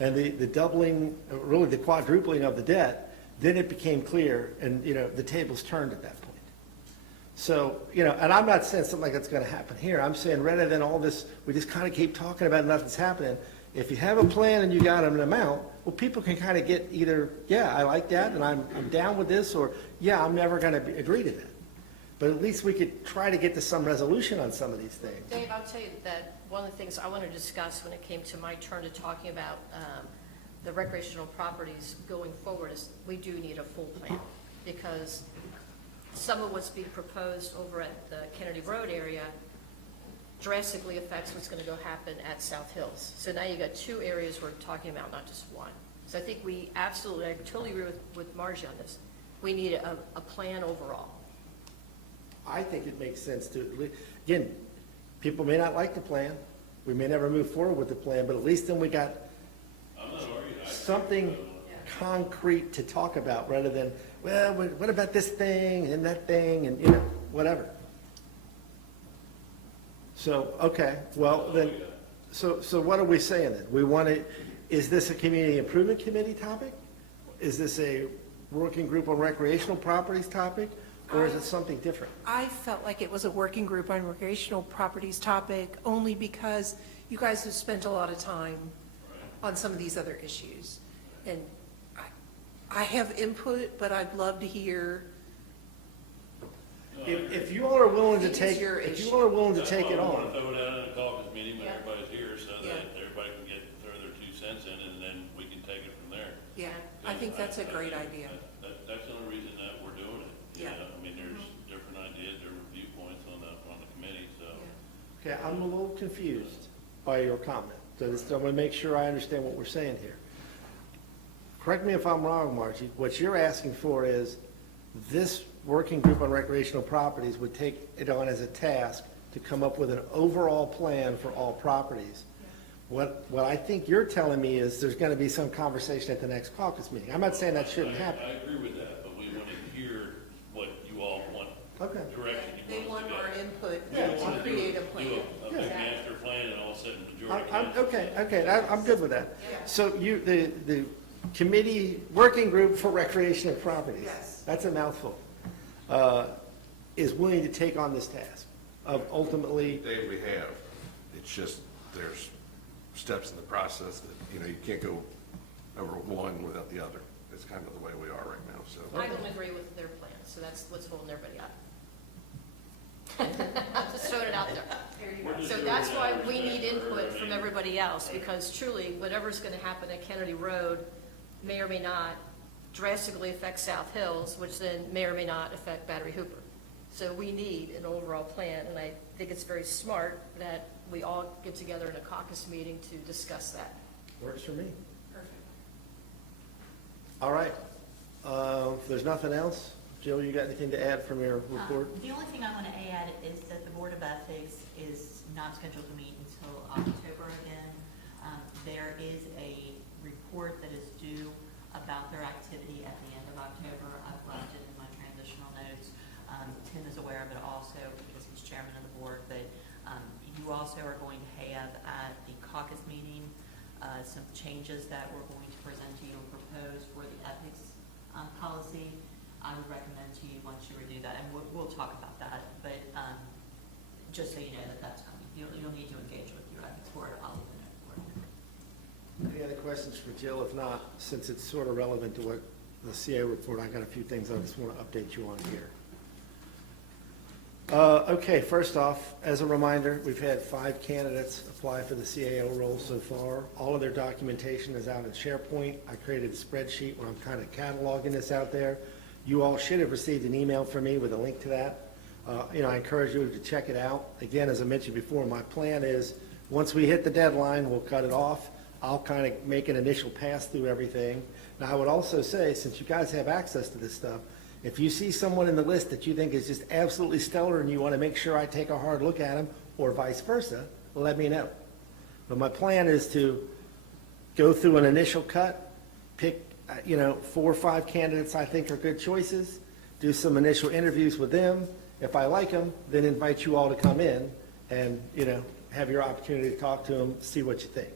and the doubling, really the quadrupling of the debt, then it became clear, and, the tables turned at that point. So, and I'm not saying something like that's going to happen here. I'm saying rather than all this, we just kind of keep talking about it, nothing's happening. If you have a plan and you got an amount, well, people can kind of get either, yeah, I like that, and I'm down with this, or, yeah, I'm never going to agree to that. But at least we could try to get to some resolution on some of these things. Dave, I'll tell you that one of the things I want to discuss when it came to my turn to talking about the recreational properties going forward is we do need a full plan, because some of what's being proposed over at the Kennedy Road area drastically affects what's going to go happen at South Hills. So now you've got two areas we're talking about, not just one. So I think we absolutely, I totally agree with Margie on this. We need a plan overall. I think it makes sense to, again, people may not like the plan. We may never move forward with the plan, but at least then we got something concrete to talk about rather than, well, what about this thing and that thing and, whatever. So, okay, well then, so what are we saying then? We want to, is this a community improvement committee topic? Is this a working group on recreational properties topic? Or is it something different? I felt like it was a working group on recreational properties topic only because you guys have spent a lot of time on some of these other issues. And I have input, but I'd love to hear. If you all are willing to take, if you all are willing to take it I want on. to throw it out in a caucus meeting when Yeah. everybody's here so Yeah. that everybody can throw their 2 cents in and then we can take it from there. Yeah, I think that's a great idea. That's the only reason that we're doing it. Yeah. I mean, there's different ideas, different viewpoints on the committee, so. Okay, I'm a little confused by your comment. So I'm going to make sure I understand what we're saying here. Correct me if I'm wrong, Margie. What you're asking for is this working group on recreational properties would take it on as a task to come up with an overall plan for all properties. What I think you're telling me is there's going to be some conversation at the next caucus meeting. I'm not saying that shouldn't happen. I agree with that, but we want to hear what you all want, Okay. direction They you want us want to our go. input We don't to want to create a do plan. a big master plan and all of a sudden majority. I'm good with that. So the committee, working group for recreation and properties. Yes. That's a mouthful. Is willing to take on this task of ultimately, Dave, we have. It's just, there's steps in the process that, you can't go over one without the other. It's kind of the way we are right now, so. I don't agree with their plan, so that's what's holding everybody up. Just throwing it out there. So that's why we need input from everybody else, because truly, whatever's gonna happen at Kennedy Road may or may not drastically affect South Hills, which then may or may not affect Battery Hooper. So we need an overall plan, and I think it's very smart that we all get together in a caucus meeting to discuss that. Works for me. Perfect. All right. If there's nothing else, Jill, you got anything to add from your report? The only thing I want to add is that the Board of Ethics is not scheduled to meet until October again. There is a report that is due about their activity at the end of October. I've left it in my transitional notes. Tim is aware of it also because he's chairman of the board, but you also are going to have at the caucus meeting some changes that we're going to present to you and propose for the ethics policy. I would recommend to you once you review that, and we'll talk about that, but just so you know that that's coming. You'll need to engage with your ethics board. I'll leave the note for it. Any other questions for Jill? If not, since it's sort of relevant to what the CA report, I got a few things I just want to update you on here. Okay, first off, as a reminder, we've had 5 candidates apply for the CAO role so far. All of their documentation is out in SharePoint. I created a spreadsheet where I'm kind of cataloging this out there. You all should have received an email from me with a link to that. I encourage you to check it out. Again, as I mentioned before, my plan is once we hit the deadline, we'll cut it off. I'll kind of make an initial pass through everything. Now, I would also say, since you guys have access to this stuff, if you see someone in the list that you think is just absolutely stellar and you want to make sure I take a hard look at them, or vice versa, let me know. But my plan is to go through an initial cut, pick 4 or 5 candidates I think are good choices, do some initial interviews with them. If I like them, then invite you all to come in and, have your opportunity to talk to them, see what you think.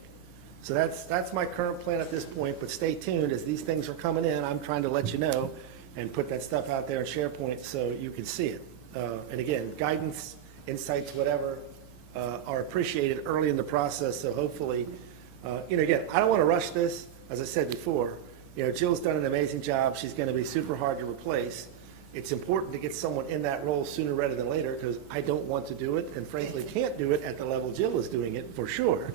So that's my current plan at this point, but stay tuned as these things are coming in. I'm trying to let you know and put that stuff out there in SharePoint so you can see it. And again, guidance, insights, whatever, are appreciated early in the process, so hopefully, again, I don't want to rush this. As I said before, Jill's done an amazing job. She's going to be super hard to replace. It's important to get someone in that role sooner rather than later because I don't want to do it and frankly can't do it at the level Jill is doing it for sure.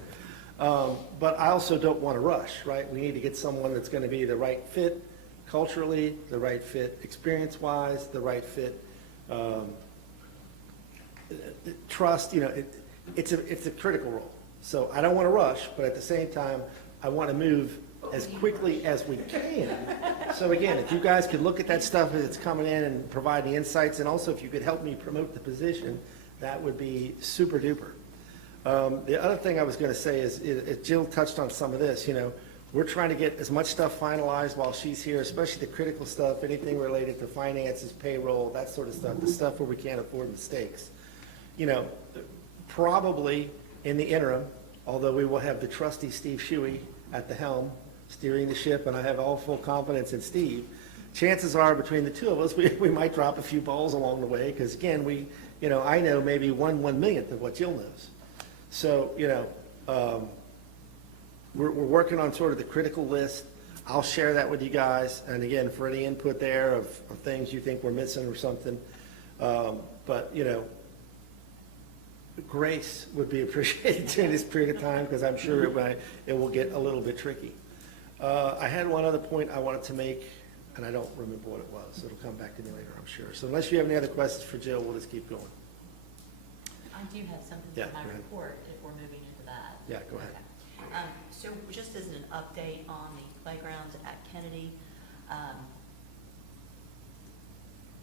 But I also don't want to rush, right? We need to get someone that's going to be the right fit culturally, the right fit experience-wise, the right fit trust. It's a critical role. So I don't want to rush, but at the same time, I want to move as quickly as we can. So again, if you guys could look at that stuff as it's coming in and provide the insights, and also if you could help me promote the position, that would be super duper. The other thing I was going to say is Jill touched on some of this, we're trying to get as much stuff finalized while she's here, especially the critical stuff, anything related to finances, payroll, that sort of stuff, the stuff where we can't afford mistakes. Probably in the interim, although we will have the trusty Steve Shuey at the helm, steering the ship, and I have all full confidence in Steve, chances are between the two of us, we might drop a few balls along the way, because again, I know maybe 1/1,000,000th of what Jill knows. So, we're working on sort of the critical list. I'll share that with you guys, and again, for any input there of things you think we're missing or something. But, grace would be appreciated during this period of time, because I'm sure it will get a little bit tricky. I had one other point I wanted to make, and I don't remember what it was, so it'll come back to me later, I'm sure. So unless you have any other questions for Jill, we'll just keep going. I do have something Yeah, for my go ahead. report, if we're moving into that. Yeah, go ahead. Okay. So just as an update on the playgrounds at Kennedy,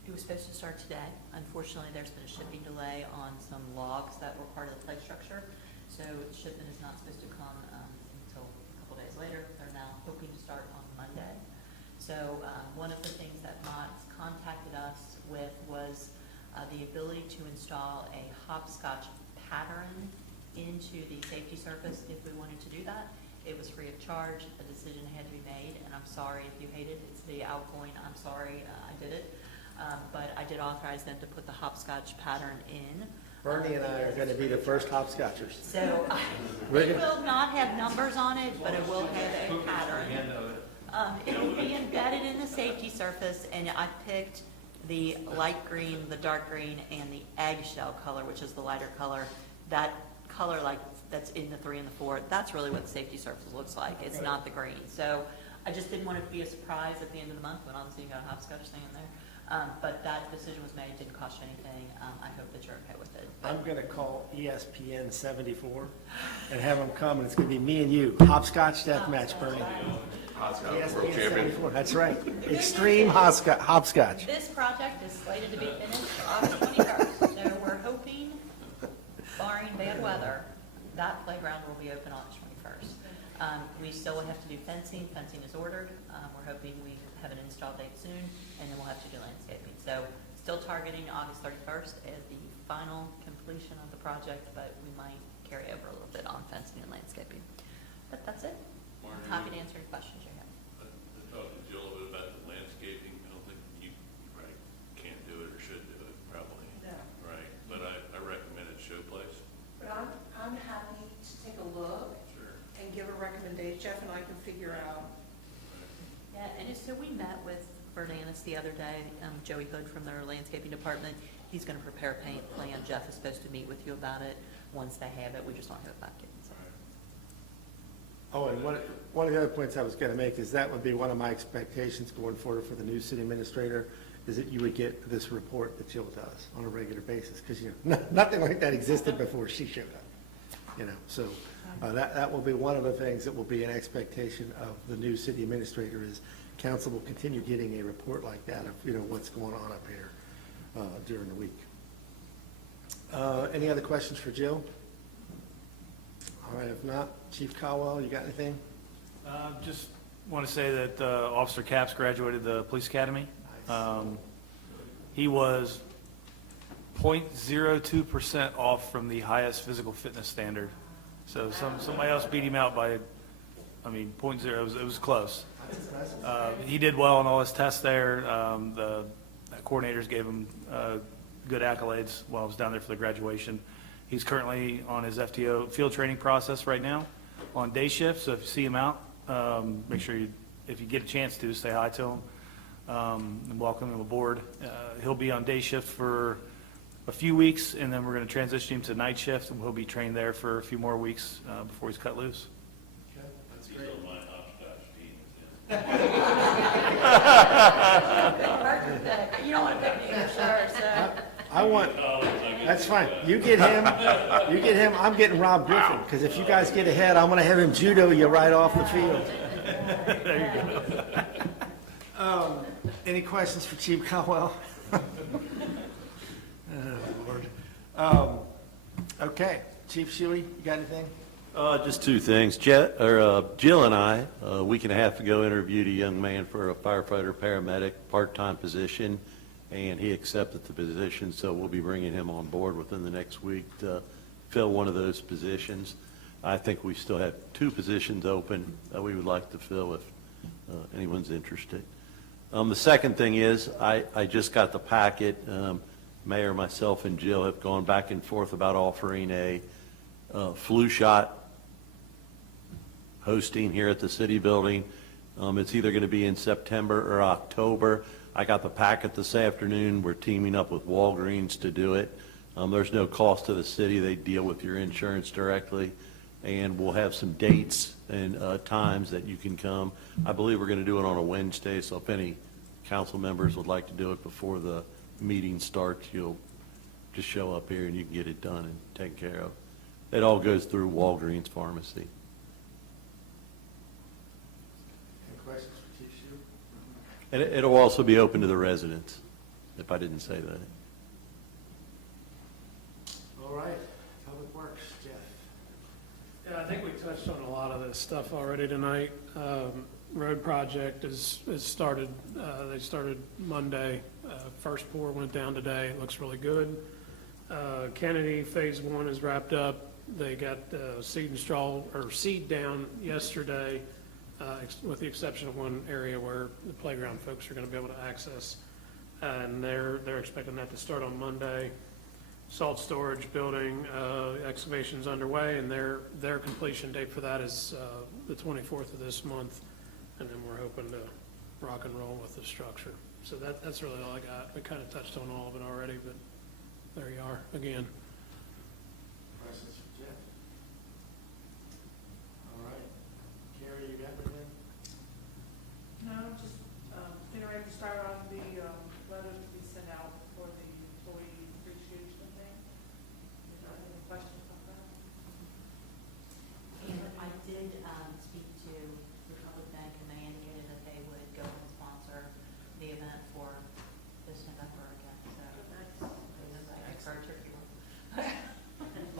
it was supposed to start today. Unfortunately, there's been a shipping delay on some logs that were part of the play structure, so shipment is not supposed to come until a couple days later. They're now hoping to start on Monday. So one of the things that Mott's contacted us with was the ability to install a hopscotch pattern into the safety surface if we wanted to do that. It was free of charge. A decision had to be made, and I'm sorry if you hate it. It's the outgoing. I'm sorry I did it. But I did authorize them to put the hopscotch pattern in. Bernie and I are going to be the first hopscotchers. So it will not have numbers on it, but it will have a pattern. It will be embedded in the safety surface, and I picked The light green, the dark green, and the eggshell color, which is the lighter color, that color like that's in the 3 and the 4, that's really what the safety surface looks like. It's not the green. So I just didn't want it to be a surprise at the end of the month when obviously you got a hopscotch thing in there. But that decision was made, didn't cost you anything. I hope that you're okay with it. I'm going to call ESPN 74 and have them come, and it's going to be me and you. Hopscotch deathmatch, Bernie. World ESPN champion. 74, that's right. Extreme hopscotch. This project is slated to be finished August 21st, so we're hoping, barring bad weather, that playground will be open August 21st. We still will have to do fencing. Fencing is ordered. We're hoping we have an install date soon, and then we'll have to do landscaping. So still targeting August 31st as the final completion of the project, but we might carry over a little bit on fencing and landscaping. But that's it. Happy to answer any questions you have. I talked to Jill a bit about the landscaping. I don't think you probably can't do it or should do it, probably. No. Right, but I recommend it Showplace. But I'm happy to take a look Sure. and give a recommendation. Jeff and I can figure out. Yeah, and so we met with Verdanis the other day, Joey Hood from their landscaping department. He's going to prepare a paint plan. Jeff is supposed to meet with you about it. Once they have it, we just don't have it back yet. So. Oh, and one of the other points I was going to make is that would be one of my expectations going forward for the new city administrator, is that you would get this report that Jill does on a regular basis, because, you know, nothing like that existed before she showed up, you know. So that will be one of the things that will be an expectation of the new city administrator, is council will continue getting a report like that of, you know, what's going on up here during the week. Any other questions for Jill? All right, if not, Chief Caldwell, you got anything? Just want to say that Officer Capps graduated the police academy. He was 0.02% off from the highest physical fitness standard. So somebody else beat him out by, 0.0. It was close. He did well on all his tests there. The coordinators gave him good accolades while I was down there for the graduation. He's currently on his FTO field training process right now on day shift. So if you see him out, make sure if you get a chance to, say hi to him and welcome him aboard. He'll be on day shift for a few weeks, and then we're going to transition him to night shift, and he'll be trained there for a few more weeks before he's cut loose. Okay, that's He's great. on my hopscotch team. You don't want to pick me for sure, so. I want, that's fine. You get him, I'm getting Rob Griffin, because if you guys get ahead, I'm going to have him judo you right off the field. There you go. Any questions for Chief Caldwell? Lord. Okay, Chief Shuey, you got anything? Just two things. Jill and I, a week and a half ago, interviewed a young man for a firefighter paramedic part-time position, and he accepted the position, so we'll be bringing him on board within the next week to fill one of those positions. I think we still have 2 positions open that we would like to fill if anyone's interested. The second thing is, I just got the packet. Mayor, myself, and Jill have gone back and forth about offering a flu shot hosting here at the city building. It's either going to be in September or October. I got the packet this afternoon. We're teaming up with Walgreens to do it. There's no cost to the city. They deal with your insurance directly. And we'll have some dates and times that you can come. I believe we're going to do it on a Wednesday, so if any council members would like to do it before the meeting starts, you'll just show up here and you can get it done and taken care of. It all goes through Walgreens Pharmacy. Any questions for Chief Shuey? And it'll also be open to the residents, if I didn't say that. All right, Public Works, Jeff. Yeah, I think we touched on a lot of this stuff already tonight. Road project is started, they started Monday. First pour went down today. It looks really good. Kennedy Phase 1 is wrapped up. They got seed down yesterday, with the exception of one area where the playground folks are going to be able to access. And they're expecting that to start on Monday. Salt storage building excavation's underway, and their completion date for that is the 24th of this month, and then we're hoping to rock and roll with the structure. So that's really all I got. We kind of touched on all of it already, but there you are, again. Questions for Jeff? All right. Carrie, you got anything? No, just, getting ready to start on the, letters to be sent out for the employee appreciation thing. You got any questions about that? And I did speak to Republic Bank, and they indicated that they would go and sponsor the event for this November again, so that's, like for our turkey one.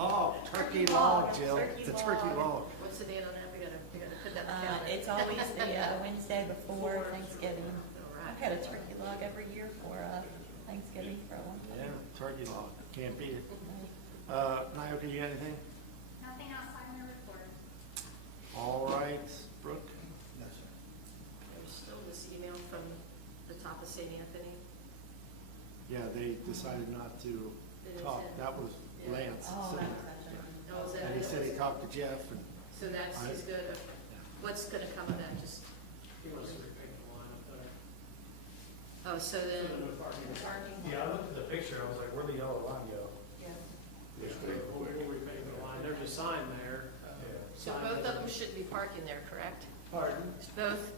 Oh, turkey log, Jill. The turkey log. What's the date on that? We gotta put that in the calendar. It's always the Wednesday before Thanksgiving. I've had a turkey log every year for Thanksgiving for a long time. Yeah, turkey log. Can't beat it. Naoki, you got anything? Nothing outside my report. All right, Brooke? There's still this email from the top of St. Anthony. Yeah, they decided not to It is talk. it. That was Lance. Oh, So- that was that. Oh, is that And he it? said he talked to Jeff and So that's, he's good. What's gonna come of that? Just, He wants to repaint the line up there. oh, so then, Yeah, I looked at the picture, I was like, where'd the yellow line go? We'll repaint the line. There's a sign there. so sign both of that- them shouldn't be parking there, correct? Pardon?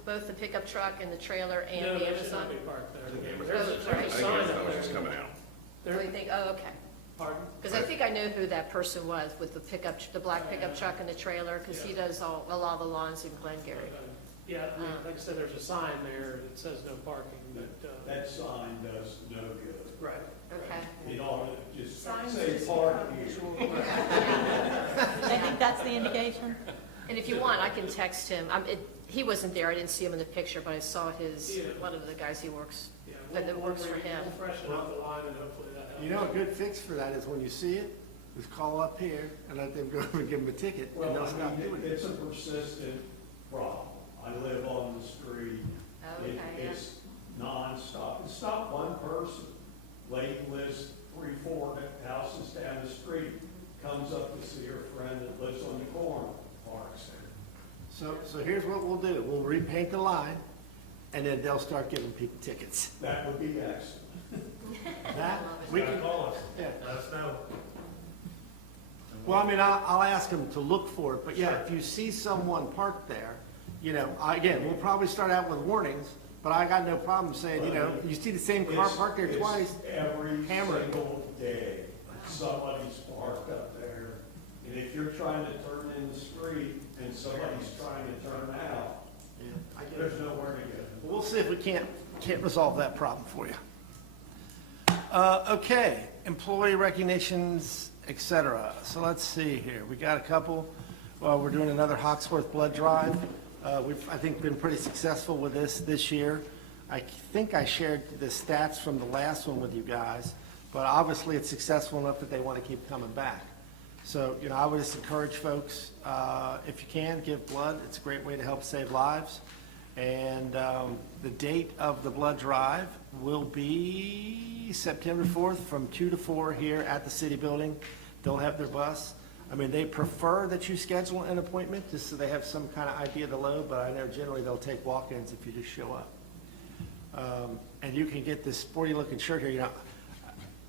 Both the pickup truck and the trailer No, and the they should not Amazon? be parked there. Oh, There's a sorry. I think sign that up was just there. coming out. Oh, you think, oh, okay. Pardon? Because I think I know who that person was with the pickup, the black pickup truck and the trailer, because he does a lot of the lawns in Glengarry. Yeah, I mean, like I said, there's a sign there that says no parking, but, That sign does no good. right. Okay. It ought to just Signs say just park become here. I think that's the indication. And if you want, I can text him. He wasn't there, I didn't see him in the picture, but I saw his, Yeah. one of the guys he works, Yeah, that works for him. We'll freshen up the line and hopefully that helps. you know, a good fix for that is when you see it, is call up here and let them go over and give them a ticket and Well, they'll I stop mean, doing it. it's a persistent problem. I live on the street. Okay, yeah. It's nonstop. It's not one person. Lady lives 3-4 houses down the street, comes up to see her friend that lives on the corner, parks there. So here's what we'll do. We'll repaint the line and then they'll start giving people tickets. That would be excellent. That, we can, Call us, yeah. let us know. Well, I mean, I'll ask them to look for it, but yeah, if you see someone parked there, you know, again, we'll probably start out with warnings, but I got no problem saying, you know, you see the same car parked there It's twice, every hammer it. single day, somebody's parked up there. And if you're trying to turn in the street and somebody's trying to turn out, Yeah, I get it. there's nowhere to go. We'll see if we can't resolve that problem for you. Okay, employee recognitions, et cetera. So let's see here. We got a couple. Well, we're doing another Hawksworth blood drive. We've, I think, been pretty successful with this year. I think I shared the stats from the last one with you guys, but obviously it's successful enough that they want to keep coming back. So, you know, I would just encourage folks, if you can, give blood. It's a great way to help save lives. And the date of the blood drive will be September 4th from 2 to 4 here at the city building. They'll have their bus. I mean, they prefer that you schedule an appointment just so they have some kind of idea of the load, but I know generally they'll take walk-ins if you just show up. And you can get this sporty-looking shirt here. You know,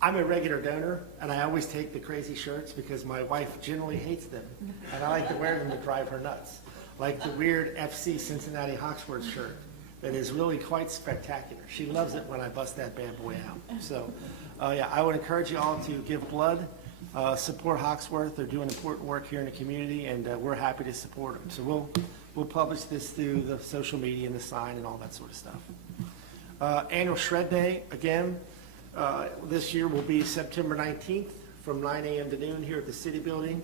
I'm a regular donor, and I always take the crazy shirts because my wife generally hates them, and I like to wear them to drive her nuts. Like the weird FC Cincinnati Hawksworth shirt that is really quite spectacular. She loves it when I bust that bad boy out. So, yeah, I would encourage you all to give blood, support Hawksworth. They're doing important work here in the community, and we're happy to support them. So we'll publish this through the social media and the sign and all that sort of stuff. Annual Shred Day, again, this year will be September 19th from 9 a.m. to noon here at the city building.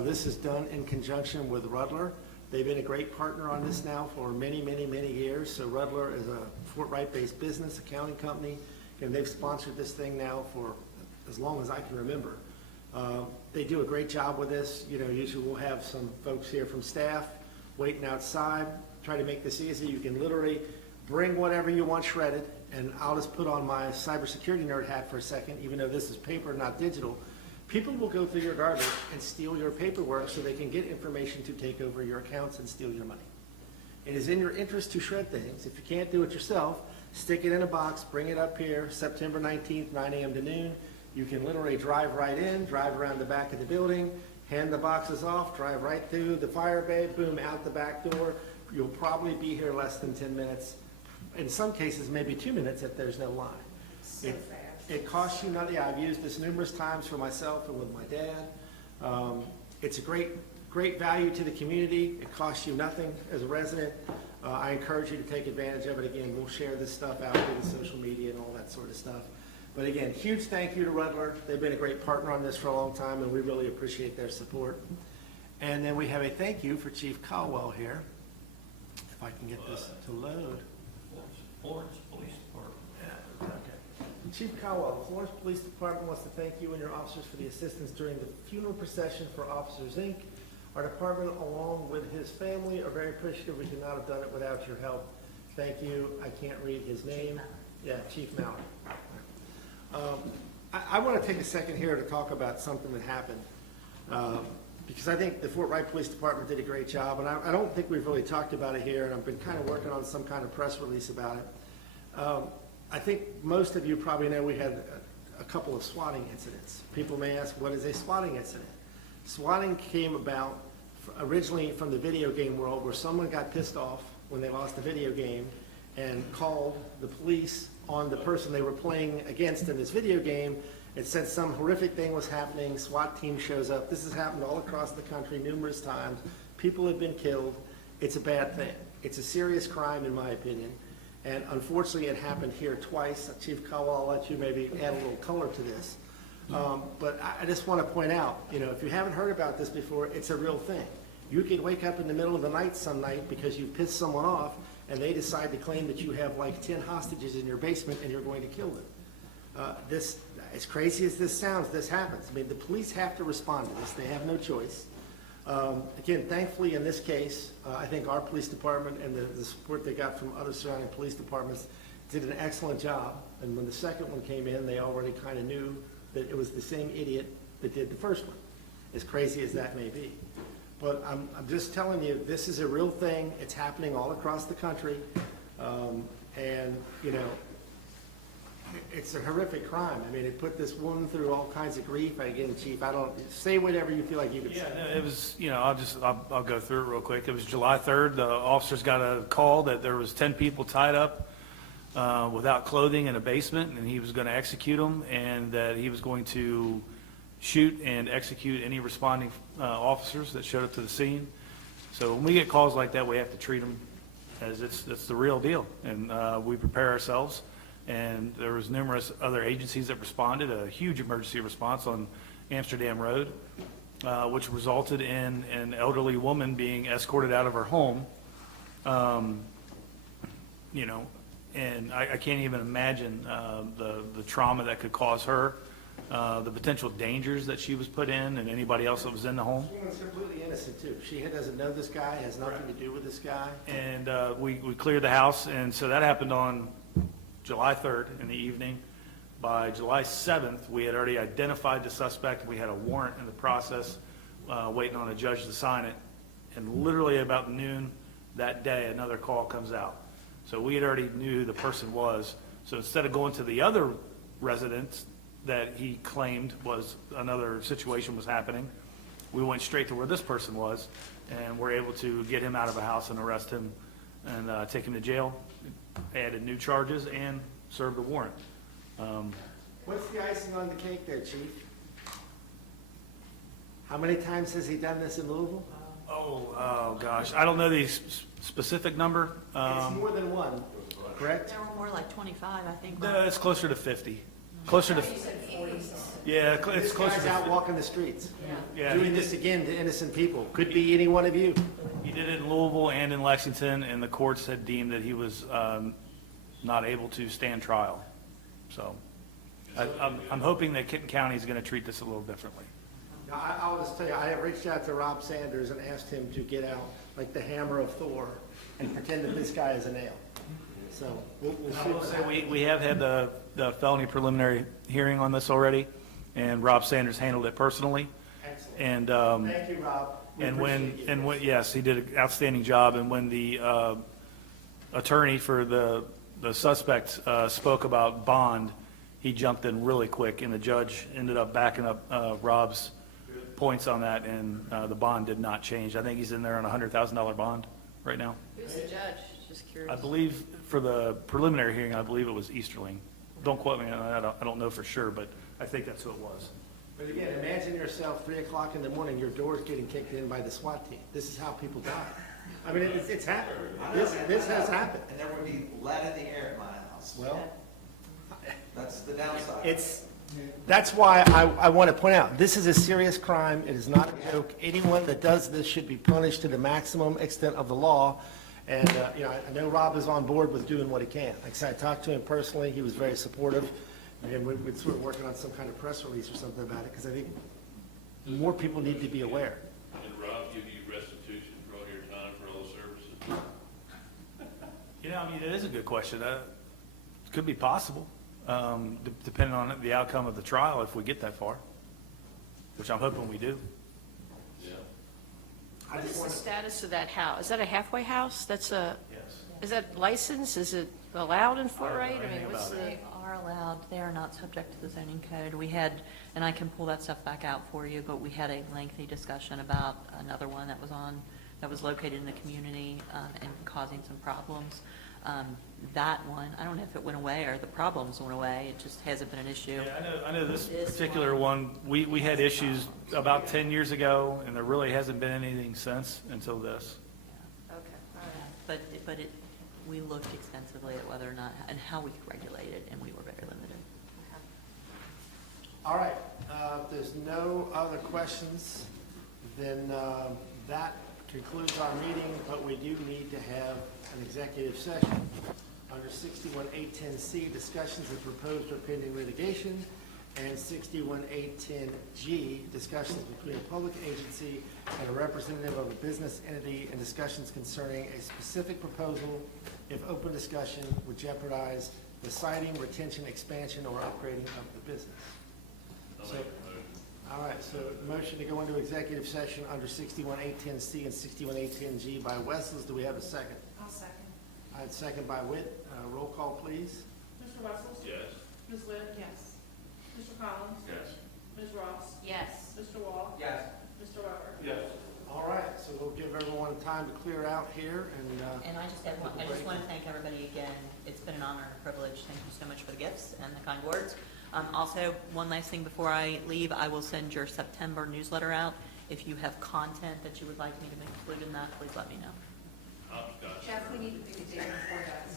This is done in conjunction with Rudler. They've been a great partner on this now for many, many, many years. So Rudler is a Fort Wright-based business accounting company, and they've sponsored this thing now for as long as I can remember. They do a great job with this. You know, usually we'll have some folks here from staff waiting outside, try to make this easy. You can literally bring whatever you want shredded, and I'll just put on my cybersecurity nerd hat for a second, even though this is paper, not digital. People will go through your garbage and steal your paperwork so they can get information to take over your accounts and steal your money. It is in your interest to shred things. If you can't do it yourself, stick it in a box, bring it up here, September 19th, 9 a.m. to noon. You can literally drive right in, drive around the back of the building, hand the boxes off, drive right through the fire bay, boom, out the back door. You'll probably be here less than 10 minutes. In some cases, maybe 2 minutes if there's no line. It costs you nothing. Yeah, I've used this numerous times for myself and with my dad. It's a great value to the community. It costs you nothing as a resident. I encourage you to take advantage of it. Again, we'll share this stuff out through the social media and all that sort of stuff. But again, huge thank you to Rudler. They've been a great partner on this for a long time, and we really appreciate their support. And then we have a thank you for Chief Caldwell here. If I can get this to load. Florence Police Department. Yeah, okay. Chief Caldwell, the Florence Police Department wants to thank you and your officers for the assistance during the funeral procession for Officers, Inc. Our department, along with his family, are very appreciative. We could not have done it without your help. Thank you. I can't read his name. Yeah, Chief Mallard. I want to take a second here to talk about something that happened, because I think the Fort Wright Police Department did a great job, and I don't think we've really talked about it here, and I've been kind of working on some kind of press release about it. I think most of you probably know we had a couple of swatting incidents. People may ask, what is a swatting incident? Swatting came about originally from the video game world, where someone got pissed off when they lost a video game and called the police on the person they were playing against in this video game. It said some horrific thing was happening. SWAT team shows up. This has happened all across the country numerous times. People have been killed. It's a bad thing. It's a serious crime, in my opinion. And unfortunately, it happened here twice. Chief Caldwell, I'll let you maybe add a little color to this. But I just want to point out, if you haven't heard about this before, it's a real thing. You could wake up in the middle of the night some night because you pissed someone off, and they decide to claim that you have like 10 hostages in your basement and you're going to kill them. As crazy as this sounds, this happens. I mean, the police have to respond to this. They have no choice. Again, thankfully in this case, I think our police department and the support they got from other surrounding police departments did an excellent job. And when the second one came in, they already kind of knew that it was the same idiot that did the first one, as crazy as that may be. But I'm just telling you, this is a real thing. It's happening all across the country. And, it's a horrific crime. I mean, it put this woman through all kinds of grief. Again, Chief, say whatever you feel like you could say. Yeah, it was, I'll go through it real quick. It was July 3rd. The officers got a call that there was 10 people tied up without clothing in a basement, and he was going to execute them, and that he was going to shoot and execute any responding officers that showed up to the scene. So when we get calls like that, we have to treat them as it's the real deal, and we prepare ourselves. And there was numerous other agencies that responded, a huge emergency response on Amsterdam Road, which resulted in an elderly woman being escorted out of her home. And I can't even imagine the trauma that could cause her, the potential dangers that she was put in, and anybody else that was in the home. She was completely innocent too. She doesn't know this guy, has nothing to do with this guy. And we cleared the house, and so that happened on July 3rd in the evening. By July 7th, we had already identified the suspect. We had a warrant in the process, waiting on a judge to sign it. And literally about noon that day, another call comes out. So we had already knew who the person was. So instead of going to the other residents that he claimed was another situation was happening, we went straight to where this person was, and were able to get him out of the house and arrest him and take him to jail, added new charges, and served a warrant. What's the icing on the cake there, Chief? How many times has he done this in Louisville? Oh gosh, I don't know the specific number. It's more than one, correct? There were more like 25, I think. No, it's closer to 50. Closer to, yeah, it's This closer guy's to. out walking the streets, Yeah, doing this again to innocent people. Could be any one of you. He did it in Louisville and in Lexington, and the courts had deemed that he was not able to stand trial. So I'm hoping that Kitten County is going to treat this a little differently. Now, I'll just tell you, I have reached out to Rob Sanders and asked him to get out like the hammer of Thor and pretend that this guy is a nail. So we'll see. I will say we have had the felony preliminary hearing on this already, and Rob Sanders handled it personally. Excellent. And Thank you, Rob. We and appreciate you. yes, he did an outstanding job. And when the attorney for the the suspect spoke about bond, he jumped in really quick, and the judge ended up backing up Rob's points on that, and the bond did not change. I think he's in there on a $100,000 bond right now. Who's the judge? Just curious. I believe for the preliminary hearing, I believe it was Easterling. Don't quote me on that, I don't know for sure, but I think that's who it was. But again, imagine yourself 3 o'clock in the morning, your door's getting kicked in by the SWAT team. This is how people die. I mean, it's happened. This has happened. And there would be lead in the air at my house. Well, That's the downside. that's why I want to point out, this is a serious crime. It is not a joke. Anyone that does this should be punished to the maximum extent of the law. And, you know, I know Rob is on board with doing what he can. Like I said, I talked to him personally. He was very supportive. And we're sort of working on some kind of press release or something about it, because I think more people need to be aware. Did Rob give you restitution for all your time for all the services? You know, I mean, it is a good question. It could be possible, depending on the outcome of the trial, if we get that far, which I'm hoping we do. Yeah. What is the status of that house? Is that a halfway house? That's a, Yes. is that licensed? Is it allowed in Fort Wright? I mean, anything what's about the? They are allowed, they are not subject to the zoning code. We had, and I can pull that stuff back out for you, but we had a lengthy discussion about another one that was located in the community and causing some problems. That one, I don't know if it went away or the problems went away, it just hasn't been an issue. Yeah, I know this This particular one, we had issues about 10 years ago, and there really hasn't been anything since until this. Okay, all right. But we looked extensively at whether or not, and how we could regulate it, and we were very limited. All right, if there's no other questions, then that concludes our meeting, but we do need to have an executive session. Under 61.810C, discussions of proposed or pending litigation, and 61.810G, discussions between a public agency and a representative of a business entity, and discussions concerning a specific proposal if open discussion would jeopardize the siting, retention, expansion, or upgrading of the business. So, all right, so motion to go into executive session under 61.810C and 61.810G by Wessels. Do we have a second? I'll second. I had second by Witt. Roll call, please. Mr. Wessels? Yes. Ms. Litt? Yes. Mr. Collins? Yes. Ms. Ross? Yes. Mr. Wall? Yes. Mr. Weber? Yes. All right, so we'll give everyone time to clear out here, And I just want to thank everybody again. It's been an honor and a privilege. Thank you so much for the gifts and the kind words. Also, one last thing before I leave, I will send your September newsletter out. If you have content that you would like me to include in that, please let me know. Hopscotch. Jeff, we need to pick a date before that.